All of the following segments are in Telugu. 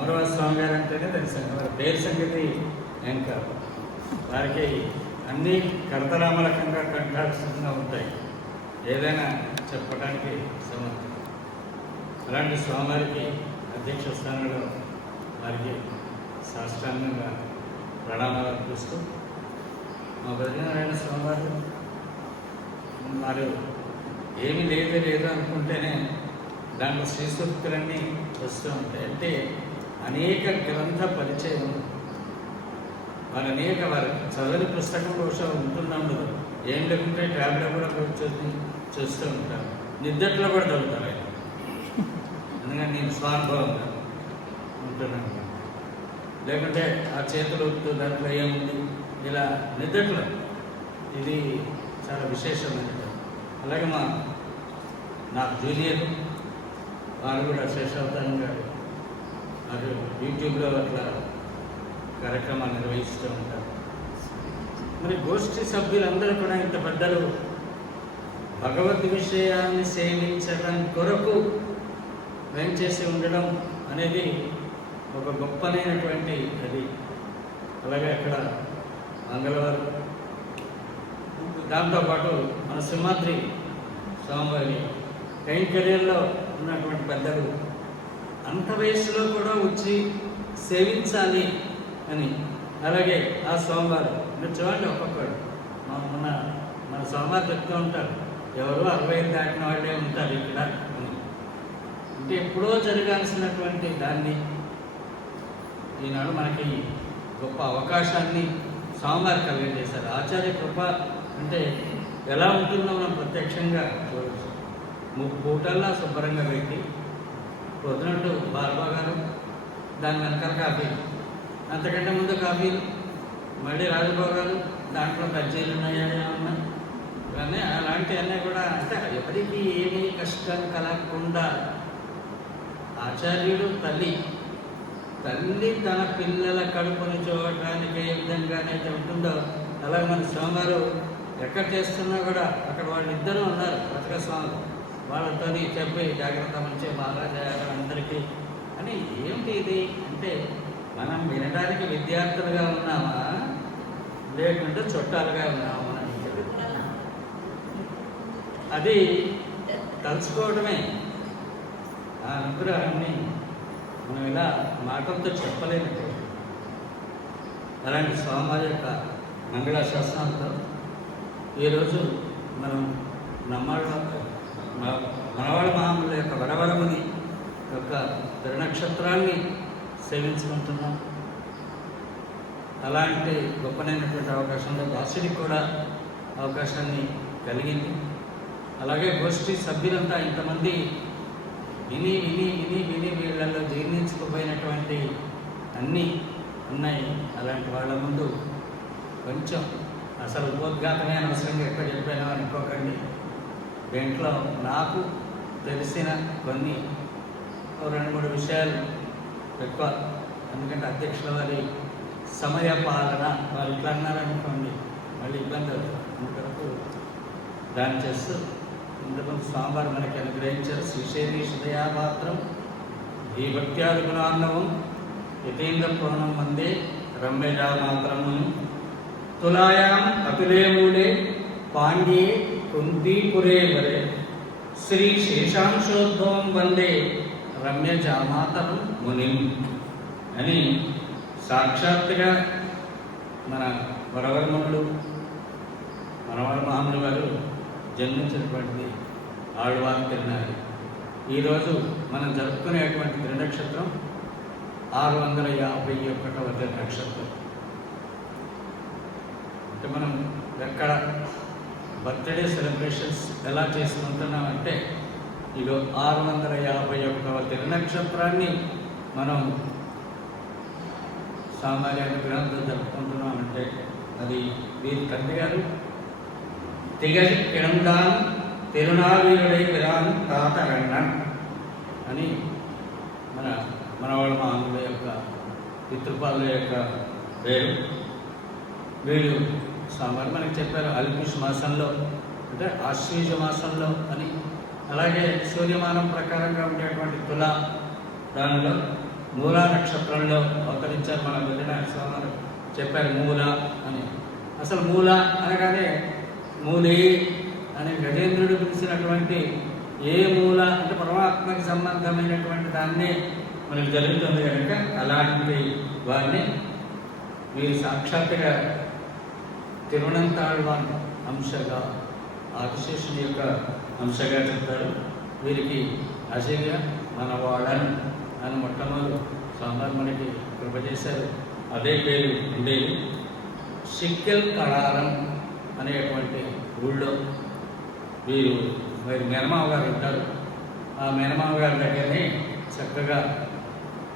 అమరవాద స్వామి గారు అంటేనే తెలుసు, వారి పేరు సంగతి ఏం కాదు. వారికి అన్నీ కర్తరామలకంగా కంఠాల్సిగా ఉంటాయి, ఏదైనా చెప్పడానికి సమర్థం. అలాంటి స్వామివారికి అధ్యక్ష స్థానంలో వారికి సాష్టాంగంగా ప్రణామాలు అర్పిస్తూ, మా బద్రీనారాయణ స్వామివారు వారు ఏమీ లేదు అనుకుంటేనే దాంట్లో శ్రీసూక్తులన్నీ వస్తూ ఉంటాయి. అంటే అనేక గ్రంథ పరిచయం, వారు చదవని పుస్తకం బహుశా ఉంటున్నాడు, ఏం లేకుంటే ట్యాబ్లో కూడా కూర్చొని చూస్తూ ఉంటారు, నిద్దట్లో కూడా చదువుతారు ఆయన. ఎందుకంటే నేను స్వానుభవంగా ఉంటున్నాను. లేకుంటే ఆ చేతులు దాంట్లో ఏముంది ఇలా నిద్దట్లో, ఇది చాలా విశేషమైనది. అలాగే నా జూనియర్ వారు కూడా శేషావతారం గారు, వారు యూట్యూబ్లో అట్లా కార్యక్రమాలు నిర్వహిస్తూ ఉంటారు. మరి గోష్ఠి సభ్యులందరూ కూడా ఇంత పెద్దలు భగవద్ విషయాన్ని సేవించడం కొరకు వేంచేసి ఉండడం అనేది ఒక గొప్పనైనటువంటి అది. అలాగే అక్కడ మంగళవారం దాంతోపాటు మన సింహాద్రి స్వామివారి కైంకర్యంలో ఉన్నటువంటి పెద్దలు అంత వయసులో కూడా వచ్చి సేవించాలి అని. అలాగే ఆ స్వామివారు మీరు చూడండి, ఒక్కొక్కడు మన స్వామివారు చెప్తూ ఉంటారు, ఎవరో 60 దాటిన వాళ్ళే ఉంటారు ఇక్కడ అని. అంటే ఎప్పుడో జరగాల్సినటువంటి దాన్ని ఈనాడు మనకి గొప్ప అవకాశాన్ని స్వామివారు కలిగజేశారు. ఆచార్య కృప అంటే ఎలా ఉంటుందో మనం ప్రత్యక్షంగా చూడవచ్చు. 3 పూటల్లో శుభ్రంగా పెట్టి పొద్దునట్టు బాగా దాని వెనకాల కాఫీలు, అంతకంటే ముందు కాఫీలు, మళ్ళీ రాజభోగాలు, దాంట్లో బజ్జీలు ఉన్నాయా ఏమన్నా, ఇవన్నీ అలాంటివన్నీ కూడా. అంటే ఎవరికి ఏమీ కష్టం కలగకుండా ఆచార్యుడు తల్లి తన పిల్లల కడుపుని చూడటానికి ఏ విధంగానైతే ఉంటుందో అలాగే మన స్వామివారు ఎక్కడ చేస్తున్నా కూడా అక్కడ వాళ్ళిద్దరూ ఉన్నారు, బతుక స్వాములు. వాళ్ళతో చెప్పి జాగ్రత్త మంచిగా బాగా చేయాలి అందరికీ అని. ఏమిటి ఇది అంటే మనం వినడానికి విద్యార్థులుగా ఉన్నామా లేకుంటే చుట్టాలుగా ఉన్నామా అని అది తలుచుకోవడమే. ఆ అనుగ్రహాన్ని మనం ఇలా మాటలతో చెప్పలేము. అలాంటి స్వామివారి యొక్క మంగళాశాసనాలతో ఈరోజు మనం మనవాళ్ళ మహాముల యొక్క వరవరముని యొక్క తిరునక్షత్రాన్ని సేవించుకుంటున్నాం. అలాంటి గొప్పనైనటువంటి అవకాశంలో దాసుడికి కూడా అవకాశాన్ని కలిగింది. అలాగే గోష్ఠి సభ్యులంతా ఇంతమంది విని వీళ్ళల్లో జీర్ణించుకుపోయినటువంటి అన్నీ ఉన్నాయి. అలాంటి వాళ్ళ ముందు కొంచెం అసలు ఉపోద్ఘాతమే అనవసరంగా ఎక్కువ చెప్పాను అనుకోకండి. దీంట్లో నాకు తెలిసిన కొన్ని 2-3 విషయాలు ఎక్కువ, ఎందుకంటే అధ్యక్షుల వారి సమయ పాలన వాళ్ళు ఇట్లా అన్నారనుకోండి మళ్ళీ ఇబ్బంది అవుతుంది. అందుకొరకు దాన్ని చేస్తూ ఇంతకుముందు స్వామివారు మనకి అనుగ్రహించారు. శ్రీశైలి హృదయాపాత్రం ఈ భక్త్యాది గుణాన్నవం యతీంద్ర పూర్ణం వందే రమ్యజా మాత్రము తులాయాం అతులే మూలే పాండ్యే కుంతీపురే వరే శ్రీ శేషాంశోద్భవం వందే రమ్యజామాతరం మునిం అని సాక్షాత్తుగా మన వరవర్మనులు మనవాళ్ళ మహాములు గారు జన్మించినటువంటిది ఆళ్వార్ తిరునాళ్ళు. ఈరోజు మనం జరుపుకునేటువంటి త్రినక్షత్రం 651వ త్రినక్షత్రం. అంటే మనం ఎక్కడ బర్త్డే సెలబ్రేషన్స్ ఎలా చేసుకుంటున్నామంటే ఇదో 651వ త్రినక్షత్రాన్ని మనం సామాన్య అనుగ్రహంతో జరుపుకుంటున్నామంటే అది వీరి తండ్రి గారు తిగరి కిడందాన్ తిరునావీరుడై పిరాన్ తాతగండన్ అని మనవాళ్ళ మామూల యొక్క పితృపాదుల యొక్క పేరు. వీళ్ళు సామాన్య మనకి చెప్పారు అల్పిష్ మాసంలో అంటే ఆశ్వీజ మాసంలో అని. అలాగే సూర్యమానం ప్రకారంగా ఉండేటువంటి తుల దానిలో మూలా నక్షత్రంలో అవతరించారు. మన వెళ్ళిన స్వామి చెప్పారు మూల అని. అసలు మూల అనగానే మూలి అని గజేంద్రుడు పిలిచినటువంటి ఏ మూల అంటే పరమాత్మకి సంబంధమైనటువంటి దాన్నే మనకు జరుగుతుంది కనుక అలాంటి వారిని వీరు సాక్షాత్తుగా తిరువనంతాళ్వాన్ అంశగా ఆదిశేషుని యొక్క అంశగా చెప్తారు. వీరికి అజయ్య మనవాడన్ అని మొట్టమొదటి స్వామివారు మనకి కృప చేశారు. అదే పేరు ఉండేది. సిక్కెల్ కళారం అనేటువంటి ఊళ్ళో వీరు మరి మేనమావ గారు ఉంటారు. ఆ మేనమావ గారి దగ్గరనే చక్కగా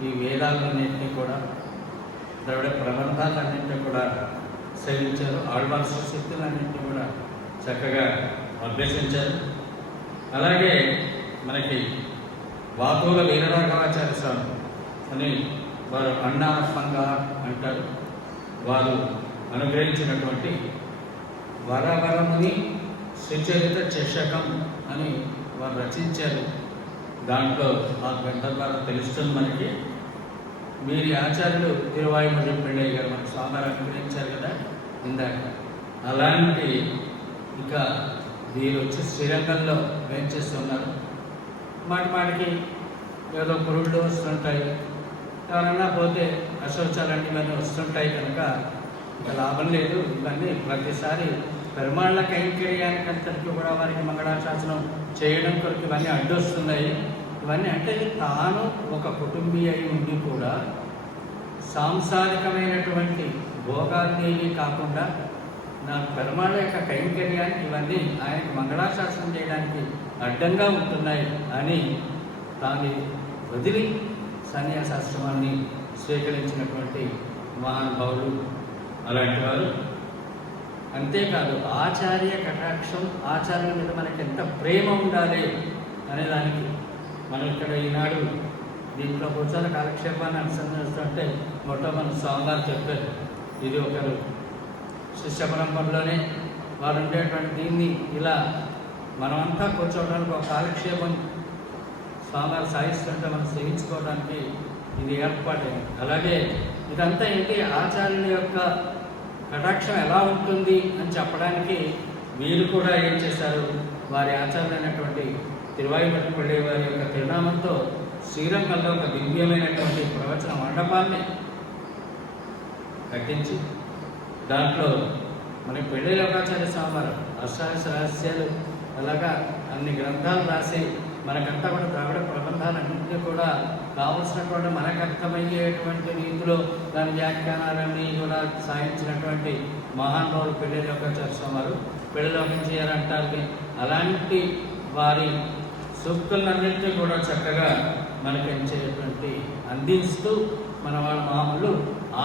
ఈ వేదాలన్నింటినీ కూడా ద్రవిడ ప్రబంధాలన్నింటినీ కూడా సేవించారు. ఆళ్వార్ శక్తులన్నింటినీ కూడా చక్కగా అభ్యసించారు. అలాగే మనకి వాతూల వీరరాఘవాచార్య స్వామి అని వారు అన్నాత్మంగా అంటారు. వారు అనుగ్రహించినటువంటి వరవరముని సుచరిత చషకం అని వారు రచించారు. దాంట్లో ఆ గ్రంథం ద్వారా తెలుస్తుంది మనకి. వీరి ఆచార్యులు తిరువాయుమడి పెళ్ళయ్య గారు మన స్వామివారు అనుగ్రహించారు కదా ఇందాక. అలాంటి ఇక వీరు వచ్చి శ్రీరంగంలో వేయించేస్తున్నారు. మాటికి ఏదో పురుళ్ళు వస్తుంటాయి, ఎవరన్నా పోతే అశౌచాలన్నీ ఇవన్నీ వస్తుంటాయి కనుక ఇక లాభం లేదు. ఇవన్నీ ప్రతిసారి పెరుమాళ్ళ కైంకర్యానికంతటికి కూడా వారికి మంగళాశాసనం చేయడం కొరకు ఇవన్నీ అడ్డొస్తున్నాయి. ఇవన్నీ అంటే తాను ఒక కుటుంబీ అయి ఉండి కూడా సాంసారికమైనటువంటి భోగాల్ని కాకుండా నా పెరుమాళ్ళ యొక్క కైంకర్యానికి ఇవన్నీ ఆయనకు మంగళాశాసనం చేయడానికి అడ్డంగా ఉంటున్నాయి అని తాను వదిలి సన్యాసాశ్రమాన్ని స్వీకరించినటువంటి మహానుభావులు అలాంటి వారు. అంతేకాదు ఆచార్య కటాక్షం, ఆచార్యుల మీద మనకి ఎంత ప్రేమ ఉండాలి అనే దానికి మనం ఇక్కడ ఈనాడు దీంట్లో కూర్చొని కాలక్షేపాన్ని అనుసంధిస్తుంటే మొట్టమొదటి స్వామివారు చెప్పారు. ఇది ఒకరు శిష్య పరంపరలోనే వారు ఉండేటువంటి దీన్ని ఇలా మనమంతా కూర్చోవడానికి ఒక కాలక్షేపం స్వామివారు సాగిస్తుంటే మనం సేవించుకోవడానికి ఇది ఏర్పాటైంది. అలాగే ఇదంతా ఏంటి ఆచార్యుల యొక్క కటాక్షం ఎలా ఉంటుంది అని చెప్పడానికి వీరు కూడా ఏం చేశారు, వారి ఆచార్యులైనటువంటి తిరువాయుమడి వారి యొక్క తిరునామంతో శ్రీరంగంలో ఒక దివ్యమైనటువంటి ప్రవచన మండపాన్ని కట్టించి దాంట్లో మనకి పెళ్ళి లోకాచార్య స్వామివారు అష్టాదశ రహస్యాలు అలాగా అన్ని గ్రంథాలు రాసి మనకంతా కూడా ద్రావిడ ప్రబంధాలన్నింటినీ కూడా కావలసినటువంటి మనకు అర్థమయ్యేటువంటి రీతిలో దాని వ్యాఖ్యానాలన్నీ కూడా సాధించినటువంటి మహానుభావులు పెళ్ళి లోకాచార్య స్వామివారు. పెళ్ళి లోకం చేయాలంటారు. అలాంటి వారి సూక్తులన్నింటినీ కూడా చక్కగా మనకించేటువంటి అందిస్తూ మన వాళ్ళ మామూలు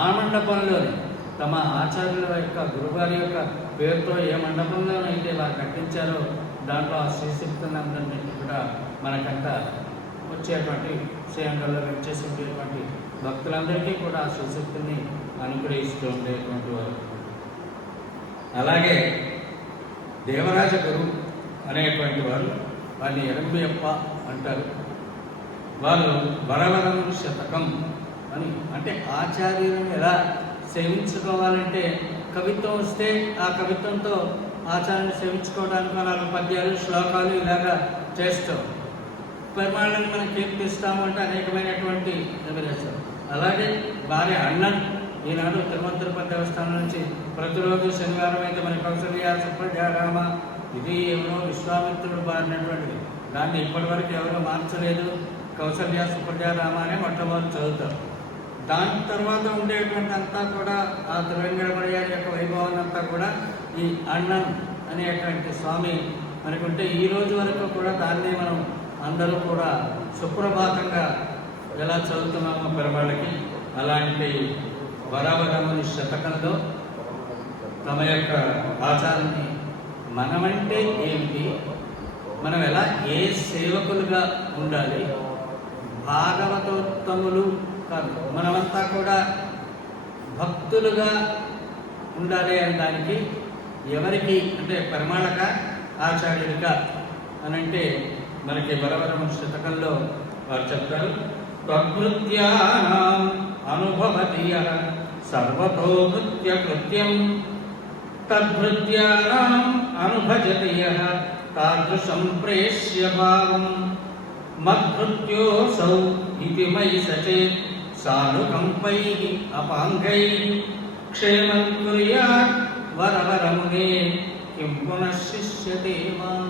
ఆ మండపంలోనే తమ ఆచార్యుల యొక్క గురుగారి యొక్క పేరుతో ఏ మండపంలోనైతే వారు కట్టించారో దాంట్లో ఆ శ్రీశక్తులందరినీ కూడా మనకంతా వచ్చేటువంటి శ్రీరంగంలో వచ్చేసి ఉండేటువంటి భక్తులందరికీ కూడా ఆ శ్రీశక్తిని అనుగ్రహిస్తూ ఉండేటువంటి వారు. అలాగే దేవరాజ గురు అనేటువంటి వారు, వారిని ఎరంబియప్ప అంటారు. వారు వరవరము శతకం అని అంటే ఆచార్యులను ఎలా సేవించుకోవాలంటే కవిత్వం వస్తే ఆ కవిత్వంతో ఆచార్యుని సేవించుకోవడానికి 4 పద్యాలు శ్లోకాలు ఇలాగా చేస్తాం. పరిమాణాన్ని మనం కీర్తిస్తాము అంటే అనేకమైనటువంటి చేస్తాం. అలాగే వారి అన్నన్ ఈనాడు తిరుమల తిరుపతి దేవస్థానం నుంచి ప్రతిరోజు శనివారం అయితే మన కౌసల్య సుప్రజారామ ఇది ఎవరో విశ్వామిత్రుడు బారినటువంటిది. దాన్ని ఇప్పటివరకు ఎవరో మార్చలేదు. కౌసల్య సుప్రజారామ అనే మొట్టమొదటి చదువుతారు. దాని తర్వాత ఉండేటువంటి అంతా కూడా ఆ తిరువెంగళమణి గారి యొక్క వైభవాన్ని అంతా కూడా ఈ అన్నం అనేటువంటి స్వామి మనకుంటే ఈ రోజు వరకు కూడా దాన్ని మనం అందరూ కూడా సుప్రభాతంగా ఎలా చదువుతున్నామో పెరవాళ్ళకి అలాంటి వరవరముని శతకంలో తమ యొక్క ఆచారాన్ని మనమంటే ఏమిటి, మనం ఎలా ఏ సేవకులుగా ఉండాలి, భాగవతోత్తములు కాదు మనమంతా కూడా భక్తులుగా ఉండాలి అనే దానికి ఎవరికి అంటే పరిమాణక ఆచార్యుడిగా అని అంటే మనకి వరవరము శతకంలో వారు చెప్తారు. త్వద్భృత్యానాం అనుభవతి యః సర్వతో భృత్యకృత్యం తద్భృత్యానాం అనుభజతి యః తాదృశం ప్రేష్య భావం మద్భృత్యోऽసౌ ఇతి మయి సచేత్ సానుకంపైః అపాంగైః క్షేమం కుర్యాత్ వరవరమునే కిం పునః శిష్యతే మాం.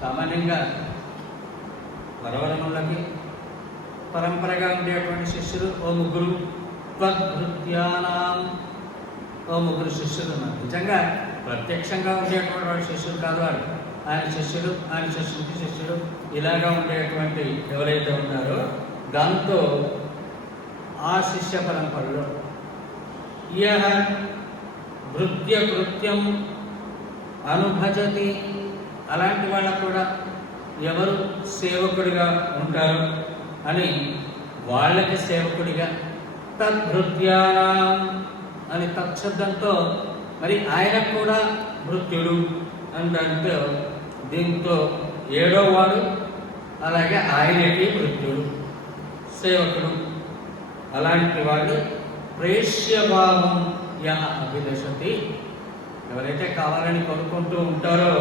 సామాన్యంగా వరవరములకి పరంపరగా ఉండేటువంటి శిష్యులు ఓ ముగ్గురు, త్వద్భృత్యానాం ఓ ముగ్గురు శిష్యులు ఉన్నారు. నిజంగా ప్రత్యక్షంగా ఉండేటువంటి వాడు శిష్యులు కాదు, వాడు ఆయన శిష్యుడు, ఆయన శిష్యుడికి శిష్యుడు, ఇలాగా ఉండేటువంటి ఎవరైతే ఉన్నారో దాంతో ఆ శిష్య పరంపరలో యః భృత్య కృత్యం అనుభజతి, అలాంటి వాళ్ళకు కూడా ఎవరు సేవకుడిగా ఉంటారు అని వాళ్ళకి సేవకుడిగా, తద్భృత్యానాం అని తత్శబ్దంతో మరి ఆయనకు కూడా భృత్యుడు అని దాంతో దీంతో ఏడో వాడు, అలాగే ఆయనకి భృత్యుడు సేవకుడు, అలాంటి వాడు ప్రేష్యభావం యః అభిదశతి, ఎవరైతే కావాలని కోరుకుంటూ ఉంటారో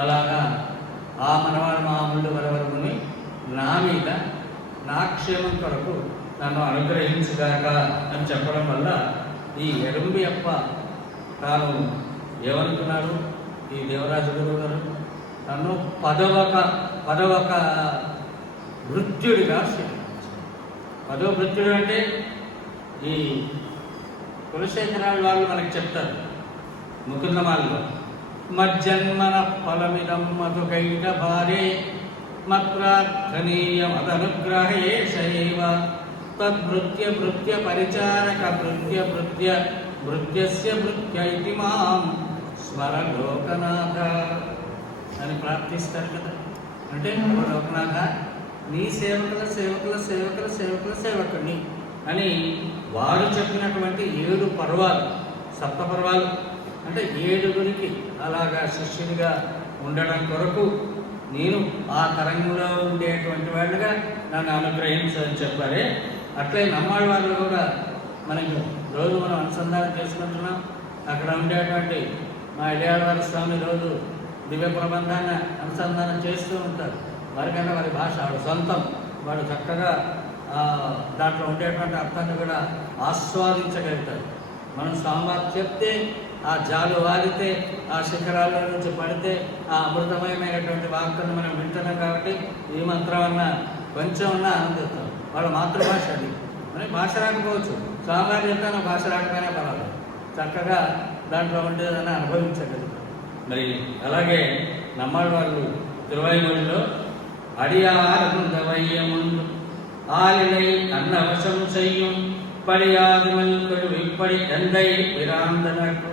అలాగా ఆ మనవాడు మామూలు వరవరముని నా మీద నా క్షేమం కొరకు నన్ను అనుగ్రహించుగాక అని చెప్పడం వల్ల ఈ ఎరుంబి అప్ప తాను ఏమనుకున్నాడు, ఈ దేవరాజు గురువు గారు తను పదవక భృత్యుడిగా పదవ భృత్యుడు అంటే ఈ కులశేఖరాలు వాళ్ళు మనకి చెప్తారు ముకుందమాలలో, మజ్జన్మన ఫలమిదం మధుకైట భారే మత్ప్రార్థనీయ మదనుగ్రహేషైవ తద్భృత్య భృత్య పరిచారక భృత్య భృత్య భృత్యస్య భృత్య ఇతి మాం స్మర లోకనాథ అని ప్రార్థిస్తారు కదా. అంటే లోకనాథ నీ సేవకుల సేవకుల సేవకుల సేవకుల సేవకుడిని అని వారు చెప్పినటువంటి 7 పర్వాలు, సప్తపర్వాలు అంటే 7గురికి అలాగా శిష్యుడిగా ఉండడం కొరకు నేను ఆ తరంగంలో ఉండేటువంటి వాళ్ళుగా నన్ను అనుగ్రహించని చెప్పారే. అట్లే నమ్మాళ్ళ వాళ్ళు కూడా మనకు రోజు మనం అనుసంధానం చేసుకుంటున్నాం. అక్కడ ఉండేటువంటి మా ఇళయాడవారి స్వామి రోజు దివ్య ప్రబంధాన్ని అనుసంధానం చేస్తూ ఉంటారు. వారికన్నా వారి భాష వాడు సొంతం, వాడు చక్కగా దాంట్లో ఉండేటువంటి అర్థాన్ని కూడా ఆస్వాదించగలుగుతారు. మనం స్వామివారు చెప్తే ఆ జాలు వారితే ఆ శిఖరాల్లో నుంచి పడితే ఆ అమృతమయమైనటువంటి వాక్కును మనం వింటున్నాం కాబట్టి ఈ మంత్రం అన్నా కొంచెం ఉన్నా ఆనందిస్తాం. వాళ్ళ మాతృభాష అది. మనకి భాష రాకపోవచ్చు, స్వామివారు చెప్తాను భాష రాకపోయినా పర్వాలేదు, చక్కగా దాంట్లో ఉండేదని అనుభవించగలుగుతాం. మరి అలాగే నమ్మాళ్ళ వాళ్ళు తిరువైమొழிలో అడియారుందవయ్యముందు ஆலிலை அன்னவசம் செய்யும் படியாதுமல் விப்படி எந்தை பிராந்தனக்கு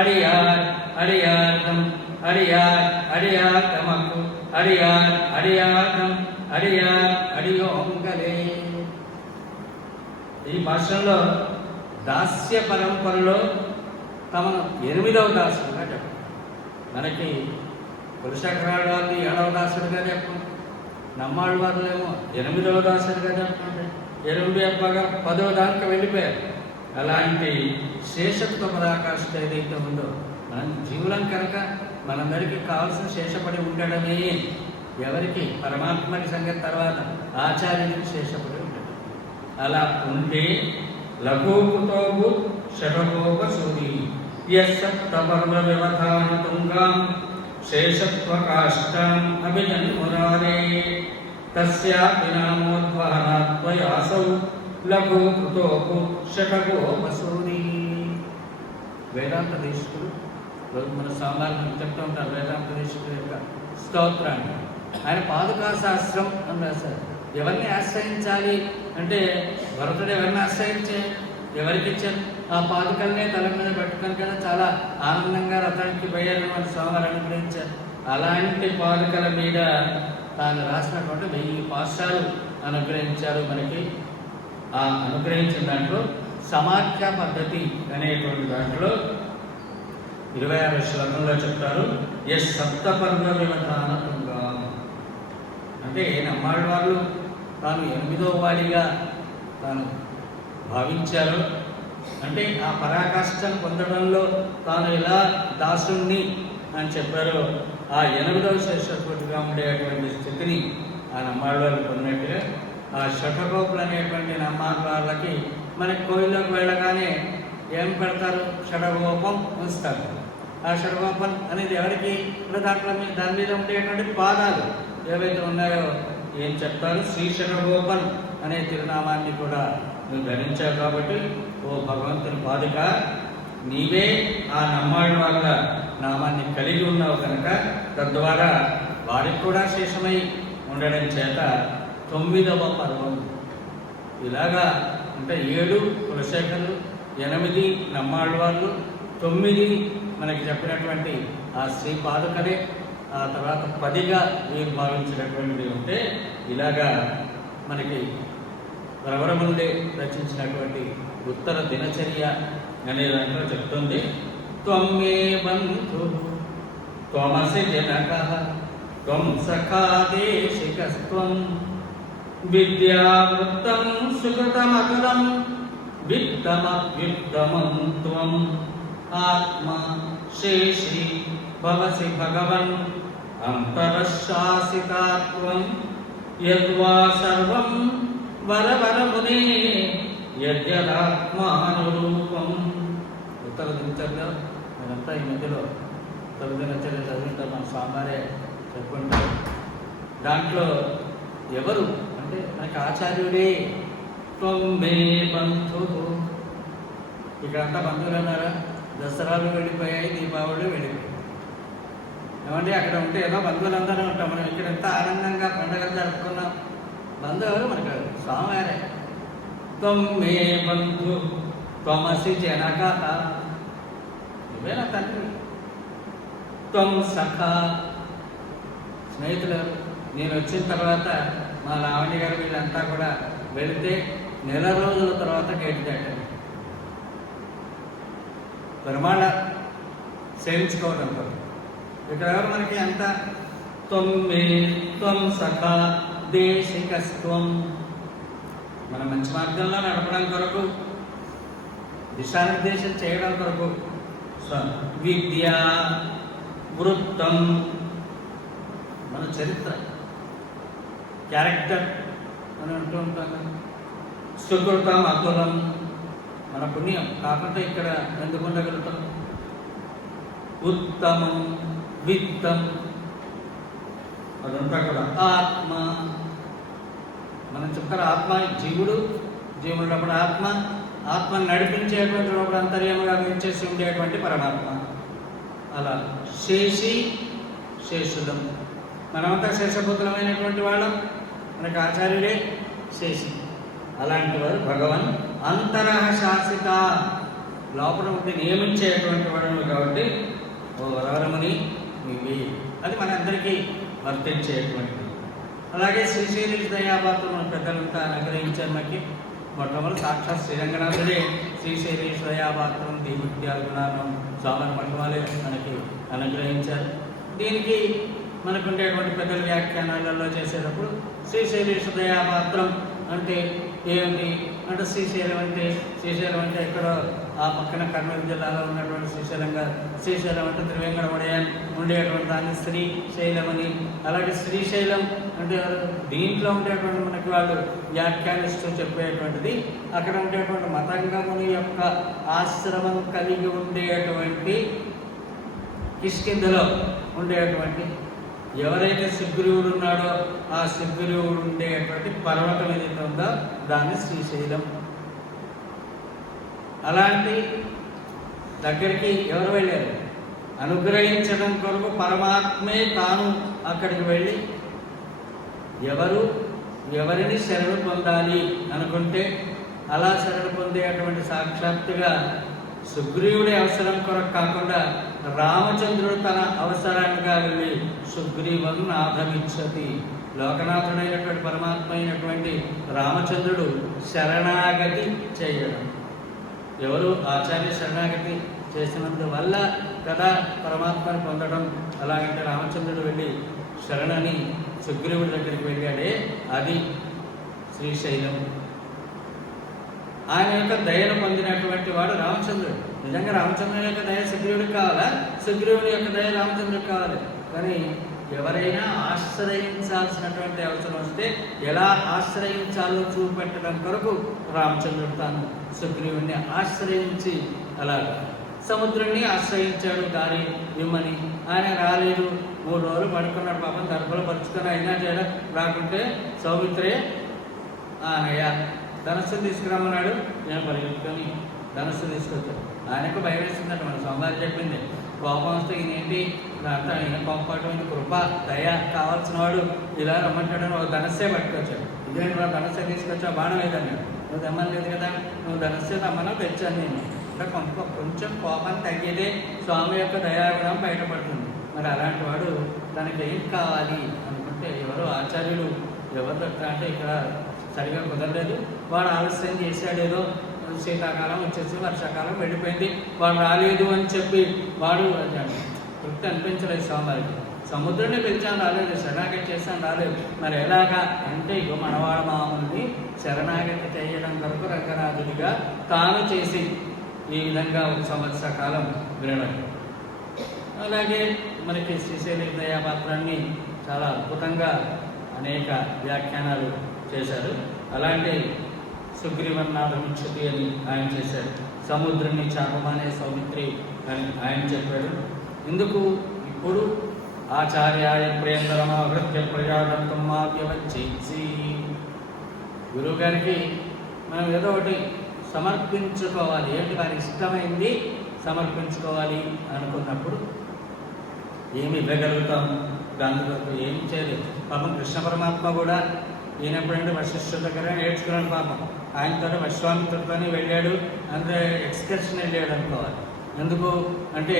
அடியார் அடியார்தம் அடியார் அடியார் தமக்கு அடியார் அடியார்தம் అడియార్ అడియోంగలే. ఈ భాషల్లో దాస్య పరంపరలో తమను 8వ దాసుడుగా చెప్పారు. మనకి కులశేఖరాలు వారిని 7వ దాసుడిగా చెప్పాం, నమ్మాళ్ళ వారులేమో 8వ దాసుడిగా చెప్తుంటే ఎరుంబి అప్పగా 10వ దానికి వెళ్ళిపోయారు. అలాంటి శేషత్వ పరాకాష్ఠ ఏదైతే ఉందో మనం జీవులం కనుక మనందరికీ కావాల్సిన శేషపడి ఉండడమే. ఎవరికి? పరమాత్మకి సంగతి తర్వాత ఆచార్యుడికి శేషపడి ఉండడం. అలా ఉంటే లఘుకుతోగు షఠభోగ సూరి యస్సప్తపర్వ వ్యవధాన తుంగాం శేషత్వ కాష్టాం అభిజన్మురారే తస్యాపి నామోద్వహనాత్వయాసౌ లఘుకృతోగు షఠభోగ సూరి. వేదాంత దేశకుడు రోజు మన సామాన్యం చెప్తూ ఉంటారు. వేదాంత దేశకుడు యొక్క స్తోత్రాన్ని ఆయన పాదుకా శాస్త్రం అని రాశారు. ఎవరిని ఆశ్రయించాలి అంటే భరతుడు ఎవరిని ఆశ్రయించే ఎవరికి ఇచ్చారు? ఆ పాదుకల్నే తల మీద పెట్టుకొని కదా చాలా ఆనందంగా రథానికి పోయారు మన స్వామివారు అనుగ్రహించారు. అలాంటి పాదుకల మీద తాను రాసినటువంటి 1000 పాశాలు అనుగ్రహించారు మనకి. ఆ అనుగ్రహించిన దాంట్లో సమాఖ్య పద్ధతి అనేటువంటి దాంట్లో 26వ శ్లోకంలో చెప్తారు. సప్తపర్వ వివధాన తుంగా అంటే నమ్మాళ్ళ వాళ్ళు తాను 8వ వాడిగా తాను భావించారో, అంటే ఆ పరాకాష్ఠం పొందడంలో తాను ఎలా దాసుణ్ణి అని చెప్పారో, ఆ 8వ శేషపుట్టుగా ఉండేటువంటి స్థితిని ఆ నమ్మాళ్ళవాళ్ళు పొందినట్టుగా ఆ షఠగోపులు అనేటువంటి నమ్మాళ్ళకి మనకి కోయిల్లోకి వెళ్ళగానే ఏం పెడతారు? షఠగోపం ఉంచుతారు. ఆ షఠగోపం అనేది ఎవరికి? దాని మీద ఉండేటువంటి పాదాలు ఏవైతే ఉన్నాయో ఏం చెప్తారు? శ్రీ షఠగోపన్ అనే తిరునామాన్ని కూడా నువ్వు ధరించావు కాబట్టి ఓ భగవంతుని పాదుక, నీవే ఆ నమ్మాళ్ళ వాళ్ళ నామాన్ని కలిగి ఉన్నావు కనుక తద్వారా వారికి కూడా శేషమై ఉండడం చేత 9వ పర్వం ఇలాగా అంటే 7 కులశేఖరులు, 8 నమ్మాళ్ళ వాళ్ళు, 9 మనకి చెప్పినటువంటి ఆ శ్రీ పాదుకనే, ఆ తర్వాత 10గా వీరు భావించినటువంటివి ఉంటే ఇలాగా మనకి రవరముందే రచించినటువంటి ఉత్తర దినచర్య అనే దాంట్లో చెప్తుంది. త్వమే బంధు త్వమసి జనకః త్వం సఖా దేశికస్త్వం విద్యావృత్తం సుకృతమతులం విత్తమవ్యుత్తమం త్వం ఆత్మా శేషి భవసి భగవన్ అంతరశాసితాత్వం యద్వా సర్వం వరవరమునే యద్యదాత్మానురూపం. ఉత్తర దినచర్య మీరంతా ఈ మధ్యలో ఉత్తర దినచర్య చదివింటారు, మన స్వామివారే చెప్పుకుంటారు. దాంట్లో ఎవరు అంటే మనకి ఆచార్యుడే. త్వమే బంధు, ఇక్కడంతా బంధువులు అన్నారా? దసరాలు వెళ్ళిపోయాయి, దీపావళి వెళ్ళిపోయాయి. ఏమంటే అక్కడ ఉంటే ఏదో బంధువులందరూ ఉంటాం. మనం ఇక్కడ ఎంత ఆనందంగా పండుగలు జరుపుకున్నాం. బంధువు ఎవరు? మనకు స్వామివారే. త్వమే బంధు త్వమసి జనకః, నువ్వే నా తండ్రి. త్వం సఖా, స్నేహితులు. నేను వచ్చిన తర్వాత మా లావణ్య గారు వీళ్ళంతా కూడా వెళితే నెల రోజుల తర్వాత గేటు దాటారు పెరుమాళ సేవించుకోవడంతో. ఇక్కడ ఎవరు మనకి అంత? త్వమే త్వం సఖా దేశికస్త్వం, మన మంచి మార్గంలో నడపడం కొరకు, దిశానిర్దేశం చేయడం కొరకు. విద్య వృత్తం, మన చరిత్ర, క్యారెక్టర్ అని అంటూ ఉంటాను. సుకృతం అతులం, మన పుణ్యం కాకుండా ఇక్కడ ఎందుకు ఉండగలుగుతాం. ఉత్తమం విత్తం, అదంతా కూడా. ఆత్మ, మనం చెప్తారు ఆత్మ జీవుడు, జీవుడున్నప్పుడు ఆత్మ, ఆత్మను నడిపించేటువంటి ఒకడు అంతర్యముగా వించేసి ఉండేటువంటి పరమాత్మ. అలా శేషి శేషులం, మనమంతా శేషభూతులమైనటువంటి వాళ్ళం. మనకు ఆచార్యుడే శేషి. అలాంటి వారు భగవన్ అంతరః శాసిత, లోపల ఉండి నియమించేటువంటి వాడు కాబట్టి ఓ వరవరముని ఇవి, అది మనందరికీ వర్తించేటువంటిది. అలాగే శ్రీశైలేశ దయాపాత్రం మన పెద్దలంతా అనుగ్రహించారు. మనకి మొట్టమొదటి సాక్షాత్ శ్రీరంగనాథుడే శ్రీశైలేశ దయాపాత్రం దీవిద్యాగుణానం స్వామిని మఠమాలే మనకి అనుగ్రహించారు. దీనికి మనకు ఉండేటువంటి పెద్దల వ్యాఖ్యానాలలో చేసేటప్పుడు శ్రీశైలేశ దయాపాత్రం అంటే ఏమిటి అంటే, శ్రీశైలం అంటే ఎక్కడో ఆ పక్కన కర్నూలు జిల్లాలో ఉన్నటువంటి శ్రీశైలం అంటే త్రివేంకటమడయాన్ ఉండేటువంటి దాన్ని శ్రీశైలం అని. అలాగే శ్రీశైలం అంటే దీంట్లో ఉండేటువంటి మనకి వాళ్ళు వ్యాఖ్యానిస్తూ చెప్పేటువంటిది అక్కడ ఉండేటువంటి మతంగముని యొక్క ఆశ్రమం కలిగి ఉండేటువంటి కిష్కింధలో ఉండేటువంటి ఎవరైతే సుగ్రీవుడు ఉన్నాడో ఆ సుగ్రీవుడు ఉండేటువంటి పర్వతం ఏదైతే ఉందో దాన్ని శ్రీశైలం. అలాంటి దగ్గరికి ఎవరు వెళ్ళారు? అనుగ్రహించడం కొరకు పరమాత్మే తాను అక్కడికి వెళ్ళి ఎవరిని శరణు పొందాలి అనుకుంటే అలా శరణు పొందేటువంటి సాక్షాత్తుగా సుగ్రీవుడి అవసరం కొరకు కాకుండా రామచంద్రుడు తన అవసరంగా వెళ్ళి సుగ్రీవం నాథమిచ్చతి, లోకనాథుడైనటువంటి పరమాత్మ అయినటువంటి రామచంద్రుడు శరణాగతి చేయడం. ఎవరు? ఆచార్య శరణాగతి చేసినందువల్ల కదా పరమాత్మని పొందడం. అలాగంటే రామచంద్రుడు వెళ్ళి శరణని సుగ్రీవుడి దగ్గరికి వెళ్ళాడే, అది శ్రీశైలం. ఆయన యొక్క దయను పొందినటువంటి వాడు రామచంద్రుడు. నిజంగా రామచంద్రుని యొక్క దయ సుగ్రీవుడికి కావాలా, సుగ్రీవుని యొక్క దయ రామచంద్రుడికి కావాలి. కానీ ఎవరైనా ఆశ్రయించాల్సినటువంటి అవసరం వస్తే ఎలా ఆశ్రయించాలో చూపెట్టడం కొరకు రామచంద్రుడు తాను సుగ్రీవుడిని ఆశ్రయించి అలా సముద్రుడిని ఆశ్రయించాడు దారి ఇమ్మని. ఆయన రాలేదు, 3 రోజులు పడుకున్నాడు పాపం, తలుపులు పరుచుకొని అయినా చేయడం రాకుంటే సౌమిత్రే ఆయనయ్య ధనస్సు తీసుకురమ్మన్నాడు. నేను పరిగెత్తుకొని ధనస్సు తీసుకొచ్చాడు. ఆయనకు భయం వేస్తుందట, మన సోమవారం చెప్పింది. కోపం వస్తే ఈయనేంటి అంతా ఈయన కోపపడటం కృప దయ కావాల్సిన వాడు ఇలా రమ్మంటాడని ఒక ధనస్సే పట్టుకొచ్చాడు. ఇదేంటి వాడు ధనస్సే తీసుకొచ్చా, బాణం లేదన్నాడు. నువ్వు తెమ్మలేదు కదా, నువ్వు ధనస్సే తమ్మనో తెచ్చాను నేను. అంటే కొంచెం కోపం తగ్గితే స్వామి యొక్క దయాగుణం బయటపడుతుంది. మరి అలాంటి వాడు తనకి ఏం కావాలి అనుకుంటే ఎవరో ఆచార్యుడు ఎవరు అంటే ఇక్కడ సరిగా కుదరలేదు, వాడు ఆలస్యం చేశాడేదో, శీతాకాలం వచ్చేసి వర్షాకాలం వెళ్ళిపోయింది, వాడు రాలేదు అని చెప్పి వాడు తృప్తి అనిపించలేదు స్వామివారికి. సముద్రుడిని పిలిచాను రాలేదు, శరణాగతి చేశాను రాలేదు. మరి ఎలాగా అంటే ఇగో మనవాడ మామూలుని శరణాగతి చేయడం కొరకు రంగనాథుడిగా తాను చేసి ఈ విధంగా 1 సంవత్సర కాలం వినడం. అలాగే మనకి శ్రీశైల దయాపాత్రాన్ని చాలా అద్భుతంగా అనేక వ్యాఖ్యానాలు చేశారు. అలాంటి సుగ్రీవన్నాథముచ్యతి అని ఆయన చేశారు. సముద్రుని చాపమానే సౌమిత్రి అని ఆయన చెప్పాడు. ఇందుకు ఇప్పుడు ఆచార్యాయ ప్రియంతరమావృత్య ప్రజాదంతం మావ్యవచ్చేసి గురువు గారికి మనం ఏదో ఒకటి సమర్పించుకోవాలి, ఏంటి వారి ఇష్టమైంది సమర్పించుకోవాలి అనుకున్నప్పుడు ఏమి ఇవ్వగలుగుతాం, దాని వరకు ఏం చేయలేదు. పాపం కృష్ణ పరమాత్మ కూడా ఈయనప్పుడంటే వశిష్ఠుల దగ్గర నేర్చుకున్నాడు పాపం. ఆయనతో విశ్వామిత్రుడితోనే వెళ్ళాడు, అంటే ఎక్స్కర్షన్ వెళ్ళాడు అనుకోవాలి. ఎందుకు అంటే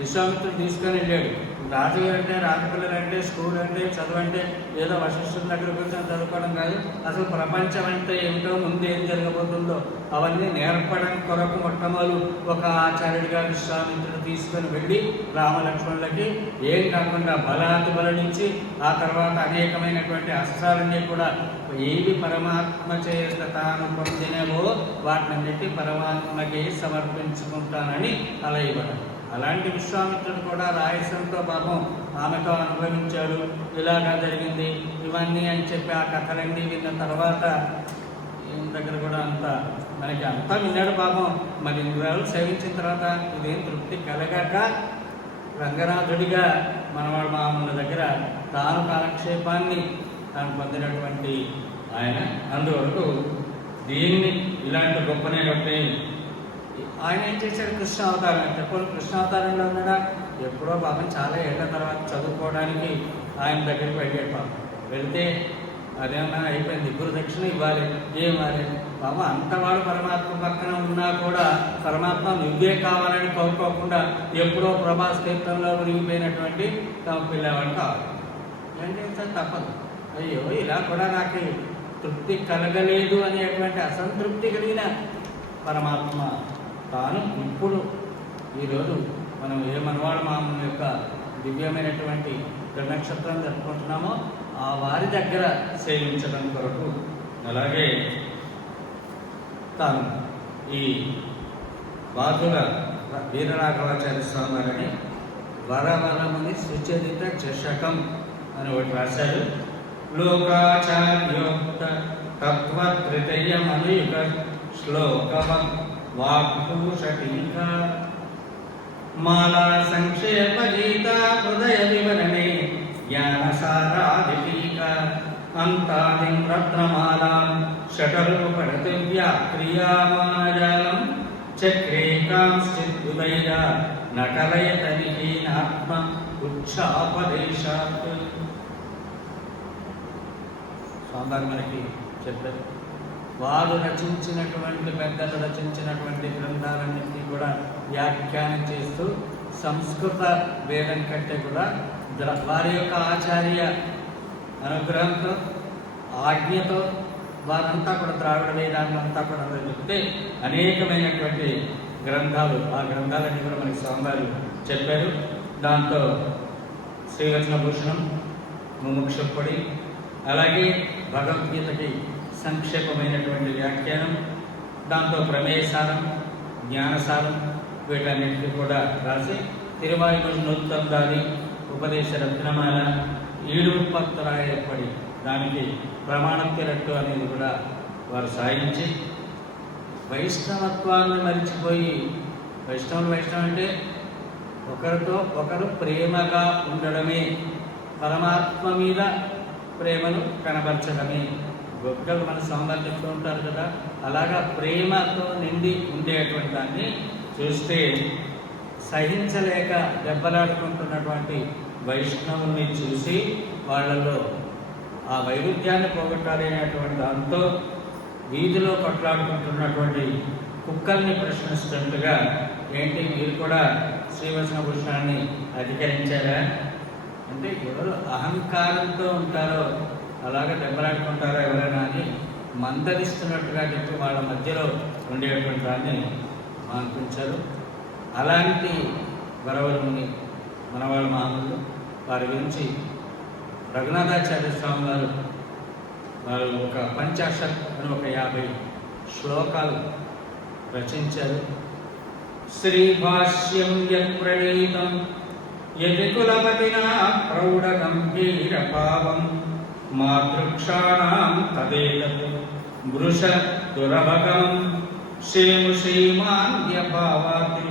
విశ్వామిత్రుడు తీసుకొని వెళ్ళాడు. రాజు అంటే రాజపిల్లలు అంటే స్కూల్ అంటే చదువు అంటే ఏదో వశిష్ఠుల దగ్గర కూర్చొని చదువుకోవడం కాదు, అసలు ప్రపంచం అంటే ఏమిటో, ముందు ఏం జరగబోతుందో అవన్నీ నేర్పడం కొరకు మొట్టమొదలు ఒక ఆచార్యుడిగా విశ్వామిత్రుడు తీసుకొని వెళ్ళి రామలక్ష్మణులకి ఏం కాకుండా బలాతి బలనించి ఆ తర్వాత అనేకమైనటువంటి అస్త్రాలన్నీ కూడా ఏవి పరమాత్మ చేత తాను పొందినవో వాటినన్నిటి పరమాత్మకి సమర్పించుకుంటానని అలా ఇవ్వడం. అలాంటి విశ్వామిత్రుడు కూడా రాయసంతో పాపం ఆమెతో అనుభవించాడు, ఇలాగా జరిగింది ఇవన్నీ అని చెప్పి ఆ కథలన్నీ విన్న తర్వాత ఈయన దగ్గర కూడా మనకి అంతా విన్నాడు పాపం. మరి 2 రోజులు సేవించిన తర్వాత ఇదేం తృప్తి కలగాక రంగనాథుడిగా మనవాడు మామూల దగ్గర తాను కాలక్షేపాన్ని తాను పొందినటువంటి ఆయన. అందువరకు దీన్ని ఇలాంటి గొప్పనేటువంటి ఆయన ఏం చేశాడు, కృష్ణ అవతారం. ఎప్పుడు కృష్ణ అవతారంలో ఉన్నాడా, ఎప్పుడో పాపం చాలా ఏళ్ల తర్వాత చదువుకోవడానికి ఆయన దగ్గరికి వెళ్ళాడు పాపం. వెళితే అదేమన్నా అయిపోయింది, గురుదక్షిణ ఇవ్వాలి, ఏమాలి పాపం. అంతవాడు పరమాత్మ పక్కన ఉన్నా కూడా పరమాత్మ నువ్వే కావాలని కోరుకోకుండా ఎప్పుడో ప్రభాస్ కీర్తనలో మునిగిపోయినటువంటి తమ పిల్లవాడు కావాలి. ఏం చేస్తే తప్పదు. అయ్యో ఇలా కూడా నాకు తృప్తి కలగలేదు అనేటువంటి అసంతృప్తి కలిగిన పరమాత్మ తాను ఇప్పుడు ఈరోజు మనం ఏ మనవాడు మామూలు యొక్క దివ్యమైనటువంటి నక్షత్రం జరుపుకుంటున్నామో ఆ వారి దగ్గర సేవించడం కొరకు, అలాగే తాను ఈ బాధుల వీరరాఘవాచార్య స్వామి వారిని వరవరముని సుచరిత చషకం అని ఒకటి రాశాడు. లోకాచార్యోక్త తత్వత్రితయమనుయుగ శ్లోకవం వాగ్భూషటీక మాలా సంక్షేప గీత హృదయ వివరణే జ్ఞానసారాదిటీక అంతాదిం రత్నమాలాం షటరూపడతివ్యా క్రియామాయాలం చక్రే కాంశ్చిద్బుధైర నకలయతనిహీనాత్మ ఉచ్ఛాపదేశాత్. స్వామివారు మనకి చెప్పారు, వారు రచించినటువంటి పెద్దలు రచించినటువంటి గ్రంథాలన్నింటినీ కూడా వ్యాఖ్యానం చేస్తూ సంస్కృత వేదం కంటే కూడా వారి యొక్క ఆచార్య అనుగ్రహంతో ఆజ్ఞతో వారంతా కూడా ద్రావిడ వేదాన్ని అంతా కూడా చెప్తే అనేకమైనటువంటి గ్రంథాలు, ఆ గ్రంథాలన్నీ కూడా మనకి స్వామివారు చెప్పారు. దాంతో శ్రీవచన భూషణం, ముముక్షుప్పడి, అలాగే భగవద్గీతకి సంక్షేపమైనటువంటి వ్యాఖ్యానం, దాంతో ప్రమేయసారం, జ్ఞానసారం వీటన్నిటికీ కూడా రాసి తిరువాయుడు నూత్తందాది ఉపదేశ రత్నమాల ఈడుపత్తరాయపడి దానికి ప్రమాణం తిరట్టు అనేది కూడా వారు సాధించి వైష్ణవత్వాన్ని మరిచిపోయి వైష్ణవం అంటే ఒకరితో ఒకరు ప్రేమగా ఉండడమే, పరమాత్మ మీద ప్రేమను కనబరచడమే. గొప్పలు మన సంబంధిస్తూ ఉంటారు కదా, అలాగా ప్రేమతో నిండి ఉండేటువంటి దాన్ని చూస్తే సహించలేక దెబ్బలాడుకుంటున్నటువంటి వైష్ణవుల్ని చూసి వాళ్ళలో ఆ వైరుధ్యాన్ని పోగొట్టాలి అనేటువంటి దాంతో వీధిలో కొట్లాడుకుంటున్నటువంటి కుక్కల్ని ప్రశ్నిస్తున్నట్టుగా, ఏంటి మీరు కూడా శ్రీవైష్ణవభూషణాన్ని అధికరించారా అంటే, ఎవరు అహంకారంతో ఉంటారో అలాగే దెబ్బలాడుకుంటారో ఎవరైనా అని మందలిస్తున్నట్టుగా చెప్పి వాళ్ళ మధ్యలో ఉండేటువంటి దాన్ని మాన్పించారు. అలాంటి వరవరుని మనవాళ్ళ మామూలు వారి గురించి రఘునాథాచార్య స్వామి వారు ఒక పంచాశత్ అని ఒక 50 శ్లోకాలు రచించారు. శ్రీభాష్యం యత్ప్రణీతం యది కులపతినా ప్రౌఢ గంభీర పావం మాతృక్షాణం తదేతత్ వృష దురభగం క్షేము శ్రీమాన్యభావాతి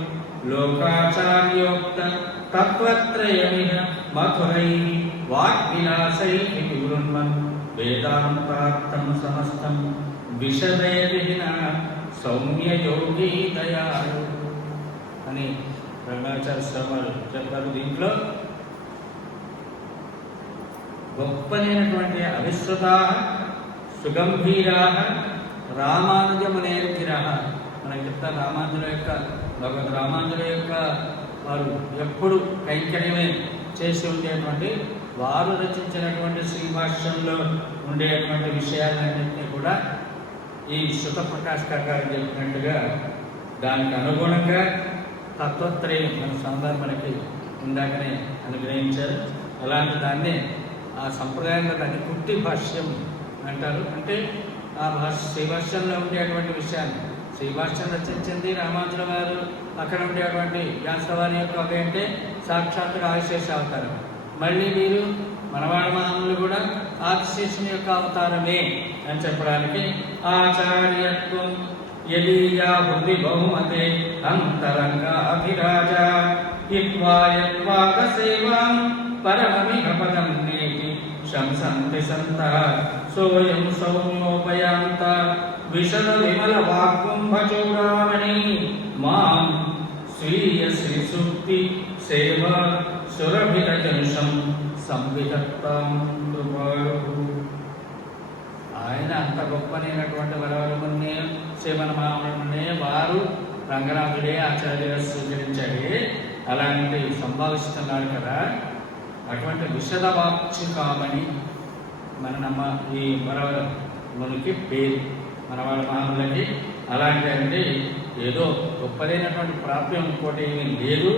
లోకాచార్యోక్త తత్వత్రయమిహ మధురై వాగ్విలాసైః వివృణ్మన్ వేదాంతార్థం సమస్తం విశదే విహిన సౌమ్యయోగీ దయాళు అని రఘునాథాచార్య స్వామి చెప్పారు. దీంట్లో గొప్పనైనటువంటి అవిశ్రుతా సుగంభీరా రామానుజమునేర్గిరా మనకి చెప్తారు. భగవద్ రామానుజుల యొక్క వారు ఎప్పుడు కైంకర్యమే చేసి ఉండేటువంటి వారు రచించినటువంటి శ్రీభాష్యంలో ఉండేటువంటి విషయాలన్నింటినీ కూడా ఈ శృత ప్రకాష్ గారు చెప్పినట్టుగా దానికి అనుగుణంగా తత్వత్రయం మన సందర్భం మనకి ఇందాకనే అనుగ్రహించారు. అలాంటి దాన్ని ఆ సంప్రదాయంలో దాన్ని కుట్టి భాష్యం అంటారు. అంటే ఆ శ్రీభాష్యంలో ఉండేటువంటి విషయాన్ని శ్రీభాష్యం రచించింది రామానుజుల వారు, అక్కడ ఉండేటువంటి వ్యాసవారి యొక్క ఒక అంటే సాక్షాత్తుగా ఆదిశేష అవతారం. మళ్ళీ మీరు మనవాళ్ళ మామూలు కూడా ఆదిశేషుని యొక్క అవతారమే అని చెప్పడానికి ఆచార్యత్వం యదీయా బుద్ధి బహుమతే అంతరంగా అభిరాజ ఇత్వాయత్వాద సేవాం పరమమిహ పదం నేతి శంసంతి సంతః సోయం సౌమ్యోపయాంత విశద విమల వాక్కుంభచూడామణి మాం స్వీయ శ్రీ సూక్తి సేవ సురభిత జనుషం సంవిధత్తాం కృపాళు. ఆయన అంత గొప్పనైనటువంటి వరవరమునే శ్రీమన్ మామూలునే వారు రంగనాథుడే ఆచార్యులు స్వీకరించాడే, అలాంటి సంభావిస్తున్నాడు కదా. అటువంటి విశద వాక్చికామని ఈ వరవరమునికి పేరు, మన వాళ్ళ మామూలకి. అలాంటి అంటే ఏదో గొప్పదైనటువంటి ప్రాప్యం ఇంకోటి ఏమీ లేదు.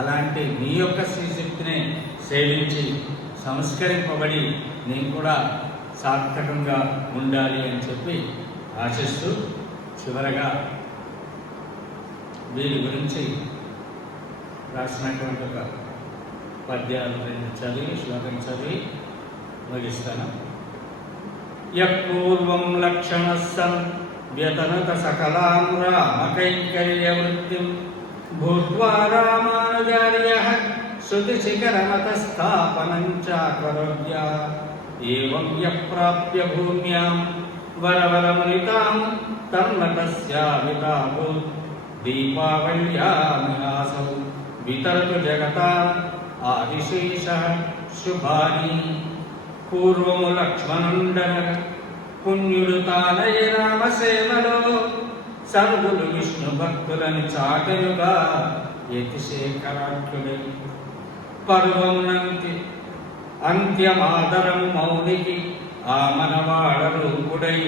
అలాంటి నీ యొక్క శ్రీశక్తిని సేవించి సంస్కరింపబడి నేను కూడా సార్థకంగా ఉండాలి అని చెప్పి ఆశిస్తూ చివరగా వీరి గురించి రాసినటువంటి ఒక పద్యాలు 2 చదివి శ్లోకం చదివి ముగిస్తాను. యపూర్వం లక్షణస్సం వ్యతనత సకలాం రామకైంకర్యవృత్తిం భూత్వా రామానుజార్యః శృతిశిఖరమతస్థాపనం చాకరోద్య ఏవం యప్రాప్య భూమ్యాం వరవరమునితాం తన్మతస్యావితాభూత్ దీపావళ్యామిహాసౌ వితరతు జగతాం ఆదిశేషః శుభాని. పూర్వము లక్ష్మణుండన పుణ్యుడు తానయ రామసేవలో సర్వులు విష్ణు భక్తులని చాటనుగా యతిశేఖరాఖ్యుడై పర్వమునంతి అంత్యమాదరం మౌనికి ఆమనవాడ రూపుడై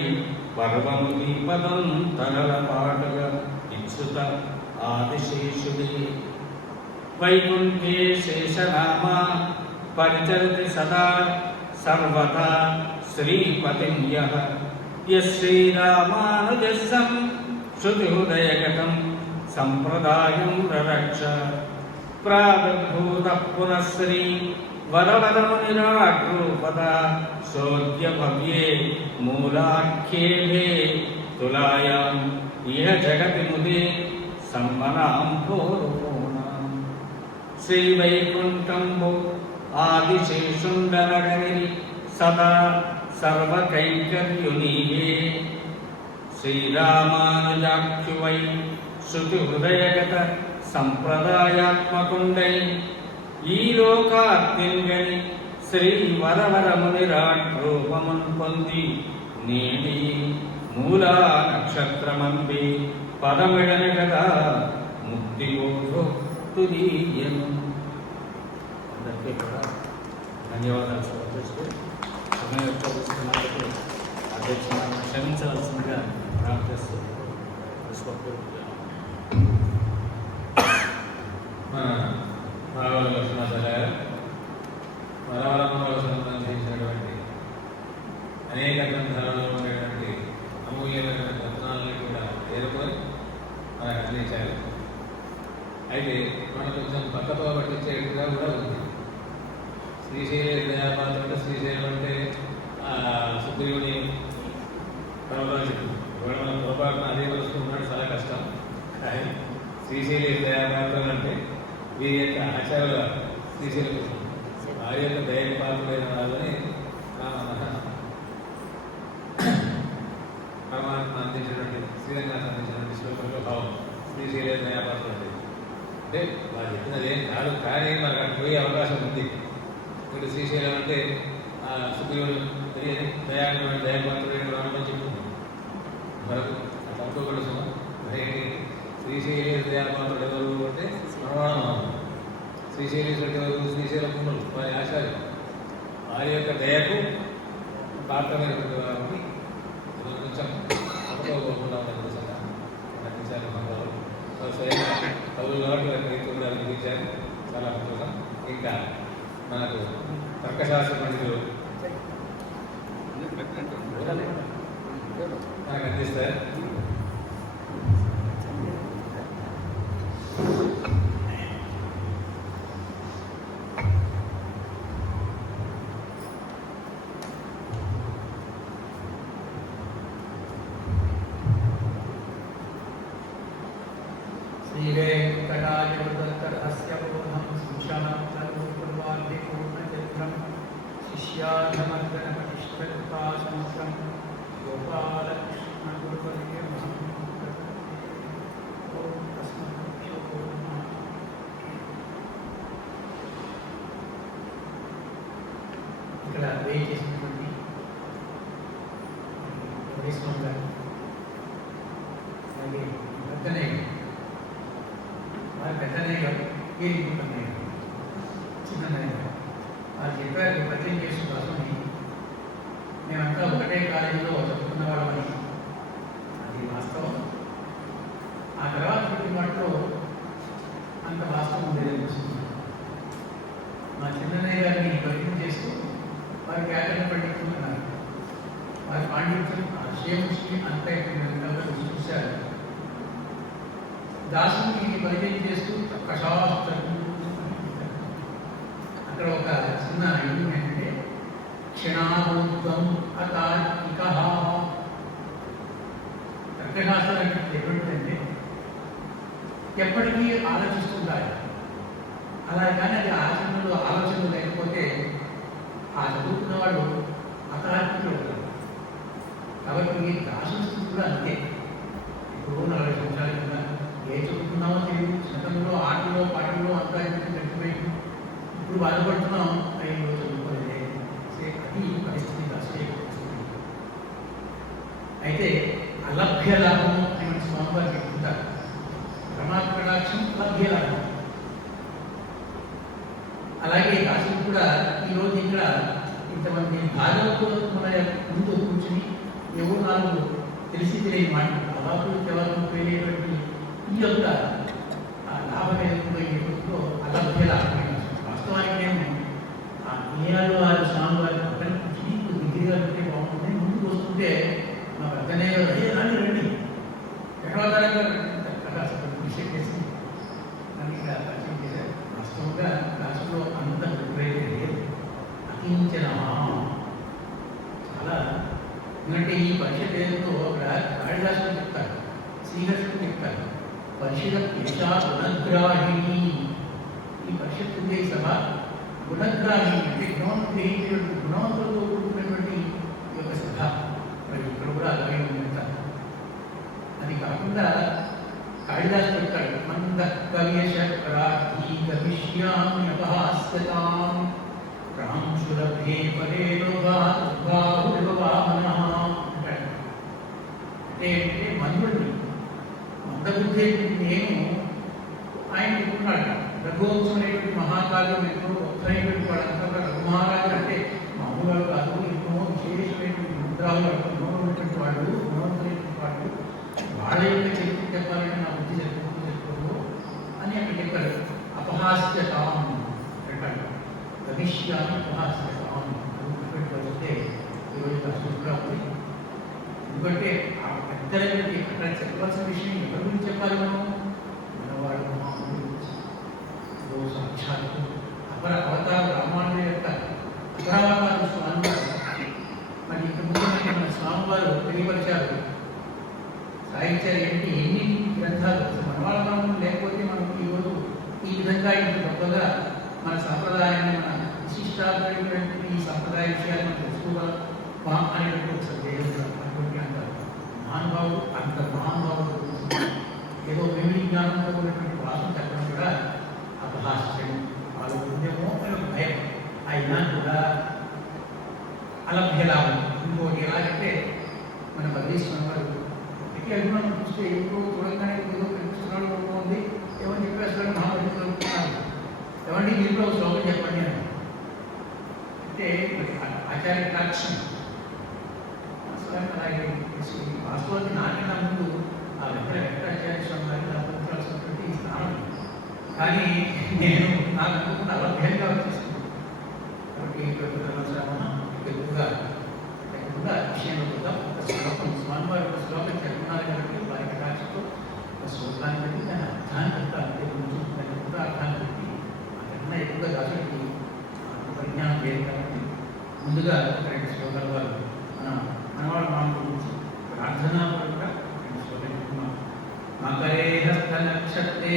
పర్వము దీపదం తరల పాటుగా ఇచ్చుత ఆదిశేషుడే. వైకుంఠే శేషనామా పరిచరితి సదా సర్వదా శ్రీపతిం యః శ్రీరామానుజస్సం శృతిహృదయగతం సంప్రదాయం రరక్ష ప్రాదుర్భూత పునః శ్రీ వరవరమునిరాడ్రూపదా శోధ్య భవ్యే మూలాఖ్యేభే తులాయాం ఇహ జగతి ముదే సమ్మనాం భోరుణాం శ్రీవైకుంఠంబు ఆదిశేషుండనగనిరి సదా సర్వకైంకర్యునీవే శ్రీరామానుజాఖ్యువై శృతిహృదయగత సంప్రదాయాత్మకుండై ఈ లోకాత్మింగని శ్రీ వరవరమునిరాట్ రూపమున్ పొంది నేడి మూలా నక్షత్రమంబి పదమిడని కదా ముక్తి తుదీయను. అందరికీ కూడా ధన్యవాదాలు సమర్పిస్తూ సమయం ఉపయోగిస్తున్నందుకు అధ్యక్షులను క్షమించవలసిందిగా ప్రార్థిస్తూ మానవ లక్ష్మణాచార్య గారు వరవరములకు సంబంధించినటువంటి అనేక గ్రంథాలలో ఉండేటువంటి అమూల్యమైన రత్నాలని కూడా ఏరుకొని మనకు అందించారు. అయితే మనం కొంచెం పక్కతో పట్టించేట్టుగా కూడా ఉంది. శ్రీశైల దయాపాత్ర శ్రీశైలం అంటే సుగ్రీవుని పరమరాజు మనం పొరపాటున అదే వస్తూ ఉండడం చాలా కష్టం. కానీ శ్రీశైల దయాపాత్రలు అంటే వీరి యొక్క ఆచార్యుల శ్రీశైలం వారి యొక్క దయపాత్రులైన వాళ్ళని పరమాత్మ అందించినటువంటి శ్రీరంగాన్ని అందించినటువంటి శ్లోకంలో భావం శ్రీశైల దయాపాత్రలు అంటే వారు చెప్పినది ఏం కాదు, కానీ మనకు అక్కడ పోయే అవకాశం ఉంది. ఇప్పుడు శ్రీశైలం అంటే సుగ్రీవుడు దయాకరమైన దయాపాత్రుడైన రామని చెప్తున్నాం. మనకు తప్పుకోకూడదు సుమా. శ్రీశైల దయాపాత్రుడు ఎవరు అంటే ప్రమాణం. శ్రీశైలేశ్వరుడు ఎవరు? శ్రీశైల పుణ్యులు వారి ఆచార్యులు. వారి యొక్క దయకు పాత్రమైనటువంటి వారిని కొంచెం తప్పుకోకుండా నటించాలి. మనవారు స్వయంగా కవులు కాబట్టి వారి రైతు కూడా అనిపించారు. చాలా సంతోషం. ఇంకా మనకు తర్కశాస్త్ర పండితులు మనకు అందిస్తారు. श्रीवेङ्कटाचलदत्तरहस्य बोधं सुशान्तरूपवाद्यपूर्णचन्द्रं शिष्याधमर्दनपटिष्ठकृतासमुद्रं गोपालकृष्णगुरुवर्यमहं ఇక్కడ వెయిట్ చేసినటువంటి వైష్ణవ్ గారు అలాగే పెద్దనే వారి పెద్దనే గారు కన్నయ్య చిన్నయ్య వారు చెప్పారు పరిచయం చేసిన కోసమని మేమంతా ఒకటే కాలేజీలో చదువుకున్న వాళ్ళమని. అది వాస్తవం. ఆ తర్వాత ప్రతి మాటలో అంత వాస్తవం ఉండేది. మా చిన్నయ్య గారిని పరిచయం చేస్తూ వారి క్యాటర్ని పండించుకున్నారు. వారి పాండిత్యం ఆశయముష్టి అంతే చూశారు. దాసుని పరిచయం చేస్తూ కషాస్త్రం అక్కడ ఒక చిన్న ఇది ఏంటంటే క్షణాభూతం అతార్కిక. తర్కశాస్త్రం అంటే ఎటువంటిదంటే ఎప్పటికీ ఆలోచిస్తుంటారు. అలా కానీ అది ఆచరణలో ఆలోచనలు లేకపోతే ఆ చదువుకున్న వాళ్ళు అతార్కికులు అవుతారు. కాబట్టి దాసుని స్థితి కూడా అంతే. ఇప్పుడు 40 సంవత్సరాల కింద ఏ చదువుకున్నామో తెలియదు. చిన్నతనంలో ఆటలో పాటల్లో అంతా గట్టిపోయి ఇప్పుడు బాధపడుతున్నాం. 5 రోజులు చదువుకోలేదే. అది పరిస్థితి దాసే. అయితే అలభ్య లాభం అని స్వామివారు చెప్తుంటారు. పరమాత్మ కటాక్షం లభ్య లాభం. అలాగే దాసులు కూడా ఈరోజు ఇక్కడ ఇంతమంది భాగవతులు మన ముందు కూర్చుని ఎవరు నాలుగు తెలిసి తెలియని మాటలు అవాకులు తెవాకులు తెలియటువంటి ఈ యొక్క లాభం ఏదో అలభ్య లాభమైన వాస్తవానికి నేను ఆ నియాలు వారి స్వామి వారి పక్కన కూర్చుని దగ్గరగా ఉంటే శ్రీహర్షుడు చెప్తారు పరిషత్ యశా గుణగ్రాహిణి. ఈ పరిషత్ ఉంది ఈ సభ గుణగ్రాహిణి అంటే గుణం గ్రహించేటువంటి గుణవంతులతో కూడుకున్నటువంటి ఈ యొక్క సభ. మరి ఇక్కడ కూడా అలాగే ఉందంటారు. అది కాకుండా కాళిదాసు చెప్తాడు మంద కవ్యశక్రార్థీ గమిష్యామి అపహాస్యతాం రాంశులభే పరే లోభాహుర్వామనః అంటాడు. అంటే మందుడిని మందబుద్ధి నేను ఆయన చెప్తున్నాడు. రఘువంశం అనేటువంటి మహాకావ్యం ఎంతో గొప్పైనటువంటి వాళ్ళంతా కూడా రఘుమహారాజు అంటే మామూలు కాదు, ఎన్నో విశేషమైనటువంటి ముద్రాలు ఎన్నో ఉన్నటువంటి వాళ్ళు, గుణవంతులైనటువంటి వాళ్ళు. వాళ్ళ యొక్క చరిత్ర చెప్పాలని నా బుద్ధి చెప్పకూడదు అని అక్కడ చెప్పారు. అపహాస్యతాం అంటాడు. గమిష్యామి అపహాస్యతాం అనుకున్నటువంటి వస్తే ఈరోజు అసలుగా ఉంది. ఎందుకంటే ఆ పెద్దలకి అక్కడ చెప్పవలసిన విషయం ఎవరి గురించి చెప్పాలి మనం? మనవాడు మామూలు గురించి. సాక్షాత్ అపర అవతార రామానుజుల యొక్క అపరావతార స్వామివారు. మరి ఇంత ముందు మన స్వామివారు తెలియపరిచారు, సాహిత్యాలు ఏంటి, ఎన్ని గ్రంథాలు. మనవాళ్ళ మనం లేకపోతే మనం ఈరోజు ఈ విధంగా ఇంత గొప్పగా మన సంప్రదాయాన్ని, మన విశిష్టాలైనటువంటి ఈ సంప్రదాయ విషయాలు మనం తెలుసుకోగలం అనేటువంటి సందేహం అటువంటి అంటారు. మహానుభావుడు అంత మహానుభావుడు ఏదో మెమరీ జ్ఞానంతో ఉన్నటువంటి భాషను చెప్పడం కూడా అపహాస్యం. వాళ్ళు ఉందేమో అని ఒక భయం. అయినా కూడా అలభ్యలాభం. ఇంకోటి ఎలాగంటే మన బద్రీశ్వరం వారు ఇట్లా అభిమానం చూస్తే ఎప్పుడో చూడగానే ఏదో పెంచుతున్నాడు ఉంది ఏమని చెప్పేస్తాడు. మహాబలిస్తున్నారు ఏమండి దీంట్లో ఒక శ్లోకం చెప్పండి అని. అంటే ఆచార్య టాక్షన్ అలాగే వాస్తవానికి నాకన్నా ముందు ఆ వెంకటాచార్య స్వామి గారికి అభివృద్ధించాల్సినటువంటి స్థానం. కానీ నేను నాకు అనుకుంటున్న అలభ్యంగా వచ్చేసింది. కాబట్టి ఎక్కువగా విషయంలో కూడా ఒక శ్లోకం స్వామివారి ఒక శ్లోకం చెప్తున్నారు కాబట్టి వారి కటాక్షతో ఒక శ్లోకాన్ని బట్టి దాని అర్థాన్ని చెప్తారు. దాన్ని కూడా అర్థాన్ని బట్టి అంతకన్నా ఎక్కువగా దాసుడికి పరిజ్ఞానం లేదు కాబట్టి ముందుగా రెండు శ్లోకాల వారు మనవాడు మామ గురించి ప్రార్థనాపరంగా రెండు శ్లోకాలు చెప్తున్నాం. మకరే హస్త నక్షత్రే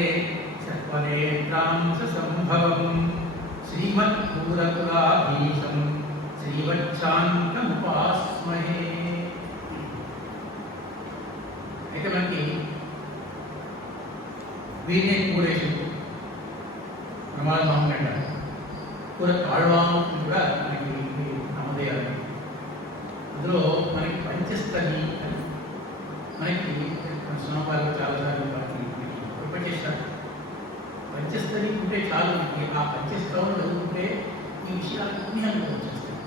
సత్వరేంద్రాంశ సంభవం శ్రీమత్పూరకులాభీషం శ్రీవచ్చాంతముపాస్మహే. అయితే మనకి వీరినే కూరేషుడు ప్రమాద మామూలు కూర తాళ్వాము కూడా మనకి నామధేయాలు. అందులో మనకి పంచస్థలి అని మనకి స్వామివారు చాలాసార్లు వాటిని చేస్తారు. పంచస్థలి ఉంటే చాలు. ఆ పంచస్థలం చదువుకుంటే ఈ విషయాలన్నీ అందులో వచ్చేస్తాయి.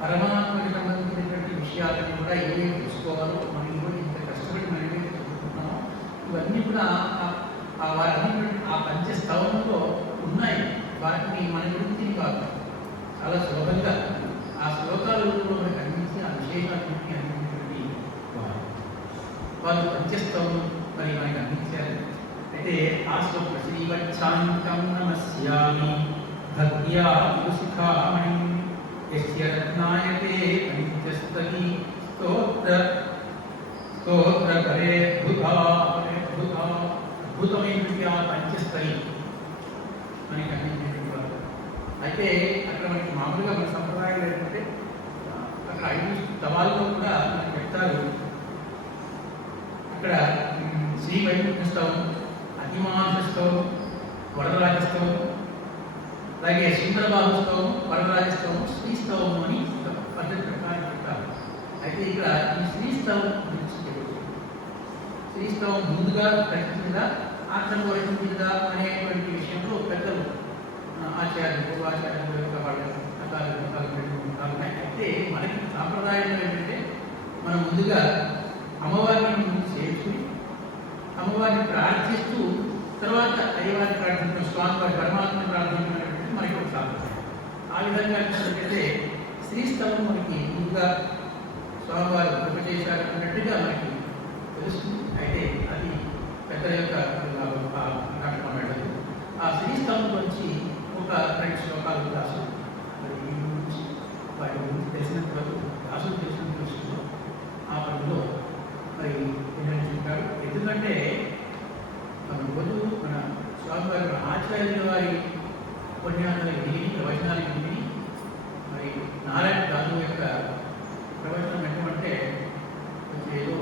పరమాత్మకి సంబంధించినటువంటి విషయాలని కూడా ఏమేమి తెలుసుకోవాలో మనం ఈరోజు ఇంత కష్టపడి మనం ఏమైతే చదువుకుంటున్నామో ఇవన్నీ కూడా వారన్నీ ఆ పంచస్థలంలో ఉన్నాయి. వాటిని మన గురించి కాదు చాలా సులభంగా ఆ శ్లోకాల రూపంలో మనకు అందించి ఆ విశేషాలన్నింటినీ అందించినటువంటి వారు పంచస్థలం మరి మనకి అందించారు. అయితే ఆ శ్లోకం శ్రీవచ్చాంతం నమస్యామి భక్త్యా సుఖామణి యస్య రత్నాయతే పంచస్థలి స్తోత్ర పరే అద్భుతమైనటువంటి ఆ పంచస్థలి మనకి అందించేటువంటి వారు. అయితే అక్కడ మనకి మామూలుగా మన సంప్రదాయాలు ఏంటంటే అక్కడ 5 స్తవాల్లో కూడా మనకి చెప్తారు. అక్కడ శ్రీ వైకుంఠ స్తవం, అతిమానుష స్తవం, వరదరాజస్తవం, అలాగే సుందరబాహుస్తవం, వరదరాజస్తవం, శ్రీస్తవం అని పద్ధతి ప్రకారం చెప్తారు. అయితే ఇక్కడ ఈ శ్రీస్తవం గురించి శ్రీస్తవం ముందుగా రచించిందా ఆచరణ రచించిందా అనేటువంటి విషయంలో పెద్దలు ఆచార్యులు పూర్వాచార్యుల యొక్క వాళ్ళ రకాలు ఉన్నాయి. అయితే మనకి సాంప్రదాయంలో ఏంటంటే మనం ముందుగా అమ్మవారిని ముందు చేర్చుకుని అమ్మవారిని ప్రార్థిస్తూ తర్వాత అయ్యవారిని ప్రార్థించడం, స్వామివారి పరమాత్మని ప్రార్థించడం మనకి ఒక సాంప్రదాయం. ఆ విధంగా చూసినట్లయితే శ్రీస్తవం మనకి ముందుగా స్వామివారు కృప చేశారు అన్నట్టుగా మనకి తెలుస్తుంది. అయితే అది పెద్దల యొక్క నాటకం వెళ్ళదు. ఆ శ్రీస్తవం గురించి ఒక 2 శ్లోకాలు రాసు మరి ఈ గురించి వాటి గురించి తెలిసినంత వరకు రాసులు తెలిసినంత విషయంలో ఆ పనిలో మరి ఏంటంటే చెప్పారు. ఎందుకంటే ఎందుకంటే మన రోజు మన స్వామివారి ఆచార్యుల వారి ఉపన్యాసాలు విని ప్రవచనాలు విని మరి నారాయణ రాజు యొక్క ప్రవచనం ఎటువంటి ఏదో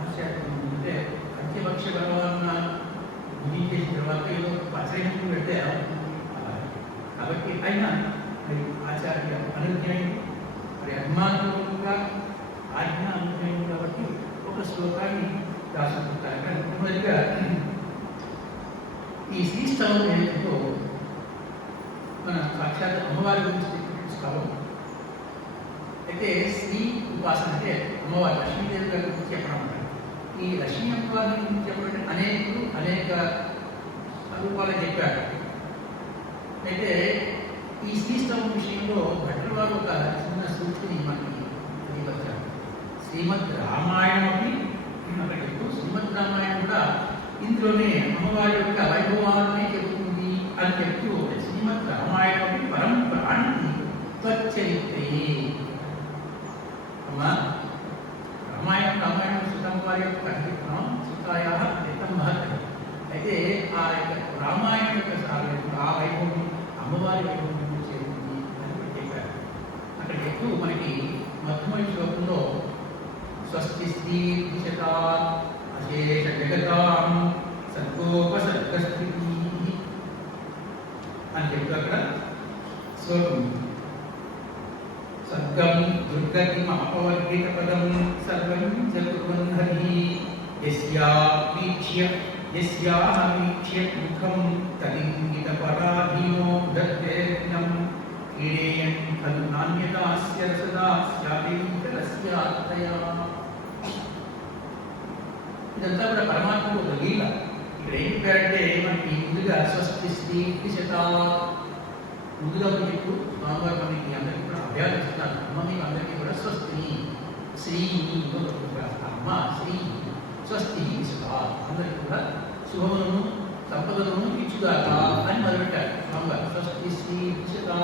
ఆశ్చర్యం అంటే పంచపక్ష పరమాత్మ విని చేసిన తర్వాత ఏదో ఆశ్రయించుకుని పెడితే కాబట్టి అయినా మరి ఆచార్య అనుజ్ఞాన్ని మరి అభిమానంగా ఆజ్ఞ అనుజ్ఞాన్ని కాబట్టి ఒక శ్లోకాన్ని రాసుకుంటారు. కానీ మొదటిగా ఈ శ్రీస్తవం ఏదైతే మన సాక్షాత్ అమ్మవారి గురించి స్తవం అయితే శ్రీ ఉపాసన అంటే అమ్మవారి లక్ష్మీదేవి గారి గురించి చెప్పడం అంటారు. ఈ లక్ష్మీ అమ్మవారి గురించి చెప్పడం అనేక రూపాలు చెప్పారు. అయితే ఈ శ్రీస్తవం విషయంలో భట్ల వారు ఒక చిన్న సూచనని మనకి తెలియవచ్చారు. శ్రీమద్ రామాయణం అని అక్కడ చెప్తూ శ్రీమద్ రామాయణం కూడా ఇందులోనే అమ్మవారి యొక్క వైభవాన్ని చెబుతుంది అని చెప్తూ శ్రీమద్ రామాయణం పరం ప్రాణి త్వచ్చరిత్రే. అమ్మా రామాయణం సీతమ్మవారి యొక్క కీర్తనం సీతాయా నిత్యం మహత్వం. అయితే ఆ యొక్క రామాయణం యొక్క ఆ వైభవం అమ్మవారి వైభవం చేరుతుంది అని చెప్పారు. అక్కడ చెప్తూ మనకి మొట్టమొదటి శ్లోకంలో స్వస్తి శ్రీ దిశతా అశేష జగతాం సర్గోపసర్గస్థితి అని చెప్తూ అక్కడ శ్లోకం సర్గం దుర్గతిం అపవర్గిత పదం సర్వం చతుర్వన్హరి యస్యాహ వీక్ష్య ముఖం తదింగిత పరాధీనో దత్తేజ్ఞం క్రీడేయన్ ఖలు నాణ్యతాస్య రసదా స్యాదైకరస్యాత్తయా. ఇదంతా కూడా పరమాత్మకు ఒక లీల. ఇక్కడ ఏం చెప్పారంటే మనకి ముందుగా స్వస్తి శ్రీ దిశతా ముందుగా మీకు స్వామివారు మనకి అందరికీ కూడా అభయాలు ఇస్తున్నారు. అమ్మ మీకు అందరికీ కూడా స్వస్తి శ్రీ అమ్మ శ్రీ స్వస్తి దిశతా అందరికీ కూడా శుభములను సంపదలను ఇచ్చుదాక అని మొదలుపెట్టారు స్వామివారు. స్వస్తి శ్రీ దిశతా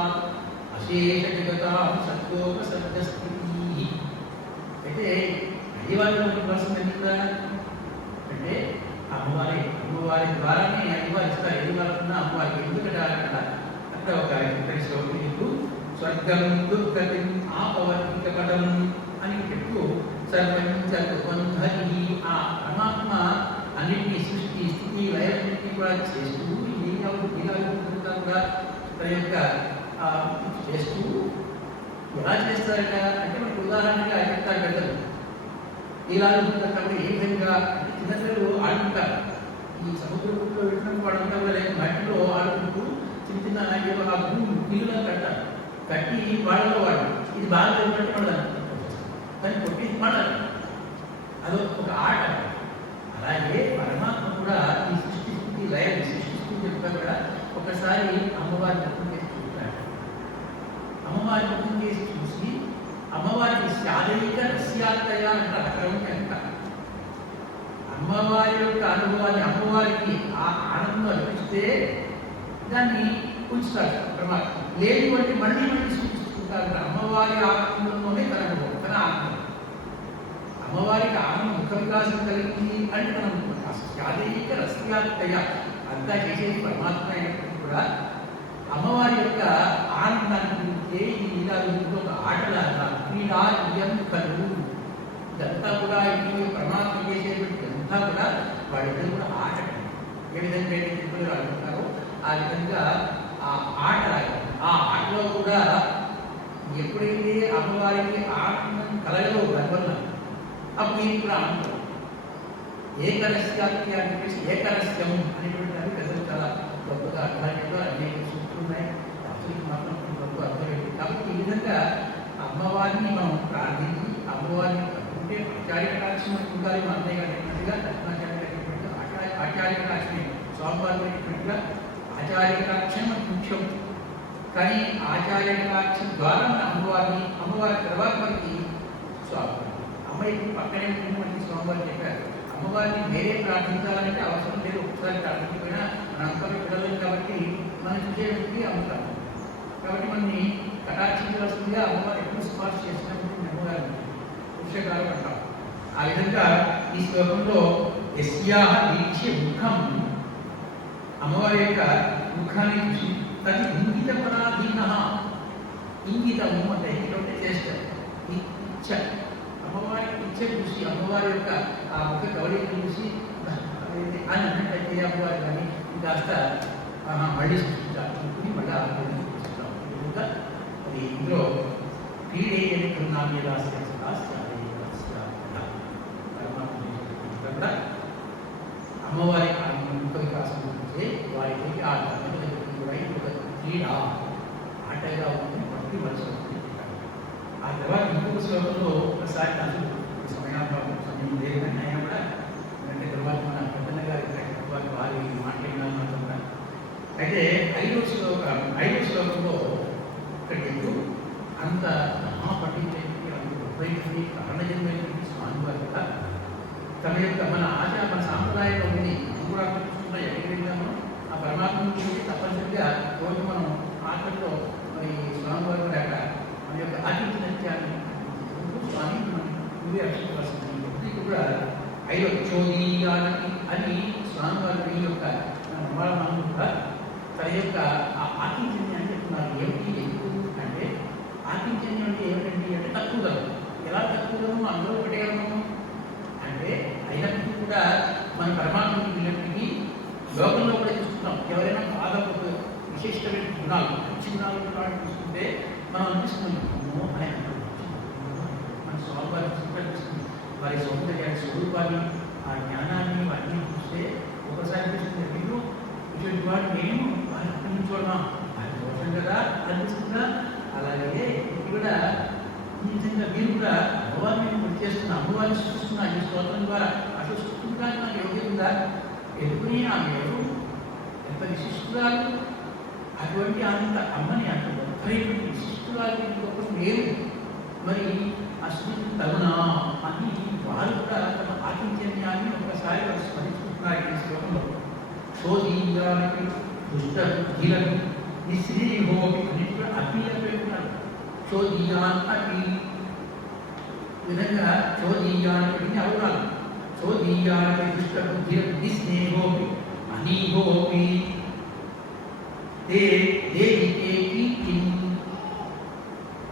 అశేష జగతా సర్గోపసర్గస్థితి. అయితే అయ్యవారి కోసం ఎందుకు అంటే అమ్మవారి ద్వారానే అయ్యవారు ఇస్తారు. అయ్యవారుకున్న అమ్మవారికి ఎందుకంటే అక్కడ ఒక శ్లోకం చెప్తూ స్వర్గం దుర్గతిం ఆపవర్తిక పదం అని చెప్తూ సర్వం చతుర్వన్హరి. ఆ పరమాత్మ అన్నింటినీ సృష్టి స్థితి లయాలన్నింటినీ కూడా చేస్తూ లీలాంతా కూడా తన యొక్క చేస్తూ ఎలా చేస్తారట అంటే మనకు ఉదాహరణగా చెప్తారు పెద్దలు. లీలాలు కాబట్టి ఏ విధంగా చిన్నపిల్లలు ఆడుకుంటారు. ఈ సముద్రంలో వెళ్ళినప్పుడు వాడంతా కూడా మట్టిలో ఆడుకుంటూ చిన్న చిన్న నీళ్ళలో కట్టారు. కట్టి వాళ్ళలో వాడు ఇది బాగా తెలియబట్టి వాళ్ళు దాన్ని కొట్టి పడాలి. అది ఒక ఆట. అలాగే పరమాత్మ కూడా ఈ సృష్టి స్థితి లయాన్ని సృష్టిస్తూ చెప్తా కూడా ఒకసారి అమ్మవారి ముఖం చేసి చూస్తాడు. అమ్మవారి ముఖం చేసి చూసి అమ్మవారికి శారీరక రస్యాత్తయ అంటారు. అక్కడ ఉంటే అమ్మవారి యొక్క అనుభవాన్ని అమ్మవారికి ఆ ఆనందం అనిపిస్తే దాన్ని ఉంచుతాడు పరమాత్మ. లేదు అంటే మళ్ళీ సూచిస్తుంటారు. అమ్మవారి ఆనందంలోనే తన అనుభవం తన ఆనందం. అమ్మవారికి ఆనందం ముఖ వికాసం కలిగింది అంటే తన శారీరక రస్యాత్తయ అంతా చేసేది పరమాత్మ అయినప్పటికీ కూడా అమ్మవారి యొక్క ఆనందాన్ని గురించే ఈ లీలాలు ఒక ఆటలాగా క్రీడా ఇయం కలు ఇదంతా కూడా ఈ పరమాత్మ చేసేటువంటి అంతా కూడా వాళ్ళిద్దరు కూడా ఆట. ఏ విధంగా అయితే చిత్రులు ఆడుకుంటారో ఆ విధంగా ఆ ఆట. ఆ ఆటలో కూడా ఎప్పుడైతే అమ్మవారికి ఆనందం కలగలో వల్ల అప్పుడు దీనికి కూడా ఆనందం ఏకరస్యాన్ని అని చెప్పేసి ఏకరస్యం అనేటువంటి దాన్ని పెద్దలు చాలా గొప్పగా అర్థాలు అనేక సూత్రులు ఉన్నాయి. అసలు మాత్రం గొప్ప అర్థం. కాబట్టి ఈ విధంగా అమ్మవారిని మనం ప్రార్థించి అమ్మవారిని అంటే ఆచార్య కటాక్షం ఉండాలి. మా అన్నయ్య గారు చెప్పినట్టుగా దక్షిణాచార్య చెప్పినట్టుగా ఆచార్య కటాక్షమే స్వామివారి చెప్పినట్టుగా ఆచార్య కటాక్షం మనకు ముఖ్యం. కానీ ఆచార్య కటాక్షం ద్వారా అమ్మవారి తర్వాత మనకి స్వామి అమ్మాయికి పక్కనే మనకి స్వామివారు చెప్పారు. అమ్మవారిని వేరే ప్రార్థించాలంటే అవసరం లేదు. ఒకసారి ప్రార్థించిపోయినా మన అంకలు పిల్లలు కాబట్టి మనం చూసేటికి అమ్ముతాము. కాబట్టి మనని కటాక్షించవలసిందిగా అమ్మవారు ఎప్పుడు సిఫార్సు చేసినప్పుడు అమ్మవారిని పురుషకాలం అంటాం. ఆ విధంగా ఈ శ్లోకంలో యస్యాహ వీక్ష్య ముఖం, అమ్మవారి యొక్క ముఖాన్ని చూసి తది ఇంగిత పరాధీన, ఇంగితము అంటే ఇంగితం చేస్తారు, ఇచ్చ అమ్మవారి ఇచ్చ చూసి అమ్మవారి యొక్క ఆ ముఖ కవళికను చూసి అని అన్నట్టయితే అమ్మవారి కానీ కాస్త మళ్ళీ సృష్టించాలి మళ్ళీ ఆలోచిస్తాం. అది ఇందులో పీడే అమ్మవారి ముఖ వికాసం గురించి వారికి ఆ కూడా ఇంకొక క్రీడ ఆటగా ఉంటుంది, భక్తి మనసు. ఆ తర్వాత ఇంకొక శ్లోకంలో ఒకసారి నాకు సమయం లేదు కానీ అయినా కూడా అంటే తర్వాత మన పెద్దన్న గారి తర్వాత వారి మాట్లాడినాను కూడా. అయితే ఐదో శ్లోకంలో ఇక్కడ అంత మహాపండితులైనటువంటి అంత గొప్పైనటువంటి కారణజన్మైనటువంటి స్వామివారు కూడా తమ యొక్క మన సాంప్రదాయంలో ఉంది కూడా చూసుకున్న ఎక్కడికి వెళ్ళామో ఆ పరమాత్మ నుంచి తప్పనిసరిగా రోజు మనం ఆటల్లో మరి స్వామివారి యొక్క మన యొక్క ఆతిథ్యాన్ని స్వామి మనం నువ్వే రక్షించవలసింది కూడా ఐదో చోదీయానికి అని స్వామివారి యొక్క మనం కూడా తన యొక్క ఆ ఆతిథ్యాన్ని అంటే చెప్తున్నారు. ఏమిటి ఎందుకు అంటే ఆతిథ్యం అంటే ఏమిటండి అంటే తక్కువ ధరం. ఎలా తక్కువ ధరము అందరూ పెట్టగలము అంటే అయినప్పటికీ కూడా మన పరమాత్మకి వెళ్ళినప్పటికీ లోకంలో కూడా చూస్తున్నాం. ఎవరైనా బాగా విశిష్టమైన గుణాలు చిన్నాలు చూసుకుంటే మనం అనిపిస్తున్నాము ఆయన మన స్వామివారి చూస్తుంది వారి సౌందర్యాన్ని స్వరూపాన్ని ఆ జ్ఞానాన్ని వాటిని చూస్తే ఒకసారి అనిపిస్తుంది వీళ్ళు ఇటువంటి వాడు నేను వారిని చూడమా అది దోషం కదా అనిపిస్తుందా. అలాగే కూడా నిజంగా మీరు కూడా అమ్మవారిని చేస్తున్న అమ్మవారిని సృష్టిస్తున్నా ఈ స్తోత్రం ద్వారా అసలు సృష్టించడానికి నాకు యోగ్యం ఉందా ఎదుకుని ఆమె ఎవరు ఎంత విశిష్టురాలు అటువంటి అంత అమ్మని అంత గొప్పైనటువంటి విశిష్టురాలు గొప్ప లేరు మరి అసలు తగునా అని వారు కూడా తమ ఆతిథ్యాన్ని ఒకసారి వారు స్మరించుకుంటున్నారు ఈ శ్లోకంలో. శోధీయానికి దుష్ట బుద్ధిలను నిశ్రీహోమి అని కూడా అభిప్రాయం చోదీయాన్ అపి విధంగా చోదీయాన్ని అవగాహన చోదీయాన్ని దుష్ట బుద్ధి నిస్నేహోపి అనీహోపి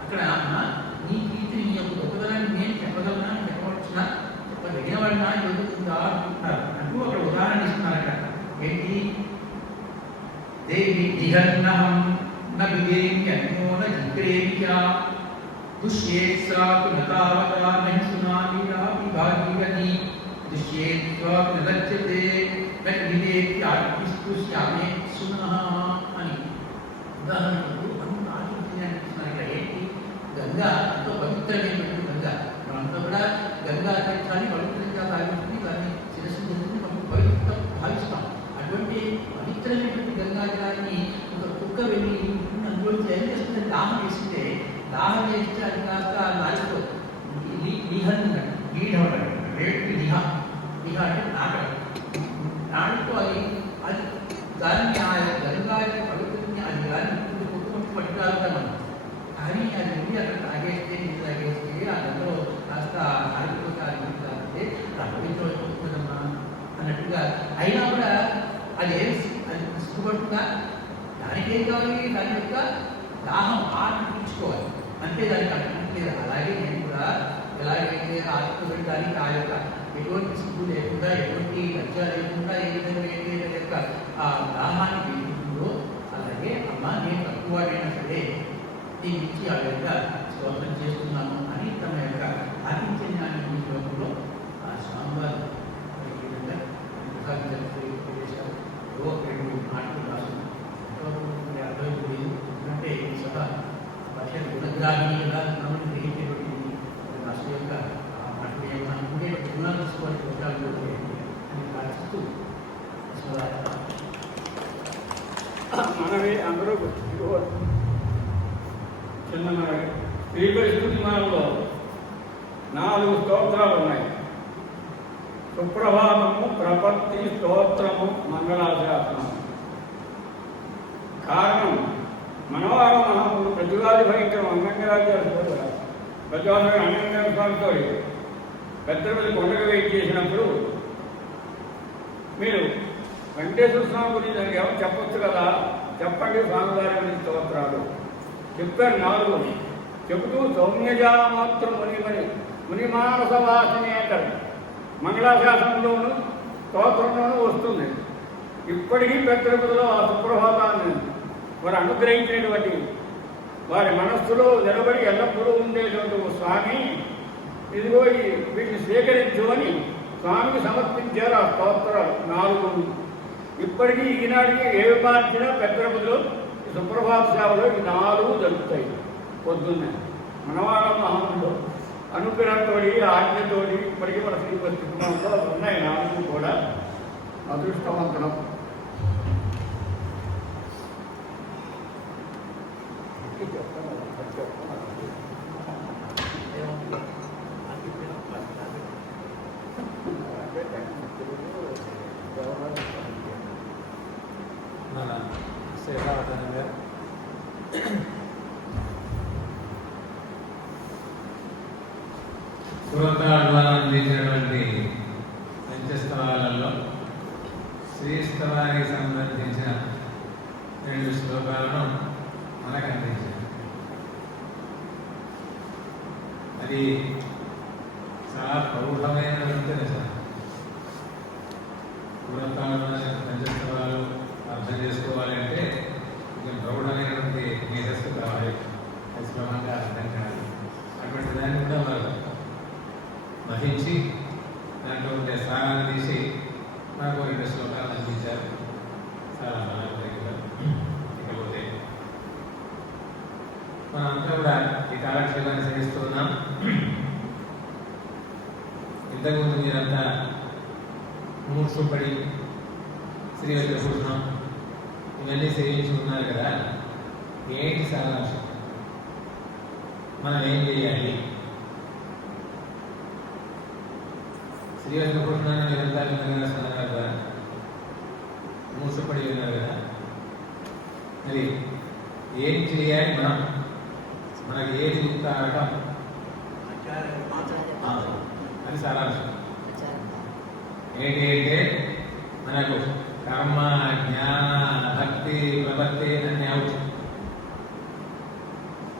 అక్కడ నీ కీర్తిని నీ యొక్క గొప్పదనాన్ని నేను చెప్పగలనా చెప్పవచ్చునా చెప్పదగిన వాడినా ఎదుగుతుందా అంటున్నారు. అంటూ అక్కడ ఉదాహరణ ఇస్తున్నారు. అక్కడ ఏంటి దేవి నిహన్నహం నవిదేన్యన్యో జిగ్రేమిచా దుష్యేత్సాకు నతావతా నహి సునామీయాపి భాగీయతి దుష్యేత్సాకు నలజ్యతే నవిదేత్యాపిస్తు శ్యామే సునః అని ఉదాహరణకు అంత ఆలోచన ఇస్తున్నారు. ఏంటి గంగా ఎంతో పవిత్రమైనటువంటి గంగా మనంతా కూడా గంగా తీర్థాన్ని పవిత్రంగా భావిస్తుంది, దాన్ని శిరస్సు మనం పవిత్రం భావిస్తాం. అటువంటి పవిత్రమైనటువంటి గంగా జలాన్ని ఒక కుక్క వెళ్ళి అందులో ఏం చేస్తుంది దాహం వేసిందే దాహం వేస్తే అది కాస్త నాలుగు లిహన్ లీఢం రేటు లిహ అంటే నాడుతో అది దాన్ని ఆ గంగా యొక్క పవిత్రని అది దాన్ని కుటుంబం పట్టుకురాలుతాం మనం. కానీ అది వెళ్ళి అక్కడ తాగేస్తే నీళ్ళు తాగేస్తే ఆ గంగలో కాస్త ఆడితో తాగితే పవిత్రం అయిపోతుందమ్మా అన్నట్టుగా అయినా కూడా అది సిగ్గుపడుతుందా. దానికి ఏం కావాలి, దాని యొక్క దాహం ఆర్పించుకోవాలి అంటే దానికి అనిపించలేదు. అలాగే నేను కూడా ఎలాగైతే ఆశిస్తున్న దానికి ఆ యొక్క ఎటువంటి సిగ్గు లేకుండా ఎటువంటి లజ్జ లేకుండా ఏ విధంగా అయితే దాని యొక్క ఆ దాహాన్ని పెరుగుతుందో అలాగే అమ్మ నేను తక్కువ వాడైనా సరే దీని నుంచి ఆ విధంగా స్తోత్రం చేస్తున్నాను అని తన యొక్క ఆతిథ్యాన్ని ఈ శ్లోకంలో ఆ స్వామివారు ఈ విధంగా చేశారు. రెండు మాటలు రాసుకున్నాను అర్థమైపోయింది. ఎందుకంటే ఈ సభ భాష గుణగ్రాహి ఎలా గుణాలను గ్రహించేటువంటిది రాష్ట్ర యొక్క మాటలు ఏమనుకుంటే గుణాలు తీసుకోవాలి గుణాలు అని రాస్తూ మనవి అందరూ చిన్న శ్రీపతి స్థుతి మనలో 4 స్తోత్రాలు ఉన్నాయి. సుప్రభాతము, ప్రపత్తి, స్తోత్రము, మంగళాశాసనం. కారణం మనవారు మహాములు ప్రతివాది భయంకరం అంగంగరాజ్యాలు ప్రతివాది అంగంగ స్వామితో పెద్దపల్లి కొండకు వెయిట్ చేసినప్పుడు మీరు వెంకటేశ్వర స్వామి గురించి దానికి ఏమో చెప్పొచ్చు కదా, చెప్పండి స్వామివారి గురించి స్తోత్రాలు చెప్పారు 4. చెబుతూ సౌమ్యజామాత్రం మునిమానస వాసిని అంటారు. మంగళాశాసనంలోను స్తోత్రంలోనూ వస్తుంది. ఇప్పటికీ పెద్దలో ఆ సుప్రభాతాన్ని వారు అనుగ్రహించినటువంటి వారి మనస్సులో నిలబడి ఎల్లప్పుడూ ఉండేటువంటి స్వామి, ఇదిగో వీటిని స్వీకరించు అని స్వామికి సమర్పించారు ఆ స్తోత్రాలు 4. ఇప్పటికీ ఈనాటికి ఏవి మార్చినా పెద్దలో సుప్రభాత సేవలో ఈ 4 జరుగుతాయి. పొద్దున్నే మనవాళ్ళ మహంలో అనుగ్రహంతోటి ఆజ్ఞతోటి ఇప్పటికీ మన శ్రీపతి కుటుంబంలో ఉన్నాయి 4 కూడా. అదృష్టవంతులం. మన శేషావతారం గారు పురతాళ్వాలను అందించినటువంటి పంచస్తవాలలో శ్రీస్తవానికి సంబంధించిన 2 శ్లోకాలను మనకు అందించారు. అది చాలా ప్రౌఢమైనటువంటి నిజం. పురతాళ్వాల పంచస్తవాలు అర్థం చేసుకోవాలంటే కొంచెం ప్రౌఢమైనటువంటి మేధస్సు కావాలి, సులభంగా అర్థం కావాలి. అటువంటి దాన్ని కూడా వారు మహించి దాంట్లో ఉండే సారాన్ని తీసి మనకు 2 శ్లోకాలు అందించారు. చాలా బాగా. ఇకపోతే మనంతా కూడా ఈ కాలక్షేపాన్ని సేవిస్తూ ఉన్నాం. ఇంతకుముందు మీరంతా మూర్ఛపడి శ్రీవజ్రభూషణం ఇవన్నీ సేవించుకున్నారు కదా. ఏంటి సారాంశం? మనం ఏం చేయాలి? శ్రీవజ్రభూషణాన్ని మీరంతా విన్నారు కదా, మూర్ఛపడి విన్నారు కదా. మరి ఏం చేయాలి? మనకి ఏది ఉత్తారకం అది సారాంశం. ఏంటి అంటే మనకు కర్మ, జ్ఞాన, భక్తి, ప్రపత్తి అన్ని అవసరం.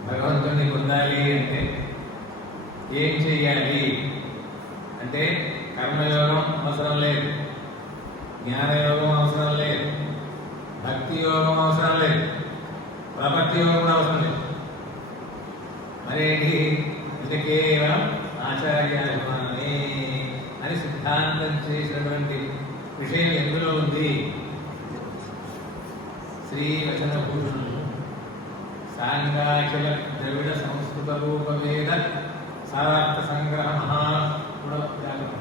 భగవంతుని పొందాలి అంటే ఏం చెయ్యాలి అంటే కర్మయోగం అవసరం లేదు, జ్ఞానయోగం అవసరం లేదు, భక్తి యోగం అవసరం లేదు, ప్రపత్తి యోగం కూడా అవసరం లేదు. మరేంటి అంటే కేవలం ఆచార్యాభిమానమే అని సిద్ధాంతం చేసినటువంటి విషయం ఎందులో ఉంది? శ్రీవచనభూషణులు సాంగాచల ద్రవిడ సంస్కృత రూపవేద సారార్థ సంగ్రహ మహాపుణ్యాగం.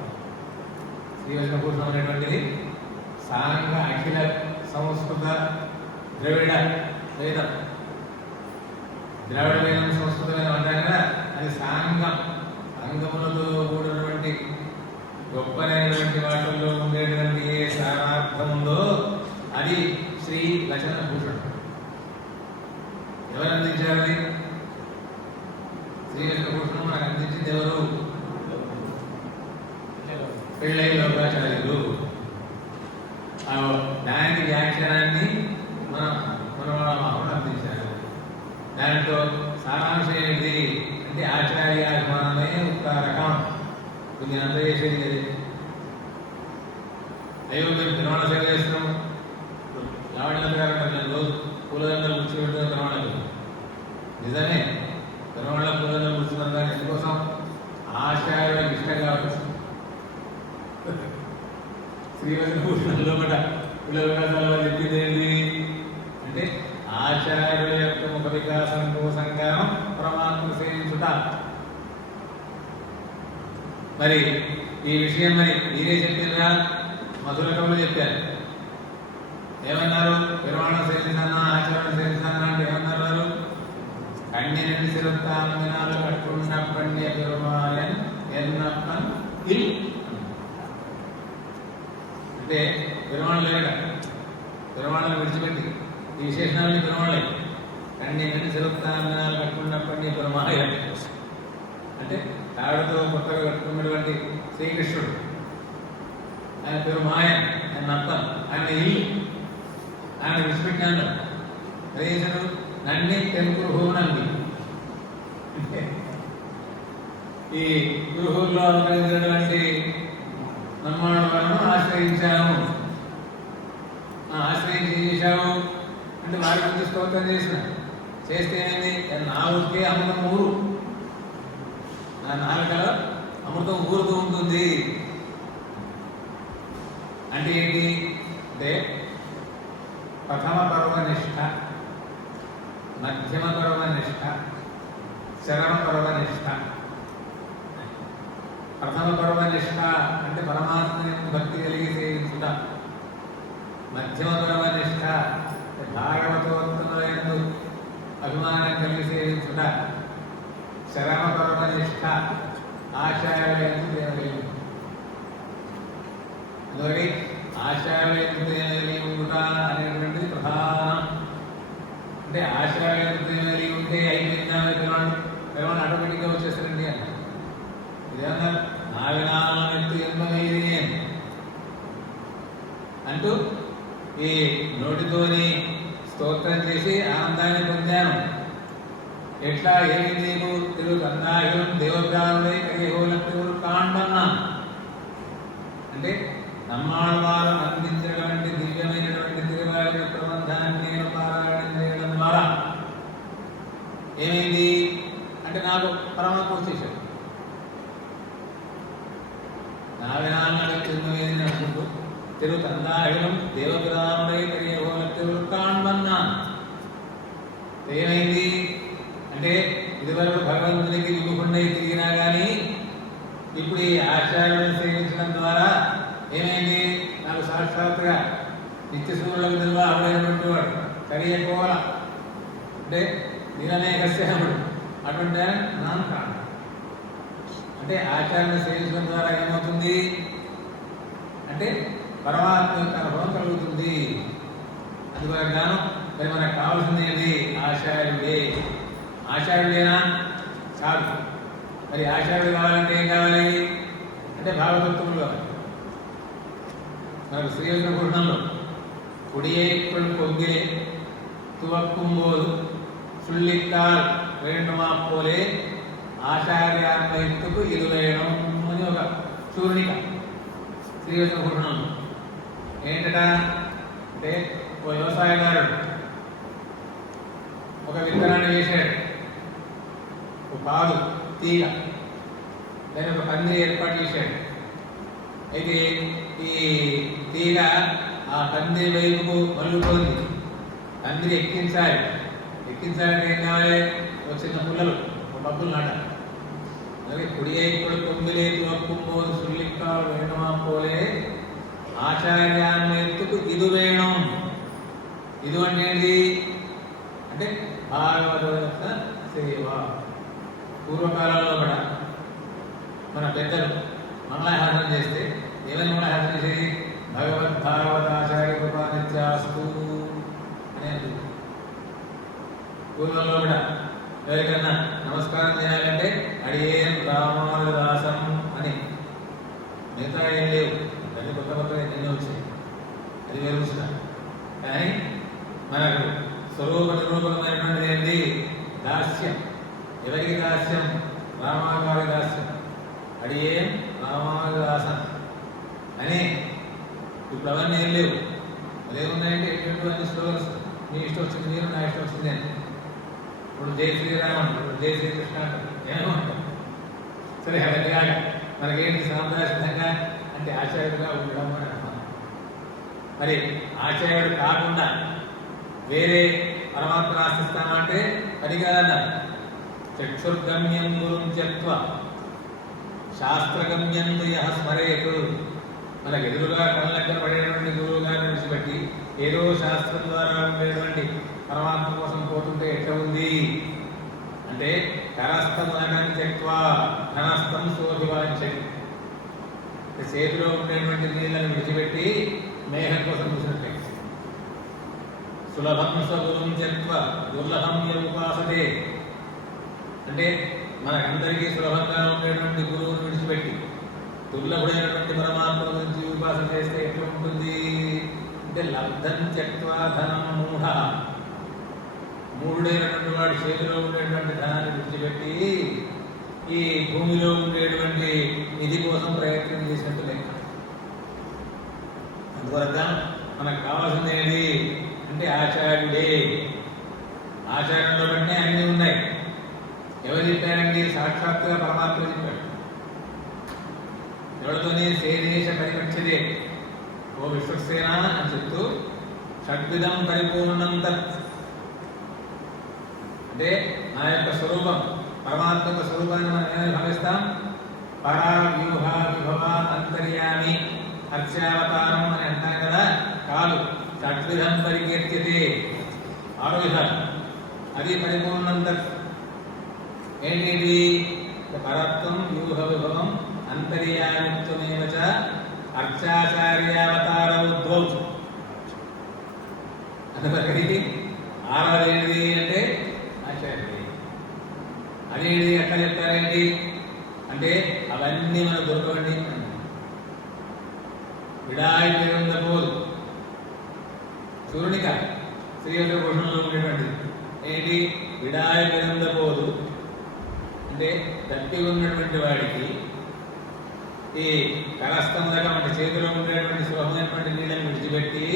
శ్రీవచనభూషణం అనేటువంటిది సాంగ అఖిల సంస్కృత ద్రవిడ వేదం. ద్రావిడ వేదం సంస్కృత వేదం అంటారు కదా, అది సాంగం, సంగములతో కూడినటువంటి గొప్పనైనటువంటి వాటిల్లో ఉండేటువంటి ఏ సారార్థం ఉందో అది శ్రీ వచనభూషణం. ఎవరు అందించారు? అది శ్రీ వచనభూషణం మనకు అందించింది ఎవరు? పెళ్ళై లోకాచార్యులు. దానికి వ్యాఖ్యానాన్ని మనవాళ్ళు అందించారు. దాంట్లో సారాంశం ఏంటి అంటే ఆచార్యాభిమానమే ఉత్తారకం. కొన్ని అందజేసేది అయ్యో మేము తిరుమల సేవ చేస్తున్నాం, లావణ్య గారు రోజు పూలదండలు కూర్చోబెడుతున్న తిరుమలకు నిజమే. తిరుమల పూలదండలు కూర్చున్నారు కానీ ఎందుకోసం? ఆచార్యులకు ఇష్టం కావచ్చు. శ్రీవచనభూషణంలో కూడా పిల్లల వికాసాల చెప్పింది ఏంటి అంటే ఆచార్యుల యొక్క ముఖ వికాసం కోసంగా పరమాత్మను సేవించుట. మరి ఈ విషయం మరి మీరే చెప్పారా? మధుర కవులు చెప్పారు. ఏమన్నారు? పెరుమాణం సేవిస్తానా, ఆచార్యం సేవిస్తానా అంటే ఏమన్నారు వారు? కన్యని సిరుత్తాలు కట్టుకున్న కన్య పెరుమాయన్ ఎన్నప్పన్ ఇల్ అంటే పెరుమాణం లేక పెరుమాణాలు విడిచిపెట్టి ఈ విశేషణాలని పెరుమాళే కన్యని సిరుత్తాలు కట్టుకున్న కన్య పెరుమాయన్ అంటే తాడుతో కొత్తగా కట్టుకున్నటువంటి శ్రీకృష్ణుడు. ఆయన పేరు మాయన్, ఆయన అర్థం, ఆయన ఇల్లు, ఆయన విడిచిపెట్టినాను రేసను నన్నే తెంపురు నంది. ఈ గృహంలో అవతరించినటువంటి నమ్మాళ్ళను ఆశ్రయించాము. ఆశ్రయించి చేశాము అంటే వారి గురించి స్తోత్రం చేస్తే ఏమైంది? నా ఊరికే అమృతం ఊరు, నా నాలుకలో అమృతం ఊరుతూ ఉంటుంది. అంటే ఏంటి అంటే ప్రథమ పర్వనిష్ట, మధ్యమ పర్వనిష్ట, చరమ పర్వనిష్ట. ప్రథమ పర్వనిష్ట అంటే పరమాత్మ భక్తి కలిగి సేవించుట. మధ్యమ పర్వనిష్ట భాగవతోత్తములందు అభిమానం కలిగి సేవించుట. చరమ పర్వనిష్ట ఆచార్యులందు దేవలేదు. అందువల్ల ఆచార్యులందు దేవలేదు ఉండుట అనేటువంటిది ప్రధానం. అంటే ఆచార్యులందు దేవలేదు ఉంటే అయిపోయిందా పిలవండి ఆటోమేటిక్గా వచ్చేస్తారండి అన్న. ఇదేమన్నా నా వినాలనెత్తు ఎన్నమైంది అంటూ ఈ నోటితోని స్తోత్రం చేసి ఆనందాన్ని పొందాను. ఎట్లా ఏమి నీకు తిరుగు అన్నాయుడు దేవగ్రాముడై కలిగోలప్పుడు కాండన్నా అంటే నమ్మాళ్ళవారు అందించినటువంటి దివ్యమైనటువంటి తిరువారి ప్రబంధాన్ని నేను పారాయణం చేయడం ద్వారా ఏమైంది అంటే నాకు పరమాత్మ వచ్చేసాడు. నా వినాలనెత్తు ఎన్నమైంది అనుకుంటూ తిరుగు తందాయుడు దేవగ్రాముడై కలిగోలప్పుడు కాండన్నా ఏమైంది అంటే ఇదివరకు భగవంతునికి విభుకుండై తిరిగినా కానీ ఇప్పుడు ఈ ఆచార్యులను సేవించడం ద్వారా ఏమైంది? నాకు సాక్షాత్తుగా నిత్య సూర్యులకు నిర్వాహుడైనటువంటి వాడు కలియకోల అంటే నిరనేకశ్యాముడు అటువంటి నాన్న కాదు. అంటే ఆచార్యులను సేవించడం ద్వారా ఏమవుతుంది అంటే పరమాత్మ యొక్క అనుభవం కలుగుతుంది. అందువల్ల జ్ఞానం మరి మనకు కావాల్సింది ఏంటి? ఆచార్యుడే. ఆచార్యుడేనా? కాదు. మరి ఆచార్యుడు కావాలంటే ఏం కావాలి అంటే భాగవతత్వములు కావాలి. మనకు శ్రీకృష్ణ పురాణంలో కుడియే కొగ్గిలే తువక్కుంబోదు సుళ్ళిక్కాల్ వేణుమా పోలే ఆచార్యాన్వయత్తుకు ఇది వేయడం అని ఒక చూర్ణిక శ్రీకృష్ణ పురాణంలో. ఏంటట అంటే ఓ వ్యవసాయదారుడు ఒక విత్తనాన్ని వేశాడు, ఒక పాలు తీగ, దాని ఒక పందిరి ఏర్పాటు చేశాడు. అయితే ఈ తీగ ఆ పందిరి వైపుకు మళ్ళుతోంది. పందిరి ఎక్కించాలంటే ఏం కావాలి? ఒక చిన్న పుల్లలు, ఒక డబ్బులు నాట. అలాగే కుడి అయిపోయి కొమ్మిలే తువక్కుంబోదు సుళ్ళిక్కాలు వేణుమా పోలే ఆచార్యాన్వయత్తుకు ఇది వేణం. ఇది అంటే ఏంటి అంటే భాగవత సేవ. పూర్వకాలంలో కూడా మన పెద్దలు మంగళాహాసనం చేస్తే ఏమని మంగళాహాసనం చేసేది? భగవద్భాగవతాచార్య కృపానిత్యాస్తు అని. పూర్వంలో కూడా ఎవరికన్నా నమస్కారం చేయాలంటే అడియేం రామానుదాసం అని. మిగతా ఏం లేవు, అన్ని కొత్త కొత్తగా ఎన్నో వచ్చాయి, అది వేరు విషయం. కానీ మనకు స్వరూప నిరూపకమైనటువంటిది ఏంటి? దాస్యం. ఎవరికి దాస్యం? రామాగారి దాస్యం. అడియే రామానుదాసం అని. ఇప్పుడు అవన్నీ ఏం లేవు. అదేమున్నాయంటే ఎటువంటి స్లోగన్స్, మీ ఇష్టం వచ్చింది మీరు, నా ఇష్టం వచ్చింది అని. ఇప్పుడు జై శ్రీరామ్ అంటారు, ఇప్పుడు జై శ్రీకృష్ణ అంటారు, ఏమో అంటారు. సరే అవన్నీ కాదు. మనకేంటి సాంప్రదాయంగా అంటే ఆచార్యుడుగా ఉండడం అని అర్థం. మరి ఆచార్యుడు కాకుండా వేరే పరమాత్మను ఆశిస్తామంటే అది కాదన్న. చక్షుర్గమ్యం గురుం త్యక్త్వా శాస్త్రగమ్యం యః స్మరేతు. మనకు ఎదురుగా కళ్ళెక్కన పడేటువంటి గురువు గారిని విడిచిపెట్టి ఏదో శాస్త్రం ద్వారా ఉండేటువంటి పరమాత్మ కోసం పోతుంటే ఎట్లా ఉంది అంటే కరస్థమనకం త్యక్త్వా ధనస్థం శోభివాంఛతి. చేతిలో ఉండేటువంటి నీళ్ళని విడిచిపెట్టి మేఘం కోసం చూసినట్లే. సులభం స్వగురుం త్యక్త్వా దుర్లభం ఉపాసతే. అంటే మనకందరికీ సులభంగా ఉండేటువంటి గురువును విడిచిపెట్టి దుర్లభుడైనటువంటి పరమాత్మ గురించి ఉపాసన చేస్తే ఎట్లా ఉంటుంది అంటే లబ్ధం త్యక్వా ధనం మూఢ, మూఢుడైనటువంటి వాడు చేతిలో ఉండేటువంటి ధనాన్ని విడిచిపెట్టి ఈ భూమిలో ఉండేటువంటి నిధి కోసం ప్రయత్నం చేసినట్టు లెక్క. అందువల్ల మనకు కావాల్సింది ఏంటి అంటే ఆచార్యుడే. ఆచార్యంలో బట్టే అన్నీ ఉన్నాయి. ఎవరు చెప్పారండి? సాక్షాత్తుగా పరమాత్మ చెప్పాడు. ఎవరితోనే సేదేశ పరిపక్షదే ఓ విశ్వసేన అని చెప్తూ షడ్విధం పరిపూర్ణం తత్ అంటే నా యొక్క స్వరూపం, పరమాత్మ యొక్క స్వరూపాన్ని మనం ఏమైనా భావిస్తాం? పరా వ్యూహ విభవ అంతర్యామి అర్చావతారం అని అంటాం కదా. కాదు, షడ్విధం పరికీర్త్యతే, 6 విధాలు. అది పరిపూర్ణం తత్. ఏంటి? పరత్వం వ్యూహ విభవం అంతర్యామిత్వమేవ చ అర్చాచార్యావతారౌద్భౌ. అందువల్ల 6వది ఏంటిది అంటే ఆచార్యుడు. అదేంటి ఎట్లా చెప్తారేంటి అంటే అవన్నీ మనకు దొరకవండి. విడాయి పేరుందపోదు సూర్యునిక శ్రీవత్ర భూషణంలో ఉండేటువంటిది ఏంటి? విడాయి పేరుందపోదు అంటే తట్టి ఉన్నటువంటి వాడికి ఈ కరస్థములుగా మన చేతిలో ఉండేటువంటి సులభమైనటువంటి నీళ్ళని విడిచిపెట్టి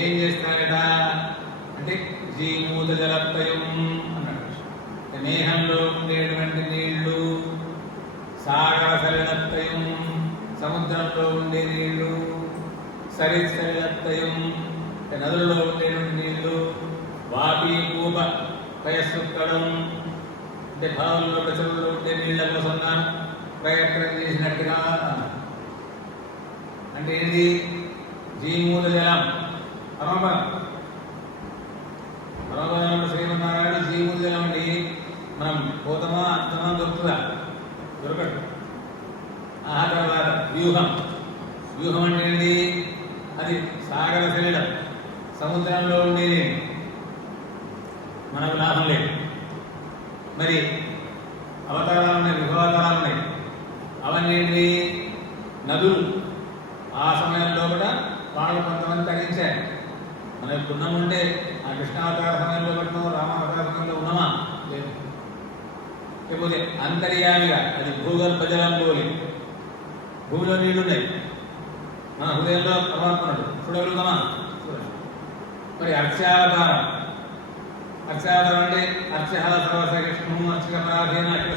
ఏం చేస్తారట అంటే జీమూత జలత్రయం అన్నాడు. మేఘంలో ఉండేటువంటి నీళ్లు, సాగర సలిలత్రయం సముద్రంలో ఉండే నీళ్లు, సరిసలిలత్రయం నదులలో ఉండేటువంటి నీళ్లు, వాపి కూప పయస్సుక్కడం అంటే బావుల్లో చెరువుల్లో ఉండే నీళ్ల కోసం ప్రయత్నం చేసినట్టుగా. అంటే ఏంటి? జీమూల జలం పరమపదం. పరమపదం శ్రీమన్నారాయణ జీమూల జలం అండి. మనం పోతామా అంతమా దొరుకుతుందా? దొరకదు. ఆ తర్వాత వ్యూహం. వ్యూహం అంటే ఏంటి? అది సాగర శరీరం, సముద్రంలో ఉండేది. మనకు లాభం లేదు. మరి అవతారాలు ఉన్నాయి, విభవాతారాలు ఉన్నాయి. అవన్నీ ఏంటి? నదులు. ఆ సమయంలో కూడా వాళ్ళు కొంతమంది తగ్గించారు. మనం ఇప్పుడు ఉన్నామంటే ఆ కృష్ణావతార సమయంలో పట్టినాం, రామావతార సమయంలో ఉన్నామా? లేదు. లేకపోతే అంతర్యామిగా అది భూగర్భ జలం పోలి భూమిలో నీళ్లు ఉన్నాయి. మన హృదయంలో పరమాత్మడు చూడగలుగుతామా? చూడండి. మరి అర్చావతారం. అర్చావతారం అంటే అర్చ సర్వస కృష్ణు అర్చక పరాధీన అఖిల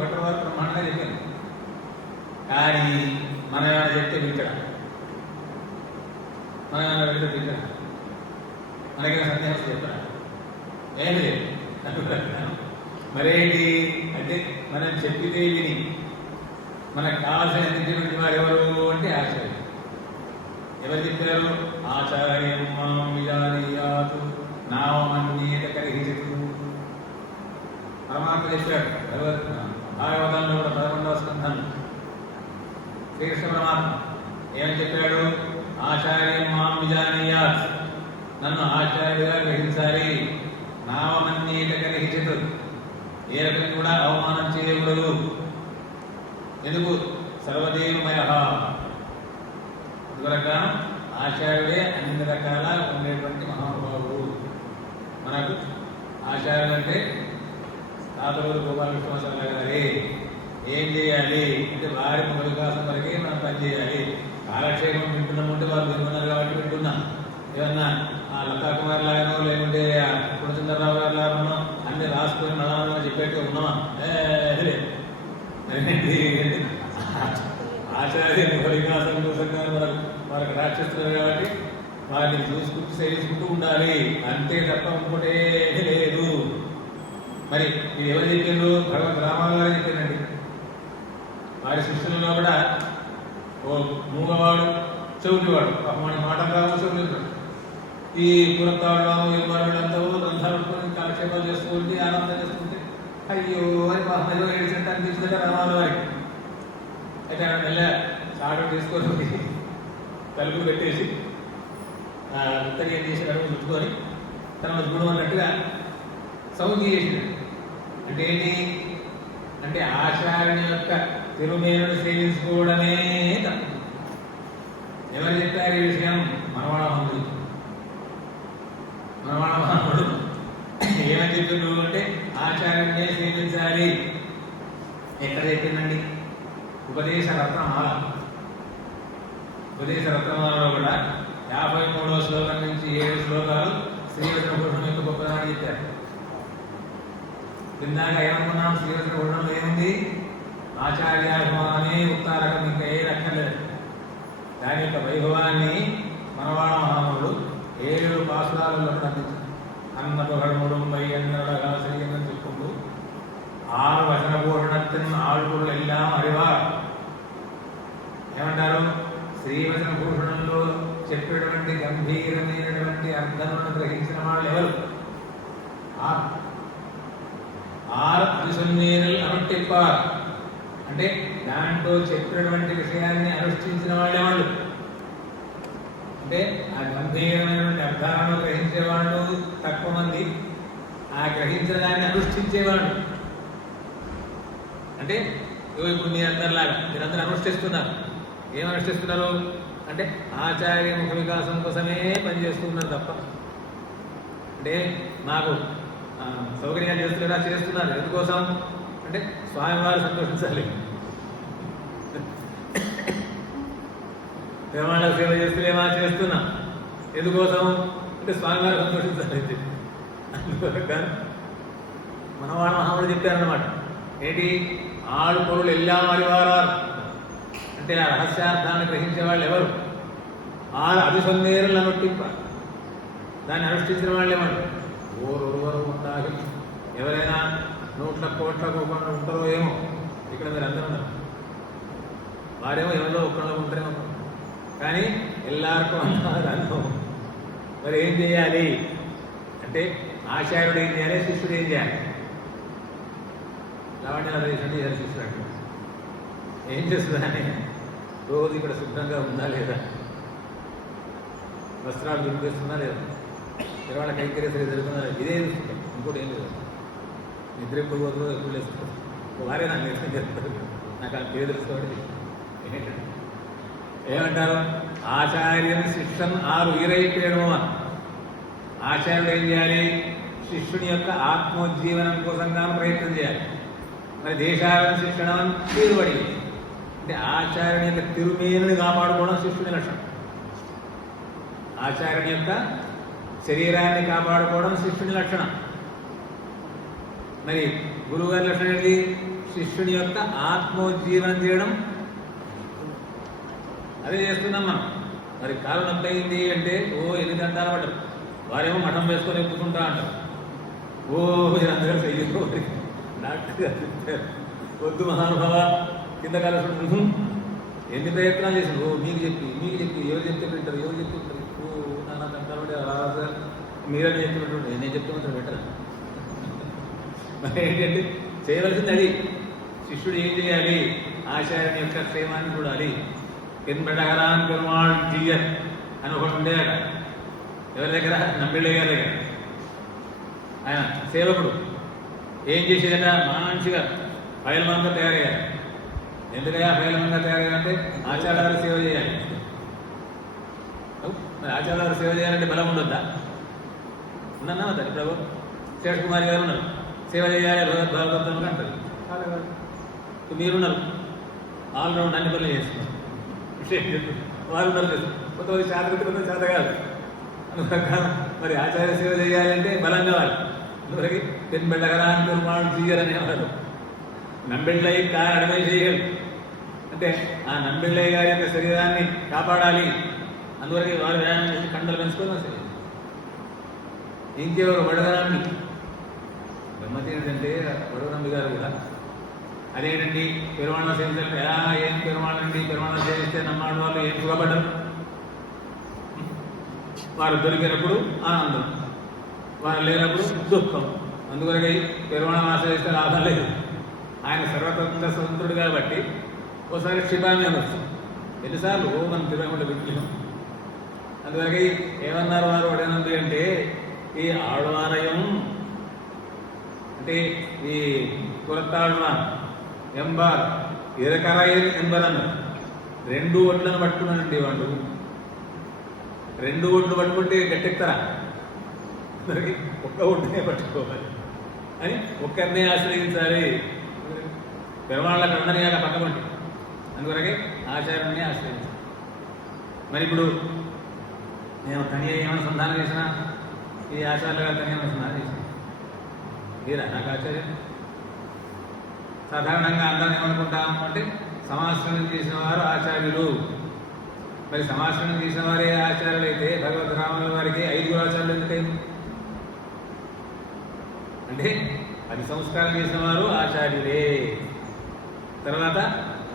భట్టవారు బ్రహ్మాండంగా చెప్పింది. కానీ మనం ఏమైనా చెప్తే వింటడా? మనం ఏమైనా వెళ్తే వింటడా? మనకైనా సందేహం చెప్తారా? ఏమి లేదు. మరేంటి అంటే మనం చెప్పితే విని మనకు కావాల్సిన అందించినటువంటి వారు ఎవరు అంటే ఆచార్యులు. ఎవరు చెప్పారు? ఆచార్యం మాం విజానీయాతు నామన్యేత కరిహితు. పరమాత్మ చెప్పాడు భాగవతంలో కూడా 11వ స్కంధం శ్రీకృష్ణ పరమాత్మ ఏమని చెప్పాడు? ఆచార్యం మాం విజానీయాత్, నన్ను ఆచార్యుడిగా గ్రహించాలి. నామన్యేత కరిహితు, ఏ రకం కూడా అవమానం చేయకూడదు. ఎందుకు? సర్వదేవమయ. అందువల్ల ఆచార్యుడే అన్ని రకాల ఉండేటువంటి మహానుభావుడు. మనకు ఆచార్యులు అంటే తాతలూరు గోపాలకృష్ణ గారే. ఏం చేయాలి అంటే వారి వికాసం వరకే మనం పనిచేయాలి. కాలక్షేపం వింటున్నామంటే వాళ్ళు వింటున్నారు కాబట్టి వింటున్నాం. ఏమన్నా ఆ లతా కుమార్ లాగానో లేకుంటే పుణచంద్రరావు గారు లాగానో అన్ని రాసుకొని మనం చెప్పేట్టుగా ఉన్నామా? ఆచార్య వికాసం కోసంగా వాళ్ళకి రాక్షిస్తున్నారు కాబట్టి వాటిని చూసుకుంటూ సేవించుకుంటూ ఉండాలి. అంతే తప్ప ఇంకోటే లేదు. మరి ఇది ఎవరు చెప్పారు? భగవద్ రామాలు గారు చెప్పారండి. వారి శిష్యులలో కూడా ఓ మూగవాడు, చెవిటివాడు. మన మాటలు రావు, చెవులు. ఈ పురత్తాడు రాము వీళ్ళంతా గ్రంథాలు పట్టుకొని కాలక్షేపాలు చేసుకుంటే ఆనందం చేసుకుంటే అయ్యో అని మహమ్మదో ఏడ్చినట్టు అనిపించిందట రామాల వారికి. అయితే ఆయన మెల్ల చాటు తీసుకొని తలుపులు పెట్టేసి ఉత్తరీయం చేసి అడుగు చుట్టుకొని తన గుణం అన్నట్టుగా సౌందర్యం చేసినాడు. అంటే ఏంటి అంటే ఆచార్యుని యొక్క తిరుమేరును సేవించుకోవడమే తప్పు. ఎవరు చెప్పారు ఈ విషయం? మనవాడు ఏమని చెప్తున్నావు అంటే ఆచార్యుడినే సేవించాలి. ఎక్కడ చెప్పిందండి? ఉపదేశ రత్నమాల. ఉపదేశ రత్నమాలలో కూడా 53వ శ్లోకం నుంచి 7 శ్లోకాలు శ్రీవచన భూషణం యొక్క గొప్పదాన్ని చెప్పారు. ఇందాక ఏమనుకున్నాం? శ్రీవచన భూషణంలో ఏముంది? ఆచార్యాభిమానమే ఉత్తారకం, ఇంకా ఏ రక్కలేదు. దాని యొక్క వైభవాన్ని మనవాడ మహాముడు 7 పాసురాలలో అందించారు. అన్నపగడముడుంబై ఎన్నడగా శ్రీగంధం చెప్పుకుంటూ 6 వచన భూషణத்தின் ఆళ్పులు ఎల్లాం அறிவார். ఏమంటారు? శ్రీవచన భూషణంలో చెప్పేటువంటి గంభీరమైనటువంటి అర్థములను గ్రహించిన వాళ్ళు ఎవరు? 6 అభిసన్నేరులు అనుష్ఠింపారు అంటే దాంట్లో చెప్పినటువంటి విషయాన్ని అనుష్ఠించిన వాళ్ళు ఎవరు అంటే ఆ గంభీరమైనటువంటి అర్థాలను గ్రహించేవాళ్ళు తక్కువ మంది, ఆ గ్రహించిన దాన్ని అనుష్ఠించేవాళ్ళు అంటే ఇప్పుడు మీరందరిలాగా మీరందరూ అనుష్ఠిస్తున్నారు. ఏం అనుష్ఠిస్తున్నారు అంటే ఆచార్య ముఖ వికాసం కోసమే పనిచేస్తున్నారు తప్ప అంటే మాకు సౌకర్యాలు చేస్తున్నారు. ఎందుకోసం అంటే స్వామివారు సంతోషించాలి. పెరుమాళ్ళ సేవ చేస్తలేమా? చేస్తున్నాం. ఎందుకోసం అంటే స్వామివారు సంతోషించాలి. మనవాళ్ళ మహాముడు చెప్పారన్నమాట. ఏంటి? ఆడు పొరులు ఎల్లా మరివారారు అంటే ఆ రహస్యార్థాన్ని గ్రహించే వాళ్ళు ఎవరు? 6 అభిసన్నేరులు అనుష్ఠింపారు. దాన్ని అనుష్ఠించిన వాళ్ళు ఎవరు? ఓరొరువరు ఉంటారు. ఎవరైనా 100 కోట్ల రూపాయలు ఉంటారో ఏమో. ఇక్కడ మీరు అందరూ ఉన్నారు. వారేమో ఎవరో ఒక్కళ్ళు ఉంటారేమో, కానీ ఎల్లారికో అన్నారు అనుభవం. మరి ఏం చేయాలి అంటే ఆచార్యుడు ఏం చేయాలి, శిష్యుడు ఏం చేయాలి? లావణ్యాలు చేయాలి. శిష్యుడు ఏం చేస్తుందని రోజు ఇక్కడ శుభ్రంగా ఉందా లేదా, వస్త్రాలు దుర్పిస్తుందా లేదా, ఇవాళ కైకర్యసరి జరుగుతుందా, ఇదే చూసుకుంటాం. ఇంకోటి ఏం లేదు. నిద్ర ఎప్పుడు పోతుందో ఎప్పుడు లేస్తుంటాం. వారే నాకు నిద్ర చెప్తారు. నాకు ఆ పేరు తెలుసుకోవడం ఏంటంటే ఏమంటారు? ఆచార్యం శిష్యన్ 6 ఈరైపోయడము. ఆచార్యుడు ఏం చేయాలి? శిష్యుని యొక్క ఆత్మోజ్జీవనం కోసంగా ప్రయత్నం చేయాలి. మరి దేశాలను శిక్షణం తీరుబడి అంటే ఆచార్యుని యొక్క తిరుమేనుని కాపాడుకోవడం శిష్యుని లక్షణం. ఆచార్యుని యొక్క శరీరాన్ని కాపాడుకోవడం శిష్యుని లక్షణం. మరి గురువు గారి లక్షణం ఏంటి? శిష్యుని యొక్క ఆత్మోజ్జీవనం చేయడం. అదే చేస్తున్నాం మనం. మరి కాలం ఎంత అయింది అంటే ఎన్ని గంటలు పడ్డారు. వారేమో మఠం వేసుకొని ఎక్కుతుంటా అంటారు. అందరూ చెయ్యో డాక్టర్ గారు చెప్పారు, వద్దు మహానుభావ, కింద కలుసు ఎన్ని ప్రయత్నాలు చేసి మీకు చెప్పి ఎవరు చెప్తే పెట్టారు, ఎవరు చెప్తే పెట్టారు. నాన్న గంటలు అలా మీరని చెప్పినట్టు నేను చెప్తున్నట్టు పెట్టరు. మరి ఏంటంటే చేయవలసింది అది. శిష్యుడు ఏం చేయాలి? ఆచార్యుని యొక్క క్షేమాన్ని చూడాలి. పెన్బెడగరాన్ పెరుమాళ్ టీయర్ అని ఒకటి ఉండేదట. ఎవరి దగ్గర? నంబిళ్ళయ్య గారి దగ్గర. ఆయన సేవకుడు ఏం చేసేదట? మంచిగా ఫైల్మంగా తయారయ్యారు. ఎందుకయ్యా ఫైల్మంగా తయారయ్యారంటే ఆచార్యాలు సేవ చేయాలి. మరి ఆచార్యాలు సేవ చేయాలంటే బలం ఉండొద్దా? ఉందన్నా వద్దా? ఇప్పుడు శేష్ కుమార్ గారు ఉన్నారు, సేవ చేయాలి భగవద్భాగవతం అంటారు. మీరున్నారు, ఆల్రౌండ్ అన్ని పనులు చేస్తున్నారు. వారు ఉన్నారు, కొంతమంది శాతగతి, కొంత శాత కాదు. మరి ఆచార్య సేవ చేయాలంటే బలం కావాలి. అందువరకు పెన్బెళ్ళగరాని పెరుమాళ్ టీయర్ అనేవారు. నంబెళ్ళయ్య కారు అడమై చేయగలరు అంటే ఆ నంబెళ్ళయ్య గారి యొక్క శరీరాన్ని కాపాడాలి. అందువరకు వారు వ్యాయామం చేసి కండలు పెంచుకొని ఇంకెవరు? వడగరాంబి. గమ్మతి ఏంటంటే వడగరాంబి గారు కూడా అదేంటండి పెరుమాళ్ళ సేవించాలంటే ఏం పెరుమాళ్ళండి, పెరుమాళ్ళ సేవిస్తే నమ్మాడు వాళ్ళు ఏం సుఖపడ్డారు. వారు దొరికినప్పుడు ఆనందం, వారు లేనప్పుడు దుఃఖం. అందువరకు పెరుమాళం ఆశ్రయిస్తే లాభం లేదు. ఆయన సర్వతంత్ర స్వతంత్రుడు కాబట్టి ఒకసారి క్షిపాన్ని వస్తుంది. ఎన్నిసార్లు మనం తిరగకుండా వింటున్నాం. అందువరకు ఏమన్నారు వారు అడగనుంది అంటే ఈ ఆళ్వారయం అంటే ఈ కులత్తాళ్వాన్ ఎంబార్ ఇరకరై ఎంబర్ అన్నారు. 2 ఒడ్లను పట్టుకున్నానండి వాళ్ళు. 2 ఒడ్లు పట్టుకుంటే గట్టెక్తారా? ఒక్క ఒడ్డునే పట్టుకోవాలి అని ఒక్కరినే ఆశ్రయించాలి. పెరవాళ్ళకి అందరియాగా పక్కబండి, అందువరకే ఆచార్యుడిని ఆశ్రయించాలి. మరి ఇప్పుడు నేను కని ఏమనుసంధానం చేసినా ఈ ఆచార్యులు గారు కని ఏమనుసంధానం చేసిన మీరా నాకు ఆచార్యం? సాధారణంగా అందరం ఏమనుకుంటాము అంటే సమాశ్రమం చేసిన వారు ఆచార్యులు. మరి సమాశ్రమం చేసిన వారే ఆచార్యులు అయితే భగవద్ రాముల వారికి 5 ఆచార్యులు ఎందుకైంది అంటే అది సంస్కారం చేసిన వారు ఆచార్యులే, తర్వాత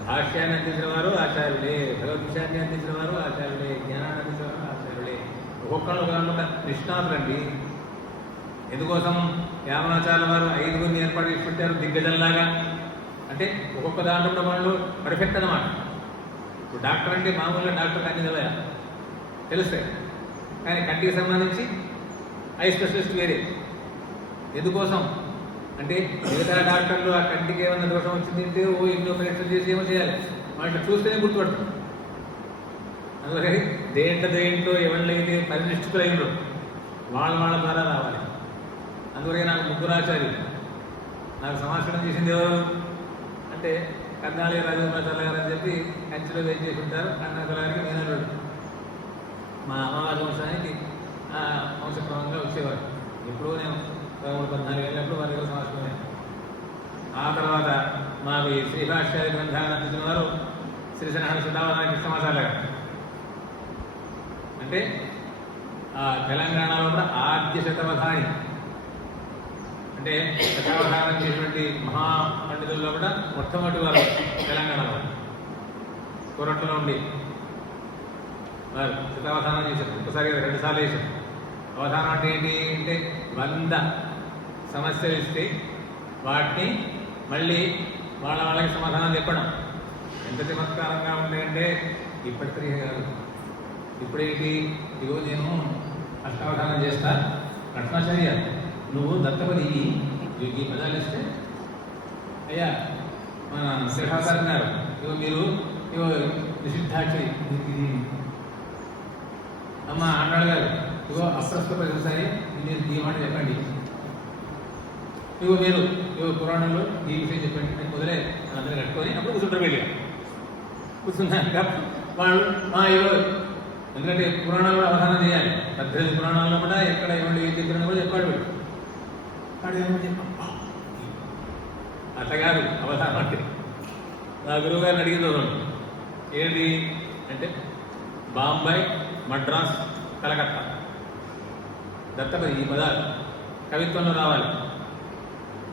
భాష్యాన్ని అందించిన వారు ఆచార్యులే, భగవద్విషయాన్ని అందించిన వారు ఆచార్యులే, జ్ఞానాన్ని అందించిన వారు ఆచార్యులే. ఒక్కొక్కళ్ళు ఒక నిష్ణాతులండి. ఎందుకోసం యామనాచార్యుల వారు 5 ఏర్పాటు చేసి పెట్టారు దిగ్గజంలాగా. అంటే ఒక్కొక్క దాంట్లో వాళ్ళు పర్ఫెక్ట్ అన్నమాట. ఇప్పుడు డాక్టర్ అంటే మామూలుగా డాక్టర్ అన్ని చదివా తెలుస్తాయి, కానీ కంటికి సంబంధించి ఐ స్పెషలిస్ట్ వేరే. ఎందుకోసం అంటే మిగతా డాక్టర్లు ఆ కంటికి ఏమన్నా దోషం వచ్చింది అంటే ఇంట్లో పరీక్షలు చేసి ఏమో చేయాలి, వాటిని చూస్తేనే గుర్తుపడతాం. అందువల్ల దేంట్లో ఎవరినైతే పరినిష్ఠితులైనో వాళ్ళ ద్వారా రావాలి. అందువల్ల నాకు 3 ఆచార్యులు. నాకు సమాచారం చేసింది ఎవరు అంటే కర్ణాళి రాజగోపాచార్య గారు అని చెప్పి కంచిలో వెయిట్ చేసి ఉంటారు. కర్ణాటకకి నేను మా అమ్మవారి వంశానికి వంశక్రమంగా వచ్చేవారు. ఎప్పుడో నేను 14 ఏళ్ళప్పుడు వారి సమాచారమే. ఆ తర్వాత మాకు శ్రీభాష్యాది గ్రంథాన్ని అందించిన వారు శ్రీశనారాయణ సిద్ధావధాన కృష్ణమాచార్య గారు. అంటే తెలంగాణలో కూడా ఆద్య శతావధాని, అంటే శతావధానం చేసినటువంటి మహాపండితుల్లో కూడా మొట్టమొదటి వారు తెలంగాణలో కోరట్లో ఉండి వారు శతావధానం చేశారు. ఒకసారి 2 సార్లు వేశారు. అవధానం అంటే ఏంటి అంటే 100 సమస్యలు ఇస్తే వాటిని మళ్ళీ వాళ్ళకి సమాధానం చెప్పడం. ఎంత చమత్కారంగా ఉంటాయంటే ఇప్పటి స్త్రీ కాదు. ఇప్పుడేంటి ఇగో నేను అష్టావధానం చేస్తా, కృష్ణాచార్య నువ్వు దత్తపది ఈ పదాలు ఇస్తే అయ్యా మన శ్రీహాసారి గారు ఇగో మీరు ఇగో నిషిద్ధాక్షి అమ్మ అన్నాడు గారు ఇగో అప్రస్తుత పరిస్థితి మీరు ఈ మాట చెప్పండి, ఇగో మీరు ఇగో పురాణంలో ఈ విషయం చెప్పండి అని మొదలే అందరూ కట్టుకొని అప్పుడు కూర్చుంటారు. వెళ్ళి కూర్చున్నాక వాళ్ళు ఇగో ఎందుకంటే పురాణాలు అవధానం చేయాలి. 18 పురాణాల్లో కూడా ఎక్కడ ఏమండి ఏం చెప్పినా కూడా చెప్పాడు వీడు. అట్టగారు అవధానం అంటే నా గురువు గారిని అడిగింది ఏంటి అంటే బాంబాయి, మద్రాస్, కలకత్తా దత్తపది ఈ పదాలు కవిత్వంలో రావాలి.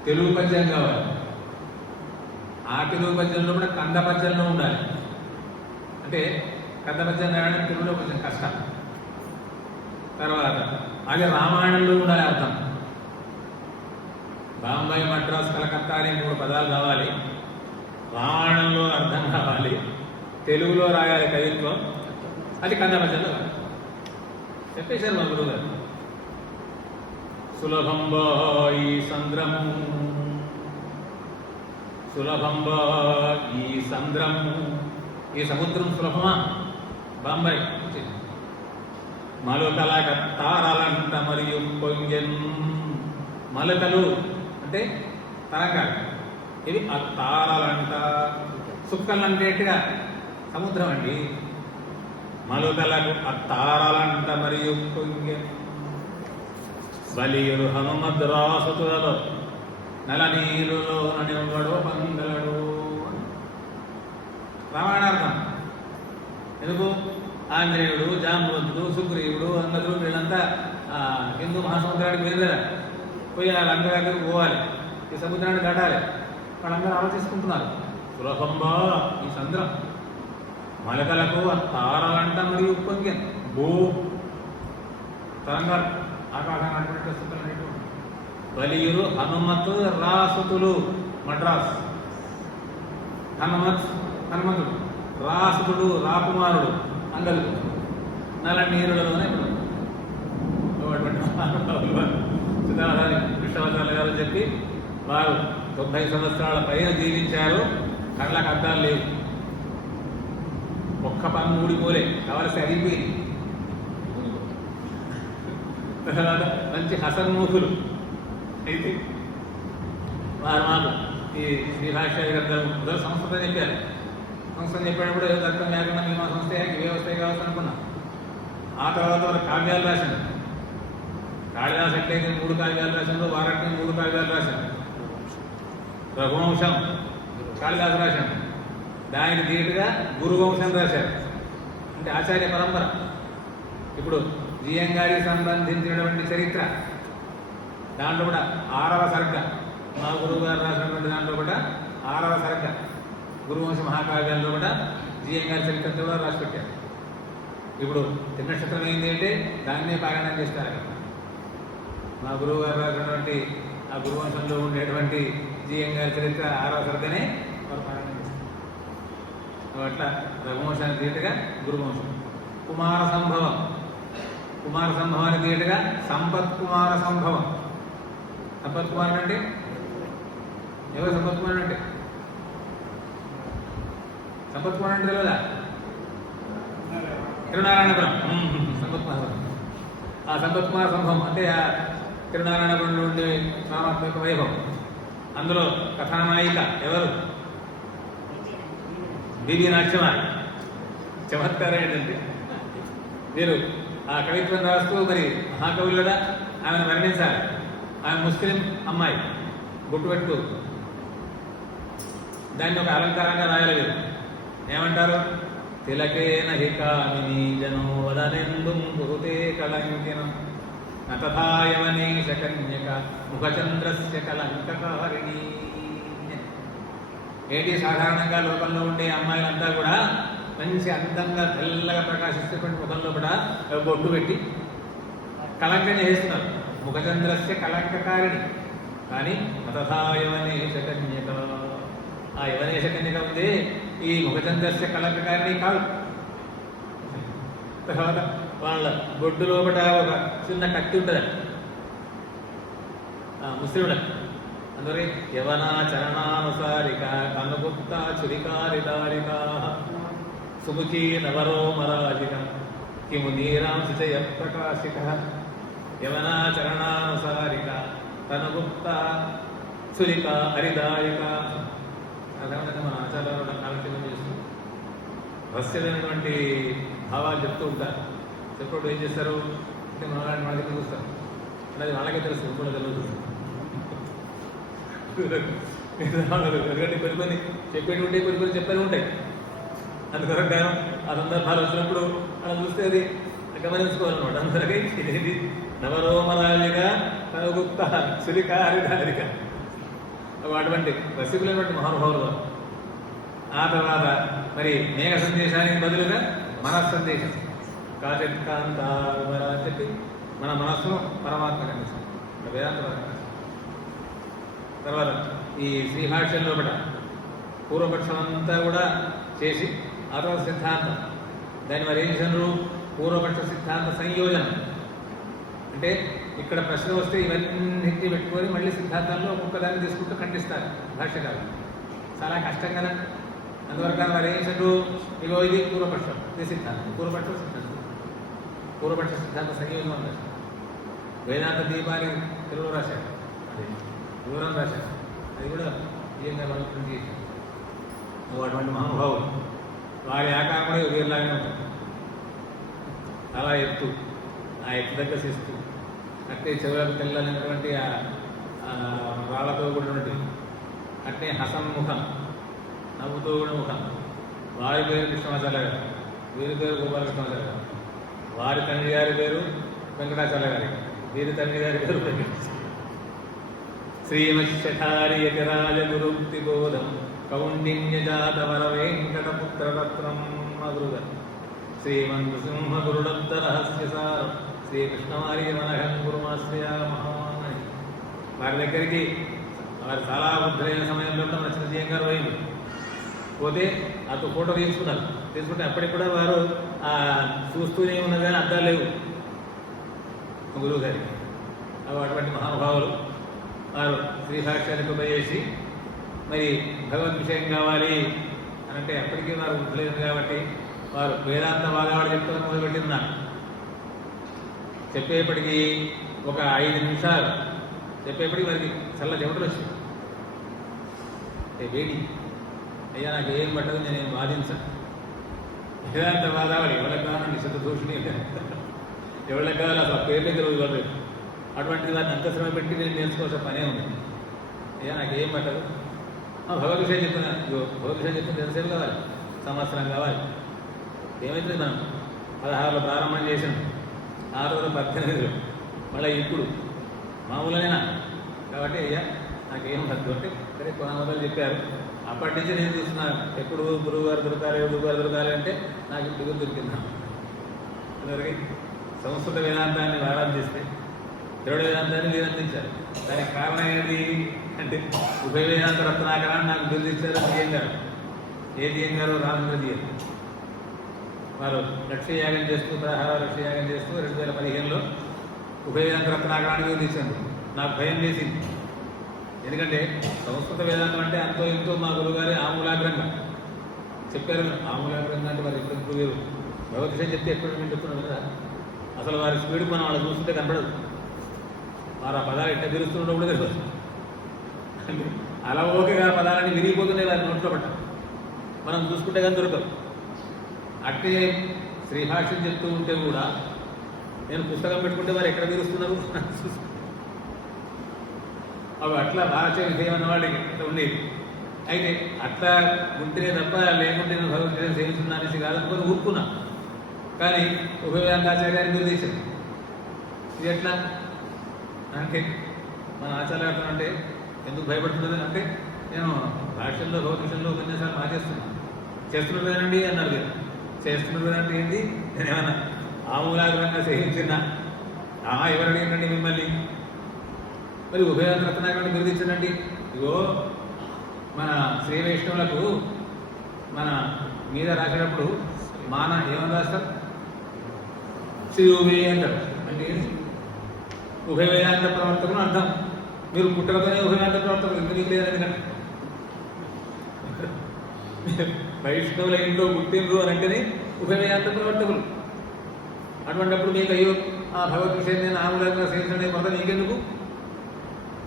తెలుగు పద్యం కావాలి. ఆ తెలుగు పద్యంలో కూడా కంద పద్యంలో ఉండాలి. అంటే కంద పద్యం రాయడం తెలుగులో కొంచెం కష్టం. తర్వాత అది రామాయణంలో ఉండాలి అర్థం. బాంబాయి, మద్రాస్, కలకత్తా అనే 3 పదాలు కావాలి. రామాయణంలో అర్థం కావాలి. తెలుగులో రాయాలి కవిత్వం. అది కంద పద్యంలో కావాలి. చెప్పేశారు మా గురువు గారు. సులభంబో ఈ సంద్రము, సులభంబో ఈ సంద్రము. ఈ సముద్రం సులభమా? బాంబాయి మలుకల తారాలంట మరియు పొంగెన్. మలుకలు అంటే తరంగాలు, ఇవి ఆ తారాలంట. సుక్కలు అంటేట్టుగా సముద్రం అండి. మలుకలకు ఆ తారాలంట మరియు పొంగెన్. బలియుడు హనుమద్రాసుతులలో నలనీరులో నిలబడు పంగలడు. రామాయణార్థం. ఎందుకు? ఆంజనేయుడు, జాంబవంతుడు, సుగ్రీవుడు, అంగదుడు వీళ్ళంతా హిందూ మహాసముద్రానికి పోయింది కదా. పోయి ఆ రంగ దగ్గరికి పోవాలి, ఈ సముద్రాన్ని దాటాలి. వాళ్ళందరూ ఆలోచిస్తుంటున్నారు. సులభంబా ఈ సంద్రం, మలకలకు తారాలంట మరియు ఉప్పొంగెన్. భూ తరంగాలు ఆకాశంగా అటువంటి స్థితులు అనేటువంటి. బలియురు హనుమత్ రాసుతులు మద్రాస్. హనుమంతుడు, రాసుతుడు రాకుమారుడు అంగదుడు. నల నీరులలోనే కృష్ణాచార్య గారు చెప్పి వారు 90 సంవత్సరాల పైన జీవించారు. కళ్ళకు అద్దాలు లేవు. ఒక్క పన్ను ఊడిపోలే, కావాల్సి అరిగిపోయింది. తర్వాత మంచి హసన్ముఖులు అయితే వారు మాకు ఈ శ్రీభాష్య గ్రంథం మొదలు సంస్కృతం చెప్పారు. సంస్కృతం చెప్పేటప్పుడు ఏదో తర్కం వ్యాకరణం మా సంస్థ ఇవే వస్తాయి కావచ్చు అనుకున్నాం. ఆ తర్వాత వారు కావ్యాలు రాశారు. కాళిదాసు ఎట్లయితే 3 కావ్యాలు రాశారు, వారట్ని 3 కావ్యాలు రాశారు. రఘువంశం కాళిదాసు రాశారు, దానికి ధీటుగా గురువంశం రాశారు. అంటే ఆచార్య పరంపర. ఇప్పుడు జిఎం గారికి సంబంధించినటువంటి చరిత్ర దాంట్లో కూడా 6వ సర్గ, మా గురువు గారు రాసినటువంటి దాంట్లో కూడా 6వ సర్గ గురువంశ మహాకావ్యాల్లో కూడా జిఎం గారి చరిత్రతో కూడా రాసి పెట్టారు. ఇప్పుడు తిన్నక్షత్రం ఏంటి అంటే దాన్నే పారాయణం చేస్తారు. మా గురువు గారు రాసినటువంటి ఆ గురువంశంలో ఉండేటువంటి జిఎం గారి చరిత్ర 6వ సర్గనే వారు పారాయణం చేస్తారు. అట్లా రఘువంశానికి ధీటుగా గురువంశం. కుమార సంభవం, కుమార సంభవానికి ధీటుగా సంపత్ కుమార సంభవం. సంపత్ కుమారుడు అంటే ఎవరు? సంపత్ కుమారుడు అంటే సంపత్ కుమార్ అంటే తెలియదా? తిరునారాయణపురం సంపత్ కుమార్. ఆ సంపత్ కుమార సంభవం అంటే ఆ తిరునారాయణపురంలో ఉండే సామాత్మిక వైభవం. అందులో కథానాయిక ఎవరు? బీబీ నాట్యమా. చమత్కారం ఏంటంటే మీరు ఆ కవిత్వం రాస్తూ మరి మహాకవులుగా ఆమెను వర్ణించాలి. ఆమె ముస్లిం అమ్మాయి, గుట్టు పెట్టు, దాన్ని ఒక అలంకారంగా రాయలేదు. ఏమంటారు? తిలకేన హికామిని జనో వదనెందుం బహుతే కళంకినం నతథాయవనేశ కన్యక ముఖచంద్రస్య కలంకకారిణి. ఏంటి? సాధారణంగా లోకంలో ఉండే అమ్మాయిలంతా కూడా మంచి అందంగా తెల్లగా ప్రకాశిస్తున్నటువంటి ముఖంలో కూడా బొట్టు పెట్టి కలంకం చేస్తున్నారు. ముఖచంద్రస్య కలంకకారిణి. కానీ నతథా యవనేశ కన్యక, ఆ యవనేశ కన్యక ఉంది, ఈ ముఖచంద్రస్య కలంకకారిణి కాదు. తర్వాత వాళ్ళ బొడ్డు లోపల ఒక చిన్న కత్తి ఉంటుంది ముస్లింలకు. అందువల్ల యవనా చరణానుసారిక కనుగుప్త చురికారిదారిక సుముఖీ నవరోమరాజిక కిము నీరాంశయ ప్రకాశిక. యవనా చరణానుసారిక కనుగుప్త చురిక హరిదాయక. సాధారణంగా మన ఆచారాలు కాలక్షేపం చేస్తూ రహస్యమైనటువంటి భావాలు చెప్తూ ఉంటారు. చెప్పప్పుడు ఏం చేస్తారు అంటే మనకి చూస్తారు, అది వాళ్ళకే తెలుసు, కూడా తెలియదు. ఎందుకంటే కొన్ని చెప్పేటువంటి కొన్ని చెప్పని ఉంటాయి. అందుకొరకు ఆ సందర్భాలు వచ్చినప్పుడు అలా చూస్తే అది గమనించుకోవాలన్నమాట. అందరికీ ఇది నవరోమరాలిగా కనుగుప్త సులిక హరిదారిక అటువంటి రసికులైనటువంటి మహానుభావులు. ఆ తర్వాత మరి మేఘ సందేశానికి బదులుగా మనస్ సందేశం కాంత చెప్పి మన మనస్సును పరమాత్మ కనిపిస్తాం. వేదాంత తర్వాత ఈ శ్రీభాష్యంలో కూడా పూర్వపక్షం అంతా కూడా చేసి ఆ తర్వాత సిద్ధాంతం, దాని మరి ఏం చేసినారు? పూర్వపక్ష సిద్ధాంత సంయోజనం. అంటే ఇక్కడ ప్రశ్న వస్తే ఇవన్నీ పెట్టుకొని మళ్ళీ సిద్ధాంతంలో ఒక్కొక్కదాన్ని తీసుకుంటూ ఖండిస్తారు భాష్యకారు. చాలా కష్టం కదా. అందువల్ల మరి ఏం చేశారు? ఇగో ఇది పూర్వపక్షం, ఇది సిద్ధాంతం, పూర్వపక్ష సిద్ధాంతం, పూర్వపక్ష సిద్ధాంత సంయోజనం అన్నారు. వేదాంత దీపాన్ని తెలుగులో రాశారు, అది వివరం రాశారు. అది కూడా నిజంగా మనం ప్రింట్ చేశారు. అటువంటి మహానుభావులు వారి ఆకారం కూడా వేరులాగానే ఉంటుంది. చాలా ఎత్తు, ఆ ఎత్తు దగ్గర శిస్తు, అట్టే చెవులకు తెల్లనటువంటి రాళ్లతో కూడినటువంటి అట్నే హసన్ముఖం, నవ్వుతో కూడా ముఖం. వారి పేరు కృష్ణమాచార్య గారు, వీరి పేరు గోపాలకృష్ణమాచార్య గారు. వారి తండ్రి గారి పేరు వెంకటాచార్య గారి, వీరి తండ్రి గారి పేరు శ్రీమశ్చకార్యరాజగురుక్తి బోధం కౌండిన్యజాతవర వెంకటపుత్రరత్నం మధుర శ్రీమంత సింహ గురుడబ్ద రహస్యసారం శ్రీకృష్ణవారి మనహం గురుమాశ్రయామహాని. వారి దగ్గరికి వారు చాలా బుద్ధులైన సమయంలో మన చిరంజీవి గారు పోయింది. పోతే అటు ఫోటో తీసుకుంటే అప్పటికి కూడా వారు చూస్తూనే ఉన్నది కానీ అర్థాలు లేవు గురువు గారికి. అటువంటి మహానుభావులు వారు శ్రీసాక్షానికి ఉపయోగించి మరి భగవద్ విషయం కావాలి అని అంటే అప్పటికీ వారు బుద్ధులేదు కాబట్టి వారు వేదాంత వాదవాడు చెప్తారు మొదలుపెట్టింది నాకు చెప్పేప్పటికీ ఒక 5 నిమిషాలు చెప్పేప్పటికి వారికి చల్ల చెమటలు వచ్చింది. వేడి అయ్యా నాకు ఏం పట్టదు, నేనేం బాధించాను. వేదాంత వాదవాడు ఎవరికి కావాలండి శతదూషణి ఎవరికి కావాలి అసలు పేర్లే తెలియదు వాళ్ళు. అటువంటి దాన్ని అంత శ్రమ పెట్టి నేను నేర్చుకోవాల్సిన పనే ఉంది. అయ్యా నాకేం పట్టదు. భగవద్ విషయం చెప్తున్నా, భగవద్ విషయం చెప్తుంది ఎంతసేపు కావాలి, సంవత్సరం కావాలి. ఏమవుతుంది, మనం 16లో ప్రారంభం చేసాం, 6 18 మళ్ళీ ఇప్పుడు మామూలునేనా. కాబట్టి అయ్యా నాకేం వద్దు అంటే సరే కొనవదలు చెప్పారు. అప్పటి నుంచి నేను చూస్తున్నాను ఎప్పుడు గురువు గారు దొరకాలి అంటే నాకు ఇప్పుడు దొరికిందా. అందువరకు సంస్కృత వేదాంతాన్ని ఆరాధిస్తే ద్రవిడ వేదాంతాన్ని వేదాంతించారు. దానికి కారణం ఏంటి అంటే ఉభయ వేదాంత రత్నాకరాన్ని నాకు బిరుదిచ్చారు డిఎం గారు. ఏ డిఎం గారు? రామచంద్ర డిఎం. వారు లక్ష్యయాగం చేస్తూ 16 లక్ష్యయాగం చేస్తూ 2015లో ఉభయ వేదాంత రత్నాకరాన్ని బిరుదిచ్చారు. నాకు భయం వేసింది. ఎందుకంటే సంస్కృత వేదాంతం అంటే అంతో ఎంతో మా గురువుగారి ఆమూలాగ్రంగా చెప్పారు. ఆమూలాగ్రంగా అంటే వారు ఎప్పుడు వేరు భగవద్గీత చెప్తే ఎప్పుడు నేను చెప్తున్నాను కదా. అసలు వారి స్పీడ్ మనం వాళ్ళు చూస్తుంటే కనపడదు. వారు ఆ పదాలు ఎట్లా తిరుస్తున్నప్పుడు కూడా తెలియదు. అలా ఓకేగా పదాలన్నీ విరిగిపోతున్నాయి వారి నోట్లో పట్ట. మనం చూసుకుంటే కానీ దొరకదు. అట్టే శ్రీభాష్యం చెప్తూ ఉంటే కూడా నేను పుస్తకం పెట్టుకుంటే వారు ఎక్కడ విరుస్తున్నారు అవి అట్లా భాష విషయం అన్నవాడికి అట్లా ఉండేది. అయితే అట్లా ఉంటేనే తప్ప లేకుంటే నేను భగవద్గీత సేవిస్తున్నానేసి కాదనుకొని ఊరుకున్నా. కానీ ఉభయవేదాంతాచార్యాన్ని నిర్దేశింది. ఇది ఎట్లా అంటే మన ఆచార్య అంటే ఎందుకు భయపడుతున్నది అంటే నేను భాషల్లో భగవద్గీతలో ఉపన్యాసాలు మార్చేస్తున్నాను. చేస్తున్నారు కదండి అన్నారు కదా. చేస్తున్నారు కదంటే ఏంటి, నేను ఏమన్నా ఆమూలాగ్రంగా సేవించినా ఎవరు ఏంటండి మిమ్మల్ని మరి ఉభయవేదాంత రత్నాకరాన్ని బిరుదించండి. ఇగో మన శ్రీ వైష్ణవులకు మన మీద రాసేటప్పుడు మాన ఏమని రాస్తారు, శ్రీ అంటారు. అంటే ఉభయ వేదాంత ప్రవర్తకులు అర్థం. మీరు పుట్టకతోనే ఉభయ వేదాంత ప్రవర్తకులు ఎందుకు లేదనుకంటే వైష్ణవుల ఇంట్లో పుట్టినరు అని అంటేనే ఉభయ వేదాంత ప్రవర్తకులు. అటువంటిప్పుడు మీకు అయ్యో ఆ భగవద్ విషయం నేను ఆమూలంగా సేవించండి కొంత నీకెందుకు.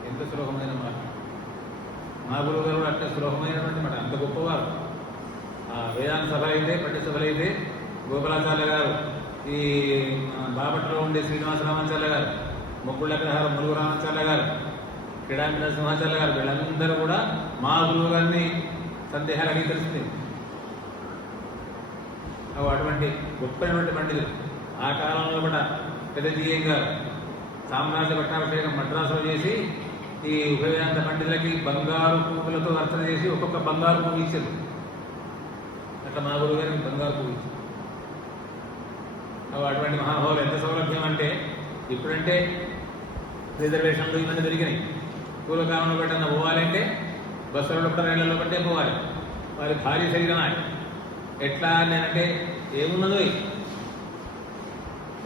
ఎంత సులభమైన మాట. మా గురువు గారు అట్లా సులభమైనటువంటి మాట, అంత గొప్పవారు. వేదాంత సభలు అయితే పండిత సభలు అయితే గోపాలాచార్య గారు, ఈ బాపట్లలో ఉండే శ్రీనివాసరామాచార్య గారు, మొక్కుళ్ళగ్రహారం ములుగు రామాచార్య గారు, క్రీడాంబి నరసింహాచార్య గారు, వీళ్ళందరూ కూడా మా గురువు గారిని సందేహాలకి తెలుస్తుంది. అటువంటి గొప్పైనటువంటి పండితులు. ఆ కాలంలో కూడా పెద్ద జీఎం గారు సామ్రాజ్య పట్టాభిషేకం మద్రాసులో చేసి ఈ ఉభయవేదాంత పండితులకి బంగారు పువ్వులతో అర్చన చేసి ఒక్కొక్క బంగారు పువ్వు ఇచ్చారు. అట్లా మా గురువు గారికి బంగారు పువ్వు ఇచ్చారు. అటువంటి మహాభావులు ఎంత సౌలభ్యం అంటే ఇప్పుడంటే రిజర్వేషన్లు ఇవన్నీ జరిగినాయి. పూర్వకాలంలో పెట్టిన పోవాలంటే బస్సులలో పట్ట రైళ్లలో పట్టే పోవాలి. వారి భారీ శరీరం ఎట్లా నేనంటే ఏమున్నదో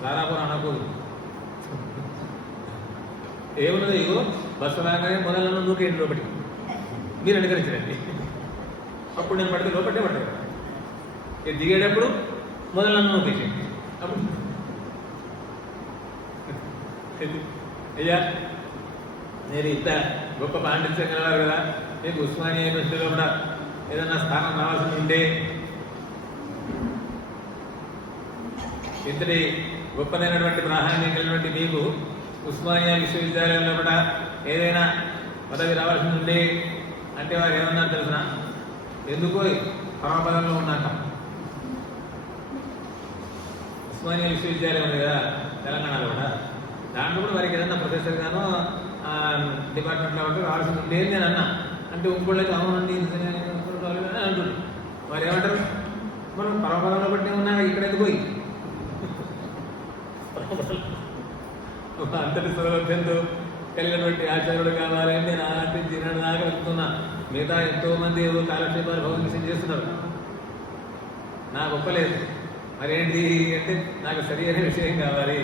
రారాపురం అనకూడదు. ఏమున్నదో ఇగో బస్సు రాగానే మొదలను నూకేయండి లోపలికి, మీరు అనుకరించండి. అప్పుడు నేను పడితే లోపట్టే పడ్డాను. ఇది దిగేటప్పుడు మొదలను నూకేసేయండి. అప్పుడు అయ్యా నేను ఇంత గొప్ప పాండిత్యం కలవారు కదా, మీకు ఉస్మానియా యూనివర్సిటీలో కూడా ఏదన్నా స్థానం రావాల్సి ఉంటే, ఇంతటి గొప్పదైనటువంటి ప్రాధాన్యం కలిగినటువంటి మీకు ఉస్మానియా విశ్వవిద్యాలయంలో కూడా ఏదైనా పదవి రావాల్సి ఉంటే అంటే వారు ఏమన్నా తెలుసిన, ఎందుకో పరమపదంలో ఉన్నాక ఉస్మానియా విశ్వవిద్యాలయం ఉంది కదా తెలంగాణలో కూడా, దాంట్లో కూడా వారికి ఏదన్నా ప్రొఫెసర్ గానో డిపార్ట్మెంట్లో ఉంటే రావాల్సి ఉంటే నేను అన్నా అంటే ఇంకోళ్ళకి అవునండి అంటుంది. వారు ఏమంటారు, మనం పరమపదంలో బట్టి ఉన్నా ఇక్కడ ఎందుకు పోయి అంతటి సౌలభ్యంతో కలిగినటువంటి ఆచార్యుడు కావాలని నేను అలాంటి తినడం దాకా వెళ్తున్నా. మిగతా ఎంతో మంది ఏదో కాలక్షేపాలు భగవద్గీత చేస్తున్నారు, నాకు ఒప్పలేదు. మరేంటి అంటే నాకు సరి అయిన విషయం కావాలి.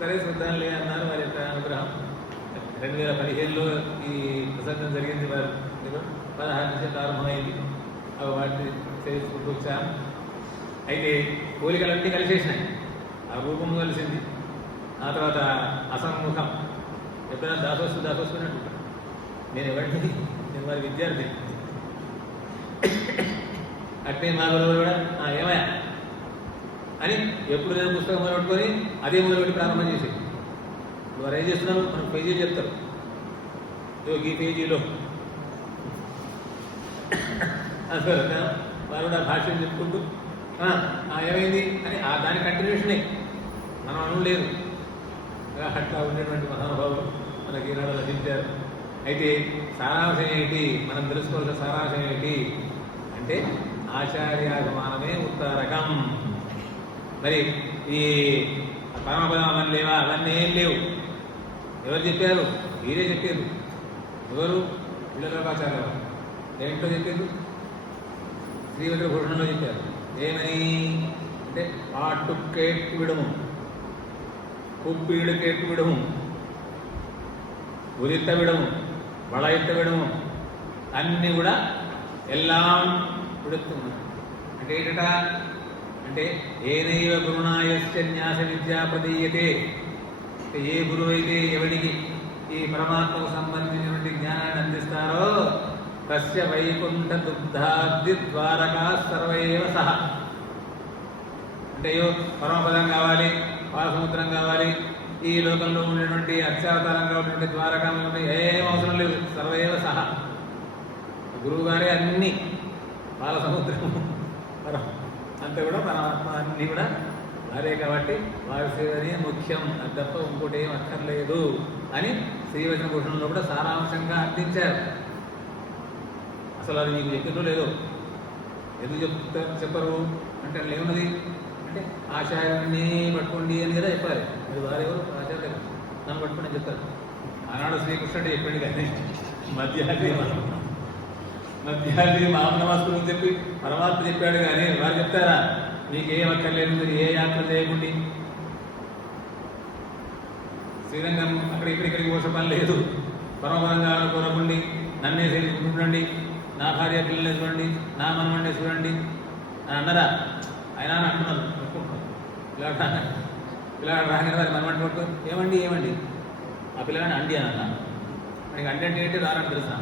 సరే చూద్దాంలే అన్నారు. వారి యొక్క అనుగ్రహం 2015లో ఈ ప్రసంగం జరిగింది. వారు 16 నుంచి ప్రారంభమైంది. అవి వాటిని చేసుకుంటూ వచ్చాను. అయితే పోలికలన్నీ కలిసేసినాయి. ఆ రూపం కలిసింది, ఆ తర్వాత అసమ్ముఖం. ఎప్పుడైనా దాసోస్తున్నట్టు నేను ఎవరిని, నేను వారి విద్యార్థి. అట్నే మా గురువు కూడా ఏమయ్యా అని ఎప్పుడు నేను పుస్తకం మొదలుపెట్టుకొని అదే మొదలుపెట్టి ప్రారంభం చేసేది. వారు ఏం చేస్తున్నారు, మనకు పేజీలు చెప్తారు, ఈ పేజీలో అసలు వారు కూడా భాష్యం చెప్పుకుంటూ ఏమైంది అని దాని కంటిన్యూషనే, మనం అను లేదు. అట్లా ఉండేటువంటి మహానుభావులు మనకి ఈనాడు లభించారు. అయితే సారాంశం ఏంటి, మనం తెలుసుకోవాల్సిన సారాంశం ఏంటి అంటే ఆచార్యాగమానమే ఉత్తరకం. మరి ఈ పరమపదం లేవా, అవన్నీ ఏం లేవు. ఎవరు చెప్పారు? వీరే చెప్పారు. ఎవరు? పిల్లలోకాచార్య. ఏంటో చెప్పారు? శ్రీవద్ర భూషణంలో చెప్పారు. ఏమని అంటే పాటు కేట్టు విడము, కుప్పీడు కేట్టు విడము, ఉదిత్త విడము, వళయిత్త విడము అన్నీ కూడా ఎల్లాం విడుతున్నాం. అంటే ఏంటట అంటే ఏనైవ గురునాయస్య న్యాస విద్యా ప్రదీయతే. ఏ గురువు అయితే ఎవరికి ఈ పరమాత్మకు సంబంధించినటువంటి జ్ఞానాన్ని అందిస్తారో తస్య వైకుంఠ దుగ్ధాబ్ది ద్వారకా సర్వైవ సహ. అంటే పరమపదం కావాలి, పాలసముద్రం కావాలి, ఈ లోకంలో ఉండేటువంటి అక్షావతారంగా ఉన్నటువంటి ద్వారకంలో ఉండే ఏం అవసరం లేదు. సర్వైవ సహ గురువు గారే అన్ని, పాలసముద్రం అంతా కూడా పరమాత్మ అన్ని కూడా వారే కాబట్టి వారి సేవనే ముఖ్యం, అది తప్ప ఇంకోటి ఏం అక్కర్లేదు అని శ్రీవచన భూషణంలో కూడా సారాంశంగా అందించారు. అసలు అది మీకు చెప్పిందో లేదో, ఎందుకు చెప్పరు అంటే అందులో ఏమున్నది అంటే ఆచార్యుడిని పట్టుకోండి అని కదా చెప్పాలి. అది వారెవరు? ఆచార్యులు నన్ను పట్టుకుని చెప్తారు. ఆనాడు శ్రీకృష్ణుడు చెప్పాడు కానీ మధ్యాహ్నం మామనమాస్కు చెప్పి పరమాత్మ చెప్పాడు కానీ వారు చెప్తారా మీకేం అక్కర్లేదు, మీరు ఏ యాత్ర చేయకండి, శ్రీరంగం అక్కడ ఇక్కడికి పోసే పని లేదు, పరమపరంగా కోరకండి, నన్నే సేవించుకుంటుండండి, నా భార్య పిల్లల్ని చూడండి, నా మనవడిని చూడండి అని అన్నారా? ఆయన అంటున్నారు, అనుకుంటున్నారు. పిల్లగాడు రాగానే వారి మనవంటి పట్టు ఏమండి ఆ పిల్లగాడిని అండి అని అన్నా. మనకి అండి అంటే ఏంటి రారని తెలుసా?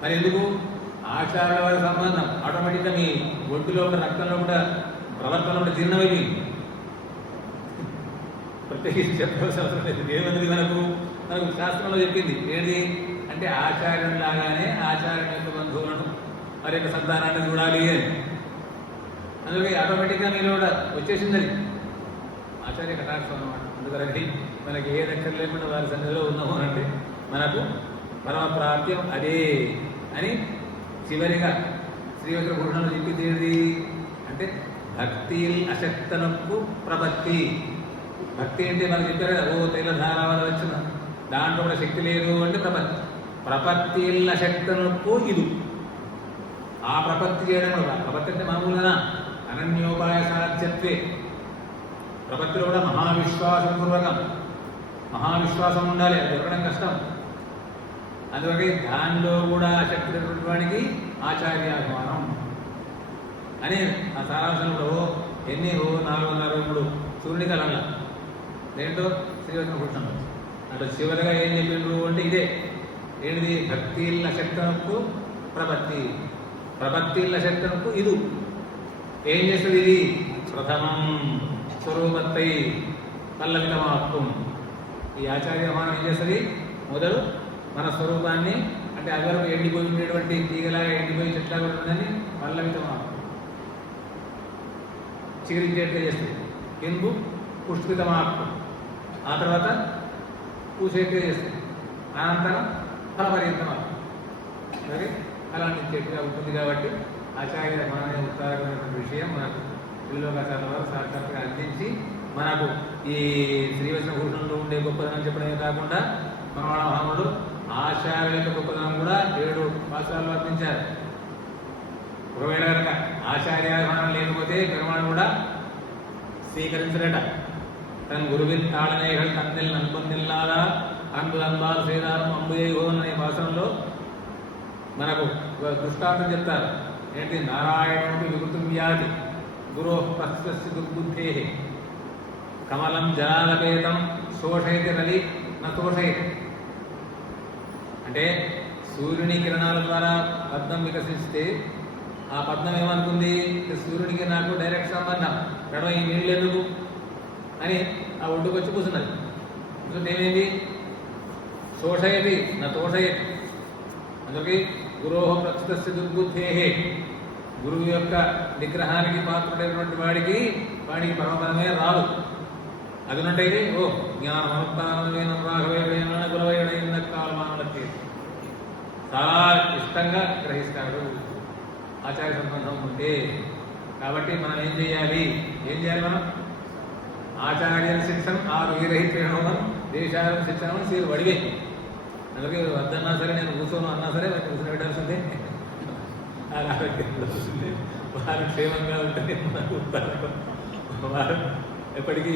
మరి ఎందుకు? ఆచార్య వారి సంబంధం ఆటోమేటిక్గా మీ ఒడ్డులో ఉన్న రక్తంలో కూడా ప్రవర్తనలో కూడా జీర్ణమైపోయింది. ప్రత్యేకించి చెప్పవలసిన అవసరం లేదు. ఏమంది మనకు శాస్త్రంలో చెప్పింది ఏంటి అంటే ఆచార్యుని లాగానే ఆచార్యుని యొక్క బంధువులను వారి యొక్క సంతానాన్ని చూడాలి అని. అందుకే ఆటోమేటిక్గా మీరు కూడా వచ్చేసింది అది ఆచార్య కటాక్షం అన్నమాట. అందుకని మనకి ఏ రక్షణ లేకుండా వారి సన్నిధిలో ఉన్నాము అంటే మనకు పరమ ప్రాప్త్యం అదే అని చివరిగా శ్రీవచన భూషణంలో చెప్పింది ఏంటి అంటే భక్తి అశక్తనకు ప్రపత్తి. భక్తి అంటే మనకు చెప్పారు కదా, ఓ తైలధారావళ వచ్చిన దాంట్లో కూడా శక్తి లేదు అంటే ప్రపత్తి. ప్రపత్తి అశక్తనకు ఇది ఆ ప్రపత్తి చేయడం కూడా. ప్రపత్తి అంటే మామూలుగా అనన్యోపాయ సాధ్యత్వే. ప్రపత్తిలో కూడా మహావిశ్వాసం పూర్వకం, మహావిశ్వాసం ఉండాలి, అది దొరకడం కష్టం. అందువల్ల దానిలో కూడా శక్తి లేనటువంటి వాడికి ఆచార్యాభిమానం అని ఆ సారాంశంలో ఎన్ని 463 సూర్యుని కళ దేంటో శ్రీవచన భూషణంలో అంటే చివరిగా ఏం చెప్పిండ్రు అంటే ఇదే ఏంటిది భక్తిల శక్తనకు ప్రపత్తి, ప్రపత్తిల శక్తనకు ఇది ఏం చేస్తుంది? ఇది ప్రథమం స్వరూపత్తై పల్లవితమాప్తం. ఈ ఆచార్యమానం ఏం చేస్తుంది? మొదలు మన స్వరూపాన్ని అంటే అగరకు ఎండిపోయి ఉండేటువంటి తీగలాగా ఎండిపోయి చెట్లాగా ఉంటుందని పల్లవితమాప్తం చిగురించేట్లే చేస్తుంది. కిందు పుష్పితమాప్తం, ఆ తర్వాత పూసేట్లే చేస్తుంది, అనంతరం ఫలపర్యంతమాప్తం. అలాగే అలాంటి చెట్టుగా ఉంటుంది. కాబట్టి ఆచార్య మానవ ఉత్తారకమైనటువంటి విషయం మనకు శ్రీలోకాచార్య వారు సాక్షాత్గా అందించి మనకు ఈ శ్రీవచన భూషణంలో ఉండే గొప్పదనం చెప్పడమే కాకుండా మనవాళ్ళ మహాముడు ఆచార్య యొక్క గొప్పదనం కూడా 7 పాశాల్లో అందించారు. ఒకవేళ కనుక ఆచార్యాభిమానం లేకపోతే పెరుమాడు కూడా స్వీకరించలేట. తన గురువిన్ తాళనేహల్ తన్నిల్ నల్పొందిల్లారా అంబులంబాలు శ్రీదారం అంబుజైహోన్ అనే భాషలో మనకు దృష్టాంతం చెప్తారు. ఏంటి? నారాయణుడికి వికృతం వ్యాధి, గురోః ప్రస్థస్య దుర్బుద్ధేః కమలం జలాలపేతం శోషయతి రవి న తోషయతి. అంటే సూర్యుని కిరణాల ద్వారా పద్మం వికసిస్తే ఆ పద్మం ఏమనుకుంది, సూర్యుడికి నాకు డైరెక్ట్ సంబంధం, నడవ ఈ నీళ్ళు ఎందుకు అని ఆ ఒడ్డుకు వచ్చి కూర్చున్నది. కూర్చుంటే ఏమైంది, శోషయతి నా తోషయతి. అందుకే గురోః ప్రస్థస్య దుర్బుద్ధేః, గురువు యొక్క నిగ్రహానికి పాత్రుడైనటువంటి వాడికి పరమపదమే రాదు. అది ఉన్నట్టయితే ఓ జ్ఞానమనుష్ఠానమైన రాఘవేణ గురవైన కాలమానలకి చాలా ఇష్టంగా గ్రహిస్తాడు ఆచార్య సంబంధం ఉంటే. కాబట్టి మనం ఏం చేయాలి మనం ఆచార్య శిక్షణ ఆరు విరహితం దేశాల శిక్షణ సీరు వడివే. అందుకే వద్దన్నా సరే నేను కూర్చోను అన్నా సరే కూర్చొని పెట్టాల్సిందే. వారు క్షేమంగా ఉంటే మనకు వారు ఎప్పటికీ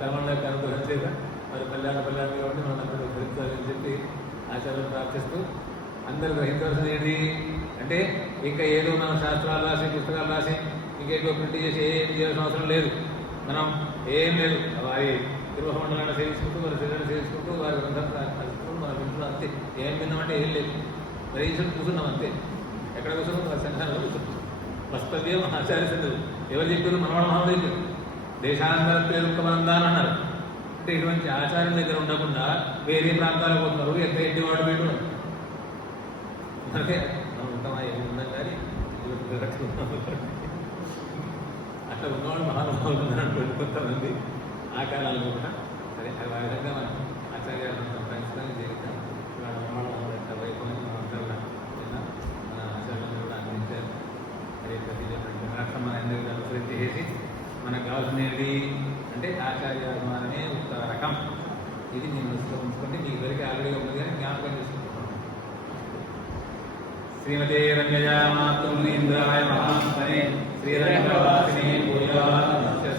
కర్మణ అనుగ్రహం చేత వారి కళ్యాణం కాబట్టి మనం అందరూ గ్రహించాలని చెప్పి ఆచార్యం ప్రార్థిస్తూ అందరూ గ్రహించవలసింది ఏంటి అంటే, ఇంకా ఏదో మనం శాస్త్రాలు రాసి పుస్తకాలు రాసి ఇంకేదో ప్రింట్ చేసి ఏం చేయాల్సిన అవసరం లేదు. మనం ఏం లేదు, వారి గృహమండలాన్ని సేవించుకుంటూ వారి శరీరాన్ని సేవించుకుంటూ వారి గ్రంథం మన వింటున్నాం అంతే. ఏం విన్నామంటే ఏం లేదు, గ్రహించుకుంటూ కూర్చున్నాం అంతే. ఎక్కడ కూర్చున్నాం, వారి సంఘాలలో కూర్చున్నాం. వస్తవ్యం ఆచార్య సంఘం ఎవరు చెప్పారు, మనవాడ మహాదేవుడు దేశాంతర పేరుకమందా అని అన్నారు. అంటే ఇటువంటి ఆచార్యం దగ్గర ఉండకుండా వేరే ప్రాంతాలకు పోతున్నారు, ఎంత ఇంటి వాడు వీడు అంటే మనం ఉంటామా ఏమి ఉందాం కానీ అట్లా ఉన్నవాడు మహానుభావులు ఉన్నటువంటి కొంతమంది ఆ కాలాల్లో కూడా సరే అది ఆ విధంగా మనం ఆచార్యాలను సంపాదించడానికి జీవితం మన వైభవాన్ని మనం అందరూ మన ఆచార్యాలను కూడా అందించారు. అదే ప్రతి రాష్ట్రం మన అందరికీ అనుసరించి చేసి మనకు కావాల్సినది అంటే ఆచార్యాభిమానమే ఒక రకం. ఇది నేను ఉంచుకుంటే మీకు దొరికి ఆల్రెడీ ఉంది కానీ జ్ఞాపకం చేసుకుంటున్నాను. శ్రీమతే రంగజా మాతృ ఇంద్రాయ మహాత్మనే శ్రీరంగవాసిని పూజా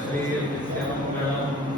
శ్రీ